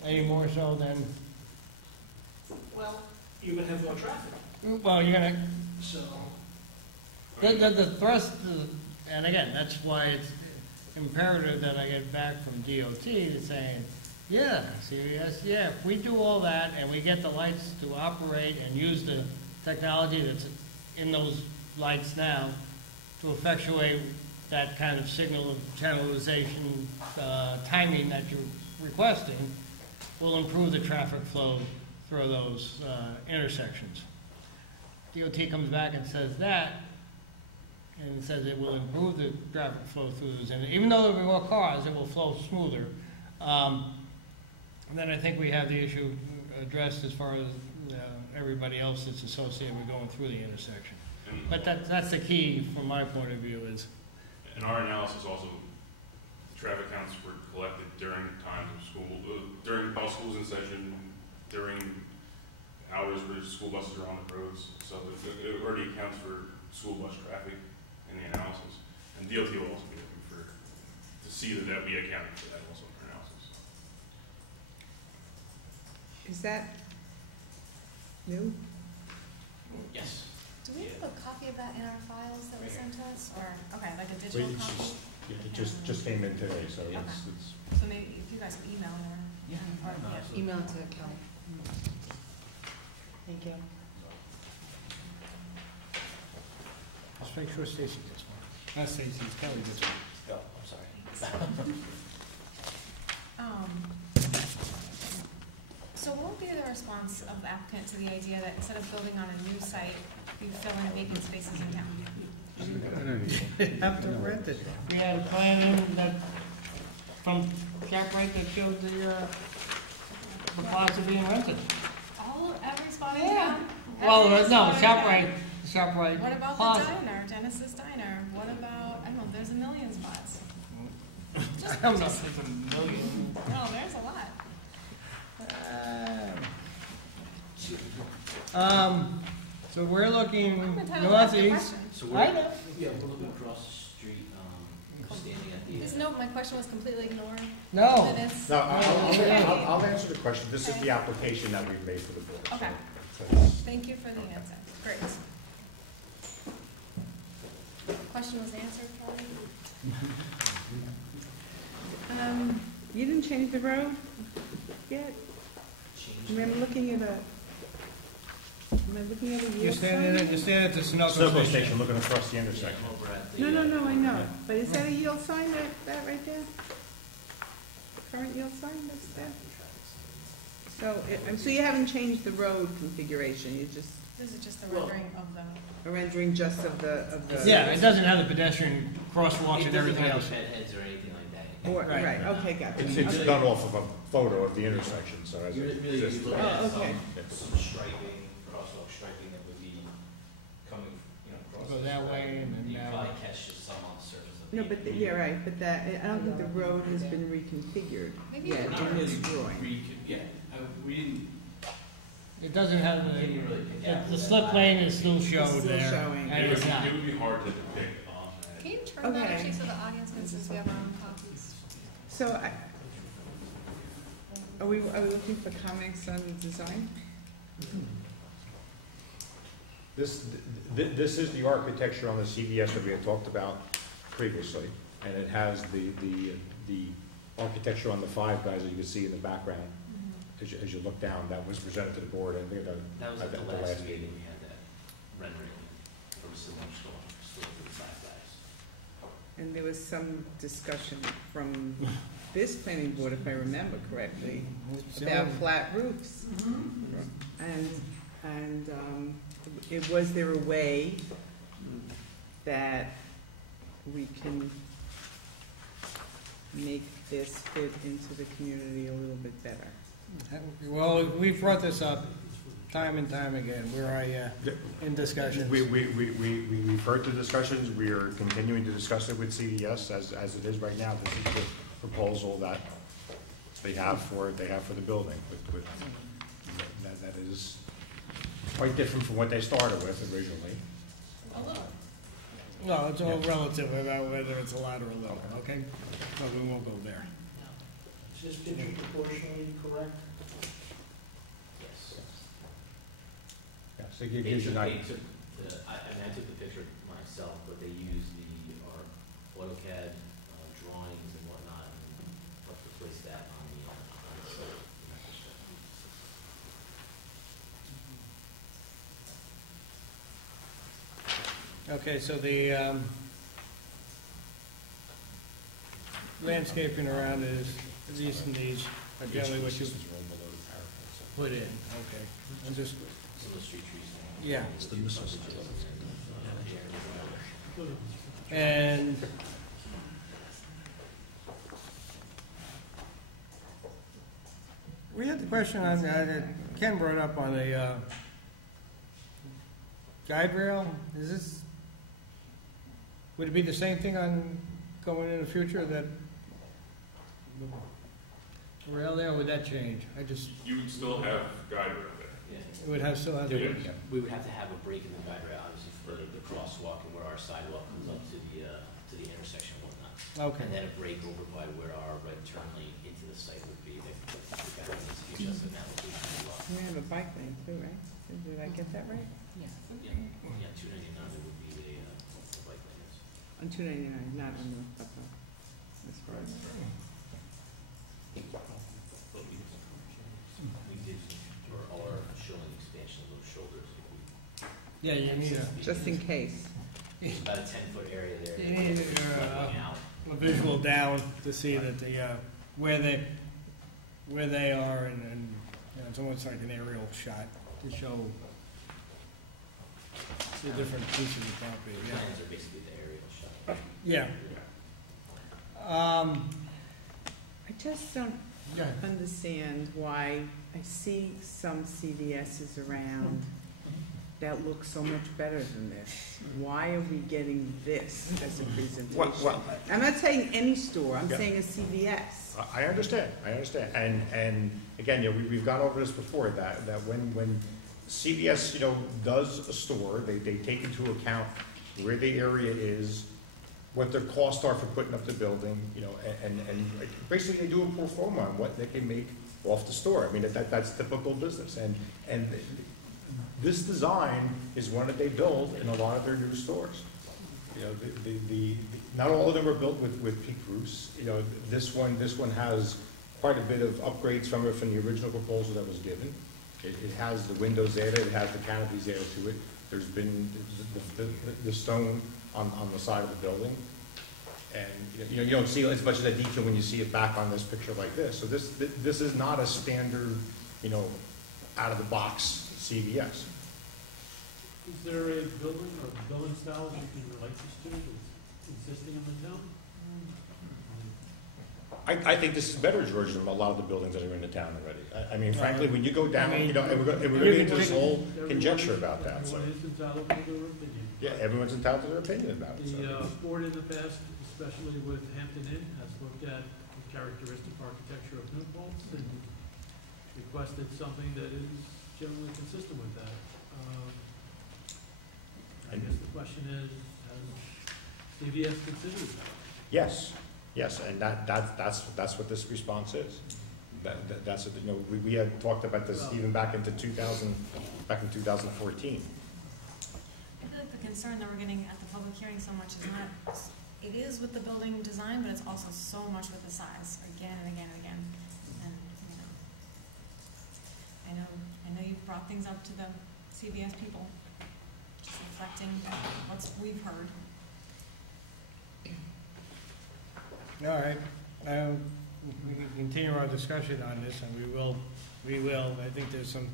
well? Any more so than? Well, you're going to have more traffic. Well, you're going to. So. The thrust, and again, that's why it's imperative that I get back from DOT to saying, yeah, CVS, yeah, if we do all that and we get the lights to operate and use the technology that's in those lights now to effectuate that kind of signal channelization timing that you're requesting, will improve the traffic flow through those intersections. DOT comes back and says that, and it says it will improve the traffic flow through those, and even though there will be more cars, it will flow smoother. And then I think we have the issue addressed as far as everybody else that's associated with going through the intersection. But that's the key from my point of view is. In our analysis also, traffic counts were collected during times of school, while school's in session, during hours where school buses are on the roads. So it already accounts for school bus traffic in the analysis. And DOT will also be looking to see that we account for that also in our analysis. Is that new? Yes. Do we have a copy of that in our files that was sent to us, or, okay, like a digital copy? It just came in today, so Okay. it's. So maybe if you guys could email it, or. Yeah. Email it to Kelly. Thank you. Just make sure Stacy gets one. Not Stacy, it's Kelly gets one. Oh, I'm sorry. So what would be the response of the applicant to the idea that instead of building on a new site, you fill in vacant spaces in town? Have to rent it. We had a plan in that, from ShopRite that showed the plaza being rented. Every spot in Yeah. town? Well, Every no, spot in town? ShopRite What about plaza. the diner, Genesis Diner? What about, I don't know, there's a million spots. I don't know if there's a million. No, there's a lot. So we're looking I'm entitled to ask a northeast. question. So I know. we're looking across the street, standing at the. Please note, my question was completely ignored. No. Minutes. No, I'll answer the question. This is Okay. the application that we've made for the board. Okay. So it's- Thank you for the answer. Great. Question was answered, Charlie? You didn't change the road yet? I mean, I'm looking at a You're yield standing sign? at the Sunoco Sunoco station. station, looking across the intersection. No, I know. But is that a yield sign, that right there? Current yield sign that's there? So you haven't changed the road configuration, you just, This is just the rendering of the. a rendering just of the. Yeah, it doesn't have the pedestrian crosswalks and everything else. It doesn't have the heads or anything like that. Right, okay, got it. It's done off of a photo of the intersection, so as You're it really exists. looking at okay. some striping, crosswalk striping that would be coming, across. Go this that road. way and then You that probably way. catch just some on the surface of the. No, but, yeah, right, but I don't think the road has been reconfigured Maybe yet you Not in really this drawing. we didn't It doesn't have Can't you really pick out the that slip line? lane is still showed Still there. showing. And it's not. It would be hard to depict on that. Can you turn that Okay. actually so the audience can see we have our own copies? So, are we looking for comments on the design? This is the architecture on the CVS that we had talked about previously, and it has the architecture on the five guys that you can see in the background as you look down. That was presented to the board, and That was at the last meeting, we had that rendering from a similar store for the five guys. And there was some discussion from this planning board, if I remember correctly, about flat roofs. And was there a way that we can make this fit into the community a little bit better? Well, we've brought this up time and time again. We're in discussions. We've heard the discussions. We are continuing to discuss it with CVS as it is right now. This is the proposal that they have for the building. That is quite different from what they started with originally. A little. No, it's all relative about whether it's a lot or a little, okay? But we won't go there. Is this picture proportionally correct? Yes. Yeah, so it gives you an idea. I took the picture myself, but they used our AutoCAD drawings and whatnot, and helped to place that on the site. Okay, so the landscaping around it is, these and these are generally what you put in, okay? And just, Some of the street trees. yeah. It's the missile. And we had the question on, Ken brought up on the guide rail. Is this, would it be the same thing on going in the future, that the rail there, or would that change? You would still have guide rail there. It would still have the, We would have to have a break in the guide rail, obviously, for the crosswalk and where our sidewalk comes up to the intersection and whatnot. Okay. And then a break over by where our right turn lane into the site would be. The guide rail needs to be adjusted in that location as well. We have a bike lane too, right? Did I get that right? Yeah, 299 there would be a bike lane. On 299, not on the upper. This part. But we did, for our showing expansion of those shoulders. yeah, you need Just in case. There's about a 10-foot area there. You need leveling out. a visual down to see that where they are, and you know, it's almost like an aerial shot to show the different pieces of property. The plans are basically the aerial shot. Yeah. I just don't understand why I see some CVSs around that look so much better than this. Why are we getting this as a presentation? Well, I'm not saying any store, I'm Yeah. saying a CVS. I understand. And again, we've gone over this before, that when CVS, does a store, they take into account where the area is, what their costs are for putting up the building, and basically they do a pro forma on what they can make off the store. I mean, that's typical business. And this design is one that they build in a lot of their new stores. Not all of them are built with peak roofs. This one has quite a bit of upgrades from the original proposal that was given. It has the windows there, it has the canopies there to it. There's been the stone on the side of the building. And you don't see as much of that detail when you see it back on this picture like this. So this is not a standard, out of the box CVS. Is there a building or building styles you can relate this to that's existing in the town? I think this is better, George, than a lot of the buildings that are in the town already. I mean, frankly, when you go down, and we're going to get into this whole conjecture about that. So. Everyone is entitled to their opinion. Yeah, everyone's entitled to their opinion about it. The board in the past, especially with Hampton Inn, has looked at the characteristic architecture of New Paltz and requested something that is generally consistent with that. I guess the question is, has CVS considered that? Yes, yes, and that's what this response is. That's what, you know, we had talked about this even back in 2014. I feel like the concern that we're getting at the public hearing so much is not, it is with the building design, but it's also so much with the size, again and again and again. And, you know, I know you've brought things up to the CVS people, just reflecting what we've heard. All right, we can continue our discussion on this, and we will. I think there's some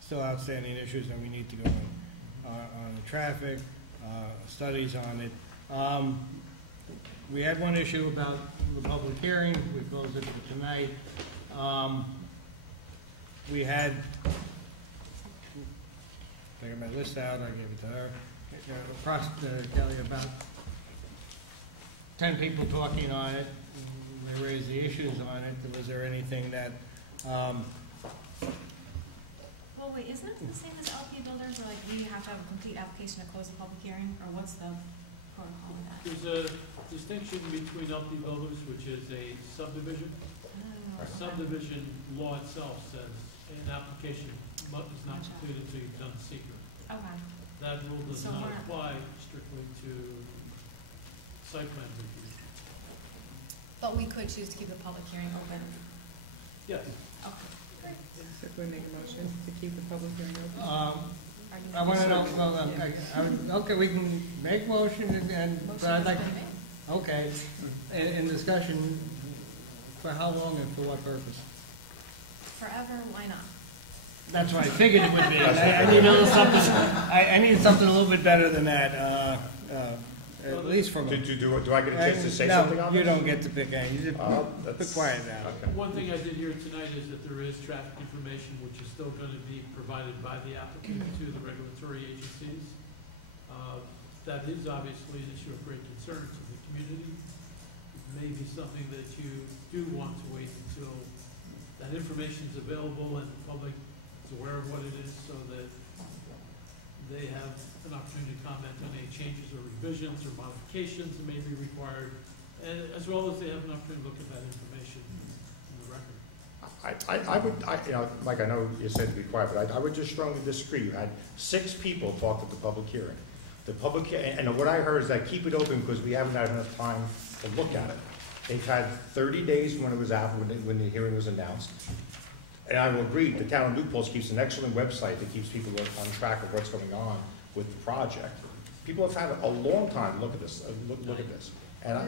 still outstanding issues that we need to go on the traffic, studies on it. We had one issue about the public hearing. We closed it for tonight. We had, I got my list out, I gave it to her, Kelly, about 10 people talking on it. They raised the issues on it. Was there anything that, well, wait, isn't it the same as LP builders, or like we have to have a complete application to close the public hearing, or what's the protocol with that? There's a distinction between LP builders, which is a subdivision. Oh. Subdivision law itself says an application is not completed until you've done secret. Okay. That rule does So not we're- apply strictly to site plan review. But we could choose to keep the public hearing open. Yes. Okay. So if we make a motion to keep the public hearing open? I want to know, well, okay, we can make motion and but I'd like, okay, in discussion, for how long and for what purpose? Forever, why not? That's what I figured it would be. I need a little something, I need something a little bit better than that, at least from a. Do I get a chance to say something on No, this? you don't get to pick any, you just be quiet now. Okay. One thing I did hear tonight is that there is traffic information which is still going to be provided by the applicant to the regulatory agencies. That is obviously an issue of great concern to the community. It may be something that you do want to wait until that information is available and the public is aware of what it is, so that they have an opportunity to comment on any changes or revisions or modifications that may be required, and as well as they have an opportunity to look at that information in the record. You know, Mike, I know you said to be quiet, but I would just strongly disagree. You had 6 people talk at the public hearing. And what I heard is that keep it open because we haven't had enough time to look at it. They've had 30 days when it was out, when the hearing was announced. And I will agree, the town of New Paltz keeps an excellent website that keeps people on track of what's going on with the project. People have had a long time to look at this. And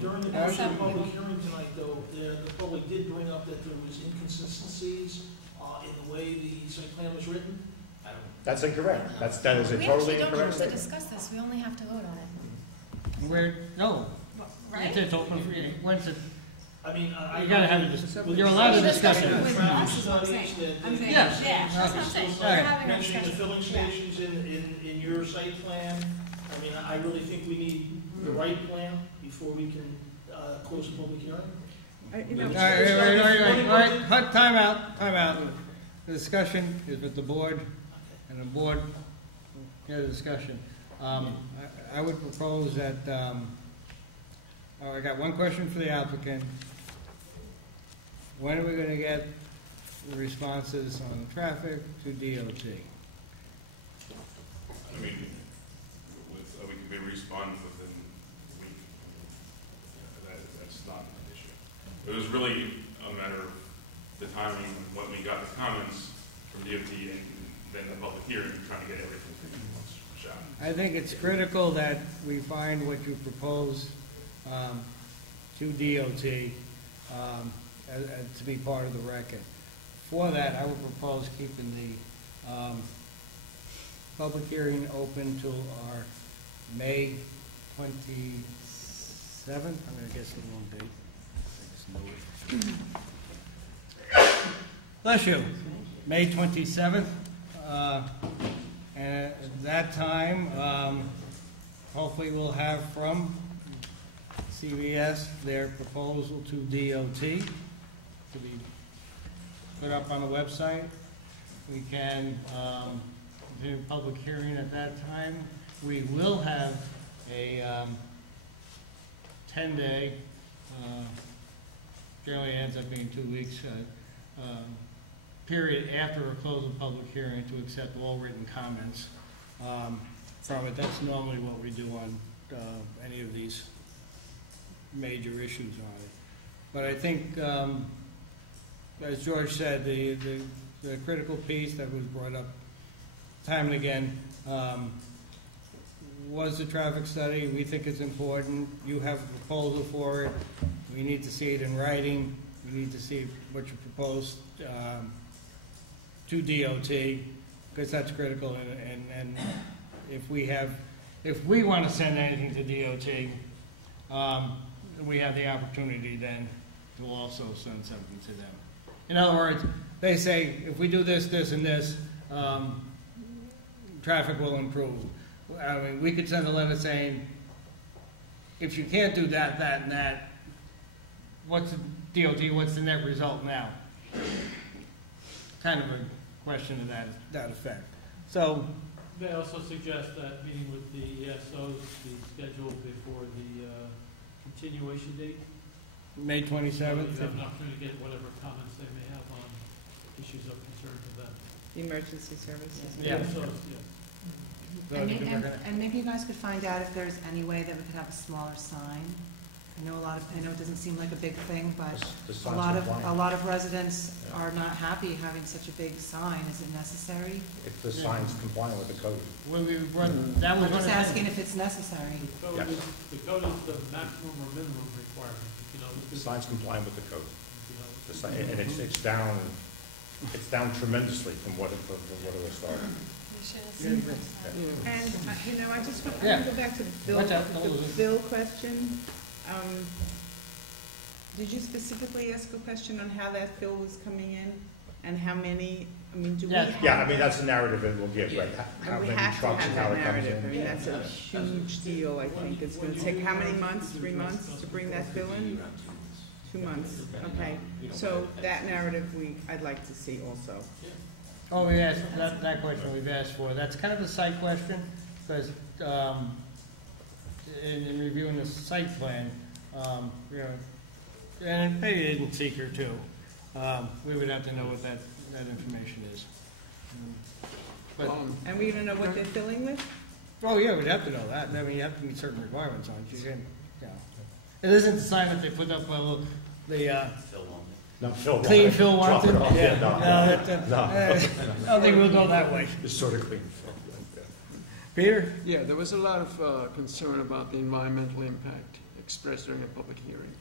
During the course of the public hearing tonight, though, the public did bring up that there was inconsistencies in the way the site plan was written. that's incorrect. That is a We totally actually don't incorrect have to statement. discuss this, we only have to vote on it. No, Right? it's open for, when's it, I mean, you gotta have a discussion, you're allowed to discuss it. With us is what I'm saying. I'm saying, Yes. yeah, that's what I'm saying, we're All right. having a mentioning the discussion. filling stations in your site plan. I mean, I really think we need the right plan before we can close the public hearing. All right, time out. The discussion is with the board, and the board, get a discussion. I would propose that, I got one question for the applicant. When are we gonna get the responses on traffic to DOT? I mean, we can be responded within a week. That's not an issue. It was really a matter of the timing and when we got the comments from DOT and then the public hearing, trying to get everything shot. I think it's critical that we find what you propose to DOT to be part of the record. For that, I would propose keeping the public hearing open till our May 27th. I'm going to guess the wrong date. I just know it. Bless you. May 27th. And at that time, hopefully we'll have from CVS their proposal to DOT to be put up on the website. we can do a public hearing at that time. We will have a 10-day, generally ends up being 2 weeks, period after a close of public hearing to accept all written comments from it. That's normally what we do on any of these major issues on it. But I think, as George said, the critical piece that was brought up time and again was the traffic study. We think it's important. You have a proposal for it. We need to see it in writing. We need to see what you propose to DOT, because that's critical. And if we want to send anything to DOT, we have the opportunity then to also send something to them. In other words, they say, if we do this, this, and this, traffic will improve. I mean, we could send a letter saying, if you can't do that, that, and that, what's the DOT, what's the net result now? Kind of a question to that effect. So, they also suggest that meeting with the ESOs be scheduled before the continuation date. May 27th. So you have an opportunity to get whatever comments they may have on issues of concern to them. The emergency services. Yeah. ESOs, yes. And maybe you guys could find out if there's any way that we could have a smaller sign. I know it doesn't seem like a big thing, but a lot of residents are not happy having such a big sign. Is it necessary? If the sign's compliant with the code. When we run, that was I'm just asking if it's necessary. The code is the maximum or minimum requirement. The sign's compliant with the code. The sign, and it's down tremendously from what it was started. And, I just want Yeah. to go back to the bill question. Did you specifically ask a question on how that bill was coming in? And how many, do we have? Yeah, that's the narrative that we'll give, right? How we many have trucks to and have how that it comes narrative. in. That's a huge deal, I think. It's going to take how many months? 3 months to bring that bill in? 2 months, okay. So that narrative I'd like to see also. Oh, we asked, that question we've asked for. That's kind of a site question, because in reviewing the site plan, and maybe it isn't seeker too, we would have to know what that information is. But, and we don't know what they're filling with? Oh, yeah, we'd have to know that. I mean, you have to meet certain requirements on it. It isn't the sign that they put up the clean fill wanted. I don't think we'll go that way. It's sort of clean fill. Peter? Yeah, there was a lot of concern about the environmental impact expressed during a public hearing.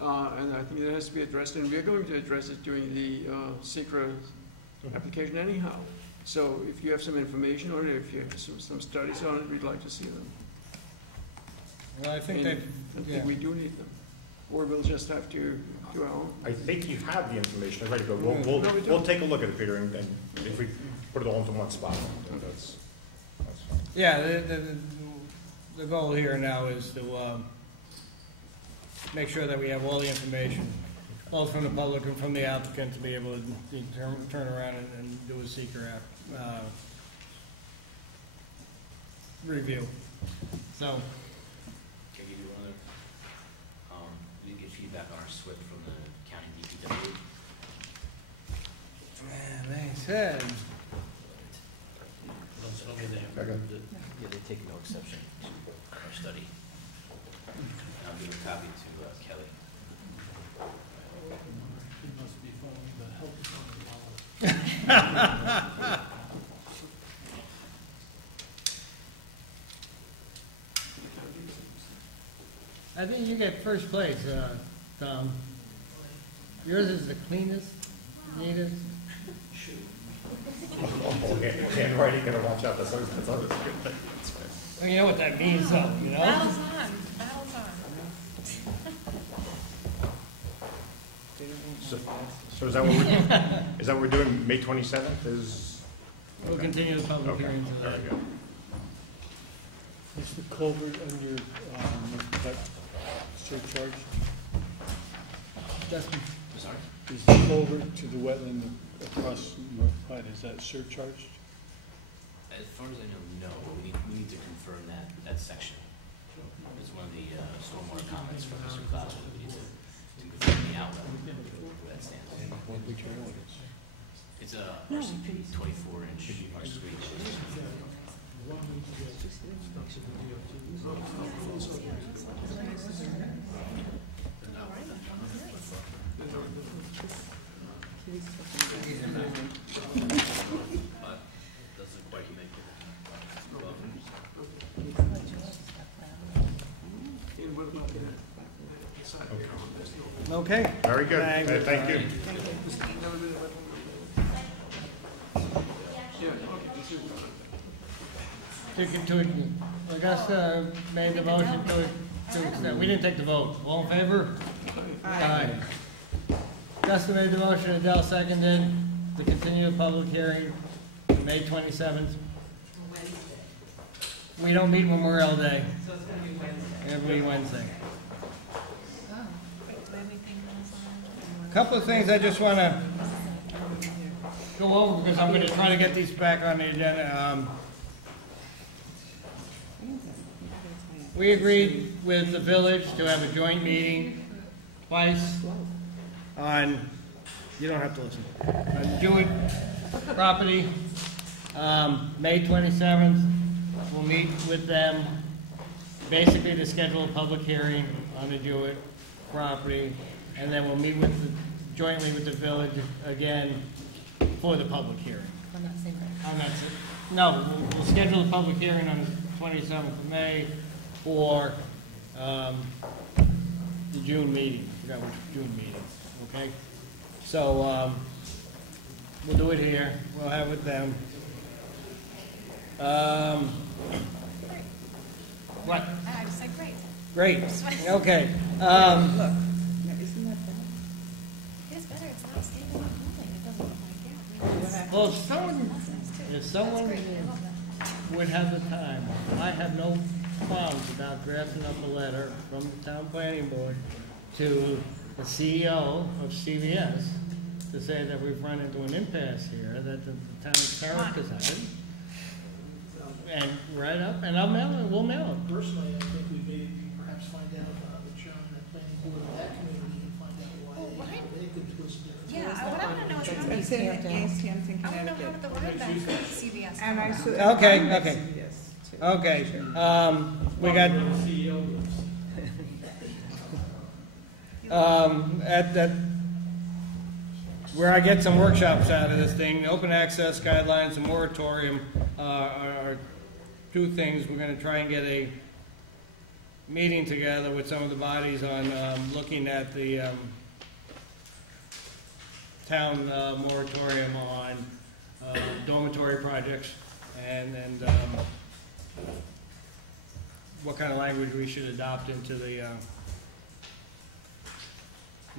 And I think it has to be addressed, and we're going to address it during the SECRA application anyhow. So if you have some information on it, if you have some studies on it, we'd like to see them. Well, I think I think we do need them. Or we'll just have to do our own. I think you have the information already, but we'll take a look at it, Peter, and if we put it all into one spot, then that's fine. Yeah, the goal here now is to make sure that we have all the information, both from the public and from the applicant, to be able to turn around and do a seeker review. So. Can you do another? You get feedback on our SWIP from the county DPW. They said. Yeah, they take no exception to our study. And I'll give a copy to Kelly. He must be following the health department. I think you get first place, Tom. Yours is the cleanest, neatest. Handwriting, gotta watch out. That's always good. Well, you know what that means, though, you know? Battle's on. Battle's on. So is that what we're doing? May 27th We'll continue the public hearing today. Very good. Is the culvert under that surcharge? Justin? Sorry? Is the culvert to the wetland a across North Platte, is that surcharged? As far as I know, no. We need to confirm that section. It's one of the stormwater comments from Mr. Klauser that we need to confirm the outlet where that stands. It's a RCP 24-inch R-Suite. But doesn't quite make it. Okay. Very good. Thank you. Augusta made the motion to extend. We didn't take the vote. All in favor? Aye. Augusta made the motion, Adele seconded, to continue the public hearing, May 27th. We don't meet Memorial Day. So it's gonna be Wednesday. Every Wednesday. Oh, wait, do anything else on? Couple of things I just want to go over because I'm going to try to get these back on the agenda. We agreed with the village to have a joint meeting twice on, you don't have to listen, on Jewett property. May 27th, we'll meet with them basically to schedule a public hearing on the Jewett property, and then we'll meet with jointly with the village again for the public hearing. On that same day. On that, no, we'll schedule a public hearing on the 27th of May for the June meeting. I forgot which June meeting, okay? So we'll do it here. We'll have it with them. What? I just said great. Great. Okay. Isn't that It's better, it's not a standing building, it doesn't look like that. Well, if someone would have the time, I have no qualms about drafting up a letter from the town planning board to the CEO of CVS to say that we've run into an impasse here, that the town of Carrick has had. And write up, and I'll mail it, we'll mail it. Personally, I think we may perhaps find out the chairman of the planning board of that community and find out why they could twist it. Yeah, what I wanna know is how many. It's in East Hampton, I wanna know Connecticut. how the word back from CVS. And I saw. Okay, I'm okay. CVS too. Okay, we got, at where I get some workshops out of this thing, the open access guidelines and moratorium are two things. We're gonna try and get a meeting together with some of the bodies on looking at the town moratorium on dormitory projects and what kind of language we should adopt into the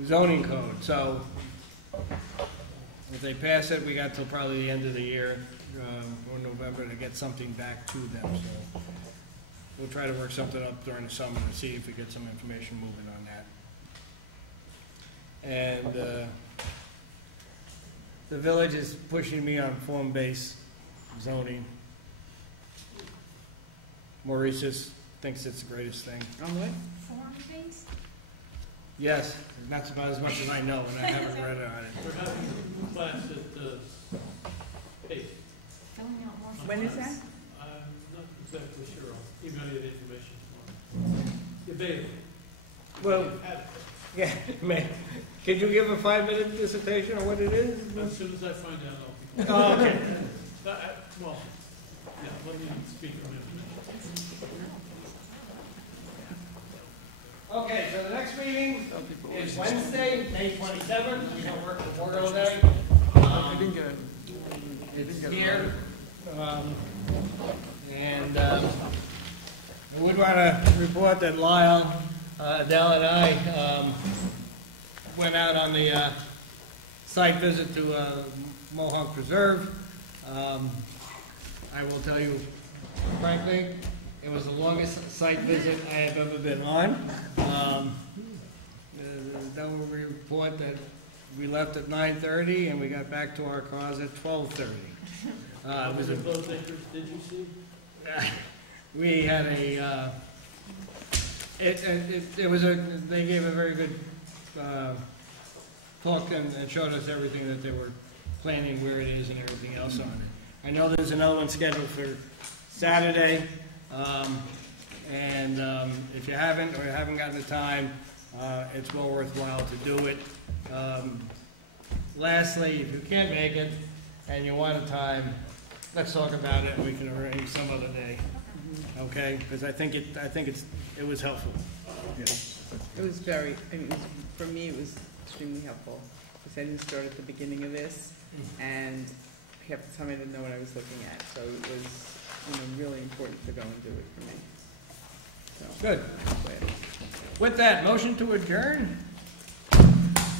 zoning code. So if they pass it, we got till probably the end of the year or November to get something back to them. So we'll try to work something up during the summer to see if we get some information moving on that. And the village is pushing me on form-based zoning. Mauritius thinks it's the greatest thing. On what? Form-based? Yes, that's about as much as I know, and I haven't read on it. We're having a class at, hey. Filling out more. When is that? I'm not exactly sure, I'll email you the information tomorrow. Available. Well, You've had it. yeah, man, could you give a 5-minute dissertation on what it is? As soon as I find out, I'll be. Oh, okay. Well, yeah, let me speak on it. Okay, so the next meeting is Wednesday, May 27th. We don't work Memorial Day. It's here. And I would want to report that Lyle, Adele, and I went out on the site visit to Mohawk Preserve. I will tell you frankly, it was the longest site visit I have ever been on. That will report that we left at 9:30 and we got back to our cars at 12:30. How It was many a, closed acres did you see? we had a, it was a, they gave a very good talk and showed us everything that they were planning, where it is and everything else on it. I know there's another one scheduled for Saturday, and if you haven't or you haven't gotten the time, it's well worthwhile to do it. Lastly, if you can't make it and you want a time, let's talk about it and we can arrange some other day. Okay? Because I think it was helpful. It was very, I mean, for me, it was extremely helpful, because I didn't start at the beginning of this, and half the time I didn't know what I was looking at, so it was, really important to go and do it for me. So, Good. With that, motion to adjourn?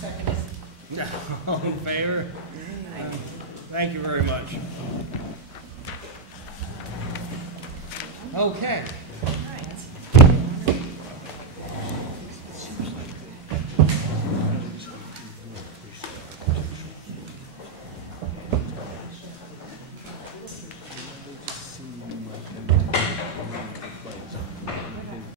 Second. All in favor? Thank you very much. Okay.